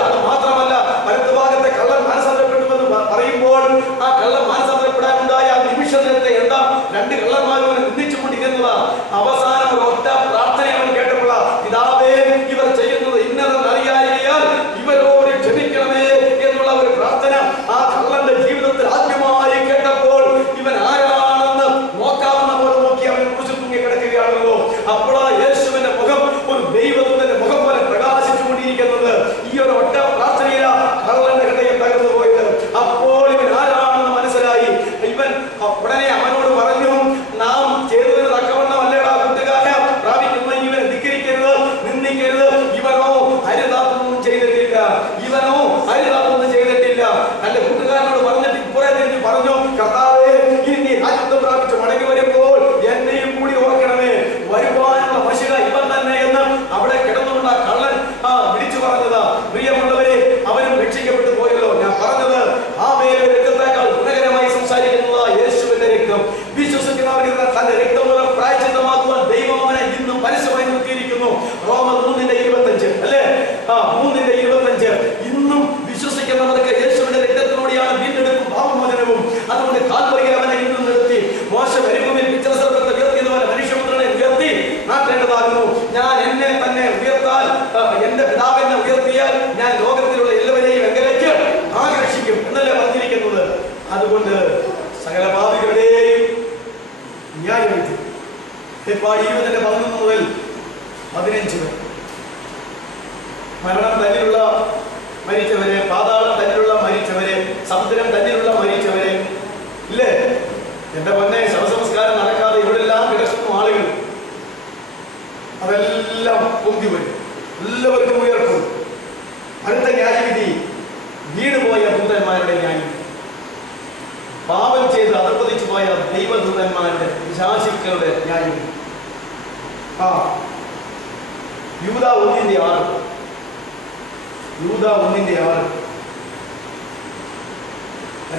അത് മാത്രമല്ല, വലതുഭാഗത്തെ കള്ളൻ മാനസാന്തരപ്പെട്ടുവെന്ന് പറയുമ്പോൾ ആ കള്ളൻ മാനസാന്തരപ്പെടാനുണ്ടായ നിമിഷ നേരത്തെ എന്താ 2 കള്ളന്മാരും അവനെ നിന്ദിച്ചുകൊണ്ടിരുന്നതാ. അവസാനം ഒരു ഒറ്റ പ്രാർത്ഥന അവൻ കേട്ടപ്പോൾ, പിതാവേ ഇവർ ചെയ്യുന്നത് ഇന്നതെന്ന് അറിയാതിരിക്കാൻ ഇവരോട് ക്ഷമിക്കണമേ എന്നുള്ള ഒരു പ്രാർത്ഥന ആ കള്ളന്റെ ജീവിതത്തിൽ ആദ്യമായി കേട്ടപ്പോൾ ഇവൻ ആരാണെന്ന് നോക്കാവുന്ന പോലെ നോക്കി അവനെ കുറിച്ച് തൂങ്ങി കിടക്കുകയാണല്ലോ. അപ്പോഴാ യേശുവിന്റെ മുഖം ഒരു ദൈവത്തിന്റെ മുഖം പോലെ പ്രകാശിച്ചുകൊണ്ടിരിക്കുന്നത്. ഈ ഒരു ഒറ്റ പ്രാർത്ഥനയില കള്ളന്റെ ഹൃദയം തകർന്നു പോയത്. അപ്പോൾ ഇവൻ ആരാണെന്ന് മനസ്സിലായി. ഇവൻ ഉടനെ അവനോട് പറഞ്ഞു, നാം ചെയ്തതിന് തക്കവണ്ണമല്ലേടാ കൂട്ടുകാരാ പ്രാപിക്കുന്ന ഇവനെ ധിക്കരിക്കരുത്, നിന്ദിക്കരുത്. ഇവനോ ഹരിതാത്തൊന്നും ചെയ്തിട്ടില്ല, ഇവനോ ഹരിതാത്തൊന്നും ചെയ്തിട്ടില്ല. തന്റെ കൂട്ടുകാരനോട് പറഞ്ഞിട്ട് കുറെ തിരിഞ്ഞ് പറഞ്ഞു, കർത്താവേ ഇനി നീ രാജ്യത്വം പ്രാപിച്ച് മടങ്ങി വരുമ്പോൾ എന്നെയും കൂടി ഓർക്കണമേ, വരുവാനുള്ള മഷിക ഇവൻ തന്നെ എന്ന് അവിടെ കിടന്നുകൊണ്ട് ആ കള്ളൻ വിളിച്ചു പറഞ്ഞതാ. പ്രിയമുള്ളവരെ, അവനും രക്ഷിക്കപ്പെട്ടു പോയല്ലോ. ഞാൻ പറഞ്ഞത് ആ പേര് രക്തത്തെക്കാൾ ഗുണകരമായി സംസാരിക്കുന്നതാ യേശുവിന്റെ രക്തം. വിശ്വസിക്കുന്നവർക്ക് തന്റെ രക്തം മൂലം പ്രായശ്ചിത്തമാക്കുവാൻ ദൈവം അവനെ ഇന്നും പരസ്യമായി നിർത്തിയിരിക്കുന്നു. റോമർ 3:25 അല്ലേ? 3:25 ഇന്നും വിശ്വസിക്കുന്നവർക്ക് യേശുവിന്റെ രക്തത്തിലൂടെയാണ് വീണ്ടെടുപ്പും പാപമോചനവും. അതുകൊണ്ട് കാൽവരിയിൽ അവനെ ഇന്നും നിർത്തി. മോശ മരുഭൂമിയിൽ പിച്ചളസർപ്പത്തെ ഉയർത്തിയതുപോലെ മനുഷ്യപുത്രനെ ഉയർത്തി നാട്ടേണ്ടതാകുന്നു. ഞാൻ എന്നെ തന്നെ ഉയർത്താൽ, എന്റെ പിതാവിനെ ഉയർത്തിയാൽ ഞാൻ ലോകത്തിലുള്ള എല്ലാവരെയും എങ്കിലേക്ക് ആകർഷിക്കും എന്നല്ലേ പറഞ്ഞിരിക്കുന്നത്. അതുകൊണ്ട് സകല പാപികളുടെയും ന്യായവിധി 20:11 മുതൽ 15 വരെ മരണം തന്നിലുള്ള മരിച്ചവരെ, പാതാളം തന്നിലുള്ള മരിച്ചവരെ, സമുദ്രം തന്നിലുള്ള മരിച്ചവരെ ഇല്ലേ? എന്റെ പൊന്നെ, ശവസംസ്കാരം നടക്കാതെ ഇവിടെല്ലാം കിടക്കുന്ന ആളുകൾ അതെല്ലാം പൊന്തി വരും. എല്ലാവർക്കും ഉയർക്കും. അടുത്ത ന്യായവിധി വീണുപോയ ദൂതന്മാരുടെ ന്യായവിധി. പാപം ചെയ്ത് അധപ്പതിച്ചു പോയ ദൈവദൂതന്മാരുടെ, പിശാചുക്കളുടെ ന്യായവിധി. യൂദാ 1:6. യൂദാ 1:6.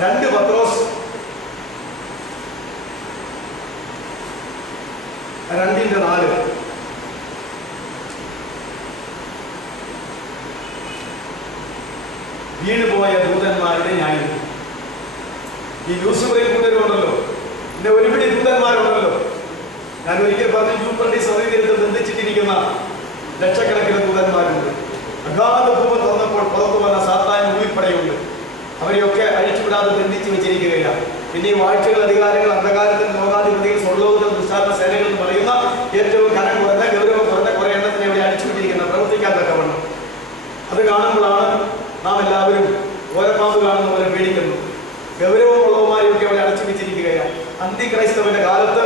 2 പത്രോസ് 2:4. വീണുപോയ ദൂതന്മാരുടെ ന്യായം. ഈ ലൂസിഫറിൽ കൂട്ടരുണ്ടല്ലോ, പിന്നെ ഒരുപിടി ദൂതന്മാരുണ്ടല്ലോ. ഞാൻ ഒരിക്കൽ പറഞ്ഞു, യൂഫ്രട്ടീസ് നദീതീരത്ത് ബന്ധിച്ചിട്ടിരിക്കുന്ന ലക്ഷക്കണക്കിന് ദൂതന്മാരുണ്ട്. അഗാധ ഭൂമി തുറന്നപ്പോൾ പുറത്തു വന്ന സാത്താൻ ഉൾപ്പെടെയുണ്ട്. അവരെയൊക്കെ അഴിച്ചുവിടാതെ ബന്ധിച്ചു വെച്ചിരിക്കുകയാണ്. പിന്നെ ഈ വാഴ്ചകൾ, അധികാരങ്ങൾ, അന്ധകാരത്തിൽ ലോകാധിപതികൾ, സ്വർലോകത്തിൽ ദുഷ്ടാത്മ സേനകൾ എന്ന് പറയുന്ന ഏറ്റവും കനം കുറഞ്ഞ, ഗൗരവം കുറഞ്ഞ കുറെ എണ്ണത്തിനെ ഇവിടെ അഴിച്ചുവിട്ടിരിക്കുന്നത് പ്രവർത്തിക്കാൻ തക്കവണ്ണം. അത് കാണുമ്പോഴാണ് നാം എല്ലാവരും ഓരപ്പാമ്പ് കാണുന്ന പോലെ പേടിക്കുന്നു. ഗൗരവമുള്ളവന്മാരെയൊക്കെ അവിടെ അടച്ചു വെച്ചിരിക്കുകയാണ്. അന്തിക്രൈസ്തവന്റെ കാലത്ത്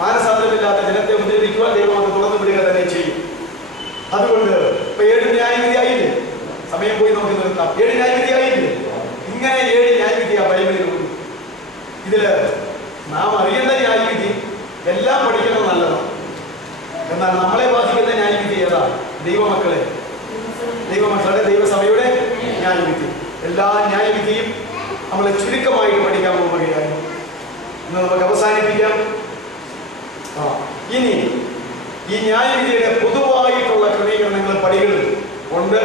മാനസാന്തരമില്ലാത്ത ജനത്തെ ഉപദ്രവിക്കുവാൻ ദൈവം അത് തുറന്നു വിടുക തന്നെ ചെയ്യും. അതുകൊണ്ട് ഇപ്പൊ 7 ന്യായവിധിയായില്ലേ? സമയം പോയി നമുക്ക് നിർത്താം. 7 ന്യായവിധിയായില്ലേ? ഇങ്ങനെ 7 ന്യായവിധിയാ ബൈബിളിലുണ്ട്. ഇതില് നാം അറിയേണ്ട ന്യായവിധി എല്ലാം പഠിക്കുന്നത് നല്ലതാണ്. എന്നാൽ നമ്മളെ ബാധിക്കുന്ന ന്യായവിധി ഏതാ? ദൈവമക്കളുടെ ദൈവസഭയുടെ ന്യായവിധി. എല്ലാ ന്യായവിധിയും നമ്മൾ ചുരുക്കമായിട്ട് പഠിക്കാൻ പോവുകയാണ്. ഇന്ന് നമുക്ക് അവസാനിപ്പിക്കാം. ഇനി ഈ ന്യായവിധിയുടെ പൊതുവായിട്ടുള്ള ക്രമീകരണങ്ങൾ, പടികൾ ഉണ്ട്.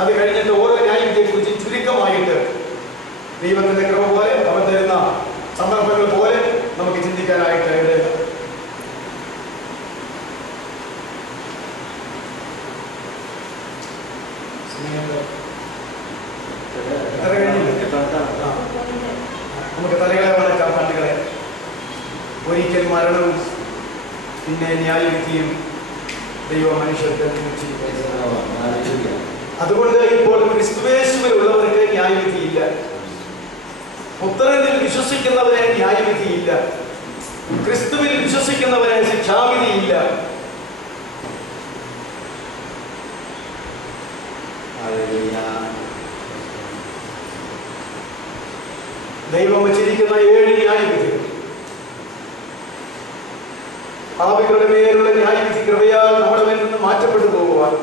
അത് കഴിഞ്ഞിട്ട് ഓരോ ന്യായവിധിയെ കുറിച്ച് ചുരുക്കമായിട്ട് ദൈവത്തിന്റെ കൃപ പോലെ, അവൻ തരുന്ന സന്ദർഭങ്ങൾ പോലെ നമുക്ക് ചിന്തിക്കാനായിട്ട് ഇടയില്ല. എത്ര കഴിഞ്ഞില്ല? മരണവും പിന്നെ ന്യായവിധിയും ദൈവം മനുഷ്യർക്ക് നിശ്ചയിച്ചിരിക്കുന്നു. അതുകൊണ്ട് ഇപ്പോൾ ക്രിസ്തുവേശുവിലുള്ളവർക്ക് ന്യായവിധിയില്ല. പുത്രനിൽ വിശ്വസിക്കുന്നവരെ ന്യായവിധിയില്ല. ക്രിസ്തുവിൽ വിശ്വസിക്കുന്നവരെ ശിക്ഷാവിധിയില്ല. ദൈവം വച്ചിരിക്കുന്ന 7 ന്യായവിധികൾ, പാപികളുടെ മേലുള്ള ന്യായവിധി കൃപയാൽ നമ്മുടെ മേൽ നിന്ന് മാറ്റപ്പെട്ടു പോകുവാൻ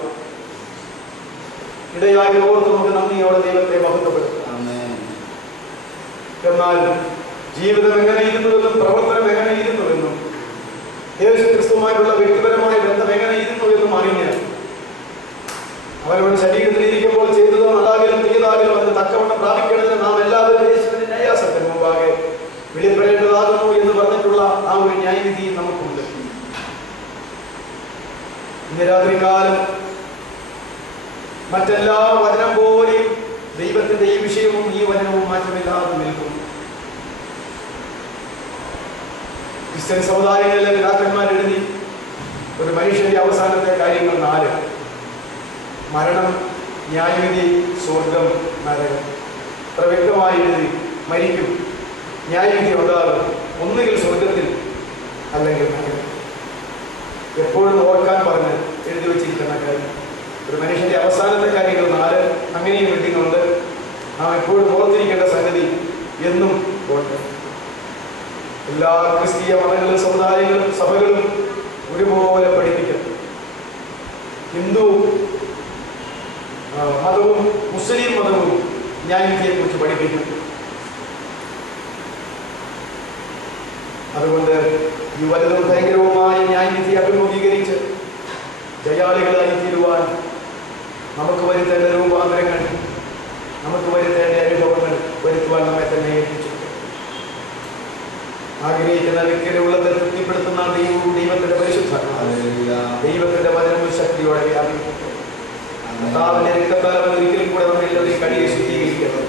ഇടയായി ഓർത്ത് നമുക്ക് നന്ദിയോടെ ദൈവത്തെ മഹത്വപ്പെടുത്താം. എന്നാൽ ജീവിതം എങ്ങനെയിരുന്നുവെന്നും പ്രവർത്തനം എങ്ങനെയിരുന്നുവെന്നും യേശു ക്രിസ്തുവുമായിട്ടുള്ള വ്യക്തിപരമായ ബന്ധം എങ്ങനെയിരുന്നുവെന്നും അറിഞ്ഞ് അവരുടെ ശരീരത്തിലിരിക്കുമ്പോൾ ചെയ്തതോ നല്ലതാകലും തീയതാകലും അതിന് തക്കവണ്ണം പ്രാപിക്കേണ്ടതിന് നാം എല്ലാവരും യേശുവിന്റെ ന്യായാസനത്തിന് മുമ്പാകെ വെളിപ്പെടേണ്ടതാകുന്നു എന്ന് പറഞ്ഞിട്ടുള്ള ആ ഒരു ന്യായവിധി നമുക്കുണ്ട്. ഇന്ന് രാത്രികാലം മറ്റെല്ലാ വചനം പോലെയും ദൈവത്തിന്റെ ഈ വിഷയവും ഈ വചനവും മാറ്റമില്ലാതെ നിൽക്കും. ക്രിസ്ത്യൻ സമുദായങ്ങളിലെ പിതാക്കന്മാർ എഴുതി ഒരു മനുഷ്യന്റെ അവസാനത്തെ കാര്യങ്ങൾ 4: മരണം, ന്യായവിധി, സ്വർഗം, നരകം. അത്ര വ്യക്തമായി എഴുതി. മരിക്കും, ന്യായവിധി ഉണ്ടാകും, ഒന്നുകിൽ സ്വർഗത്തിൽ അല്ലെങ്കിൽ നരകം. എപ്പോഴും ഓർക്കാൻ പറഞ്ഞ് എഴുതി വെച്ചിരിക്കുന്ന കാര്യം. ഒരു മനുഷ്യന്റെ അവസാനത്തെ കാര്യങ്ങൾ 4. അങ്ങനെയും എഴുതിയുണ്ട്. നാം എപ്പോഴും ഓർത്തിരിക്കേണ്ട സംഗതി എന്നും ഓർക്കണം. എല്ലാ ക്രിസ്തീയ മതങ്ങളും സമുദായങ്ങളും സഭകളും ഒരുപോലെ പഠിപ്പിക്കുന്നു. ഹിന്ദു മതവും മുസ്ലിം മതവും ന്യായവിധിയെക്കുറിച്ച് പഠിപ്പിക്കുന്നു. അതുകൊണ്ട് ഈ വലുതും ഭയങ്കരവുമായ ന്യായവിധി അഭിമുഖീകരിച്ച് ജയാളികളായി തീരുവാൻ നമുക്ക് വരുത്തേണ്ട രൂപാന്തരങ്ങൾ, നമുക്ക് വരുത്തേണ്ട അനുഭവങ്ങൾ വരുത്തുവാൻ നമ്മെ തന്നെ ഏൽപ്പിച്ചു. ആഗ്രഹിക്കുന്ന വ്യക്തിയുടെ ഉള്ളത്തെ തൃപ്തിപ്പെടുത്തുന്ന ദൈവവും ദൈവത്തിന്റെ പരിശുദ്ധ ദൈവത്തിന്റെ വചനവും ശക്തിയോടെ വ്യാപിക്കട്ടെ. കർത്താവിന്റെ രക്തത്താൽ അവൻ ഒരിക്കലും കൂടെ നമ്മെ എല്ലാവരെയും കടിയെ ശുദ്ധീകരിക്കട്ടെ.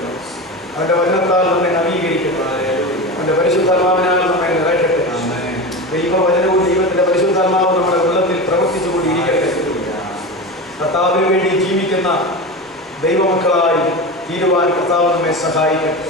അവന്റെ വചനത്താൽ നമ്മെ നവീകരിക്കട്ടെ. അവന്റെ പരിശുദ്ധാത്മാവിനാൽ നമ്മെ നിറയ്ക്കട്ടെ. ദൈവവചനവും ദൈവത്തിന്റെ പരിശുദ്ധാത്മാവും നമ്മുടെ ഉള്ളത്തിൽ പ്രവർത്തിച്ചുകൊണ്ടിരിക്കട്ടെ. കർത്താവിന് വേണ്ടി ജീവിക്കുന്ന ദൈവമക്കളായി തീരുവാൻ കർത്താവ് നമ്മെ സഹായിക്കട്ടെ.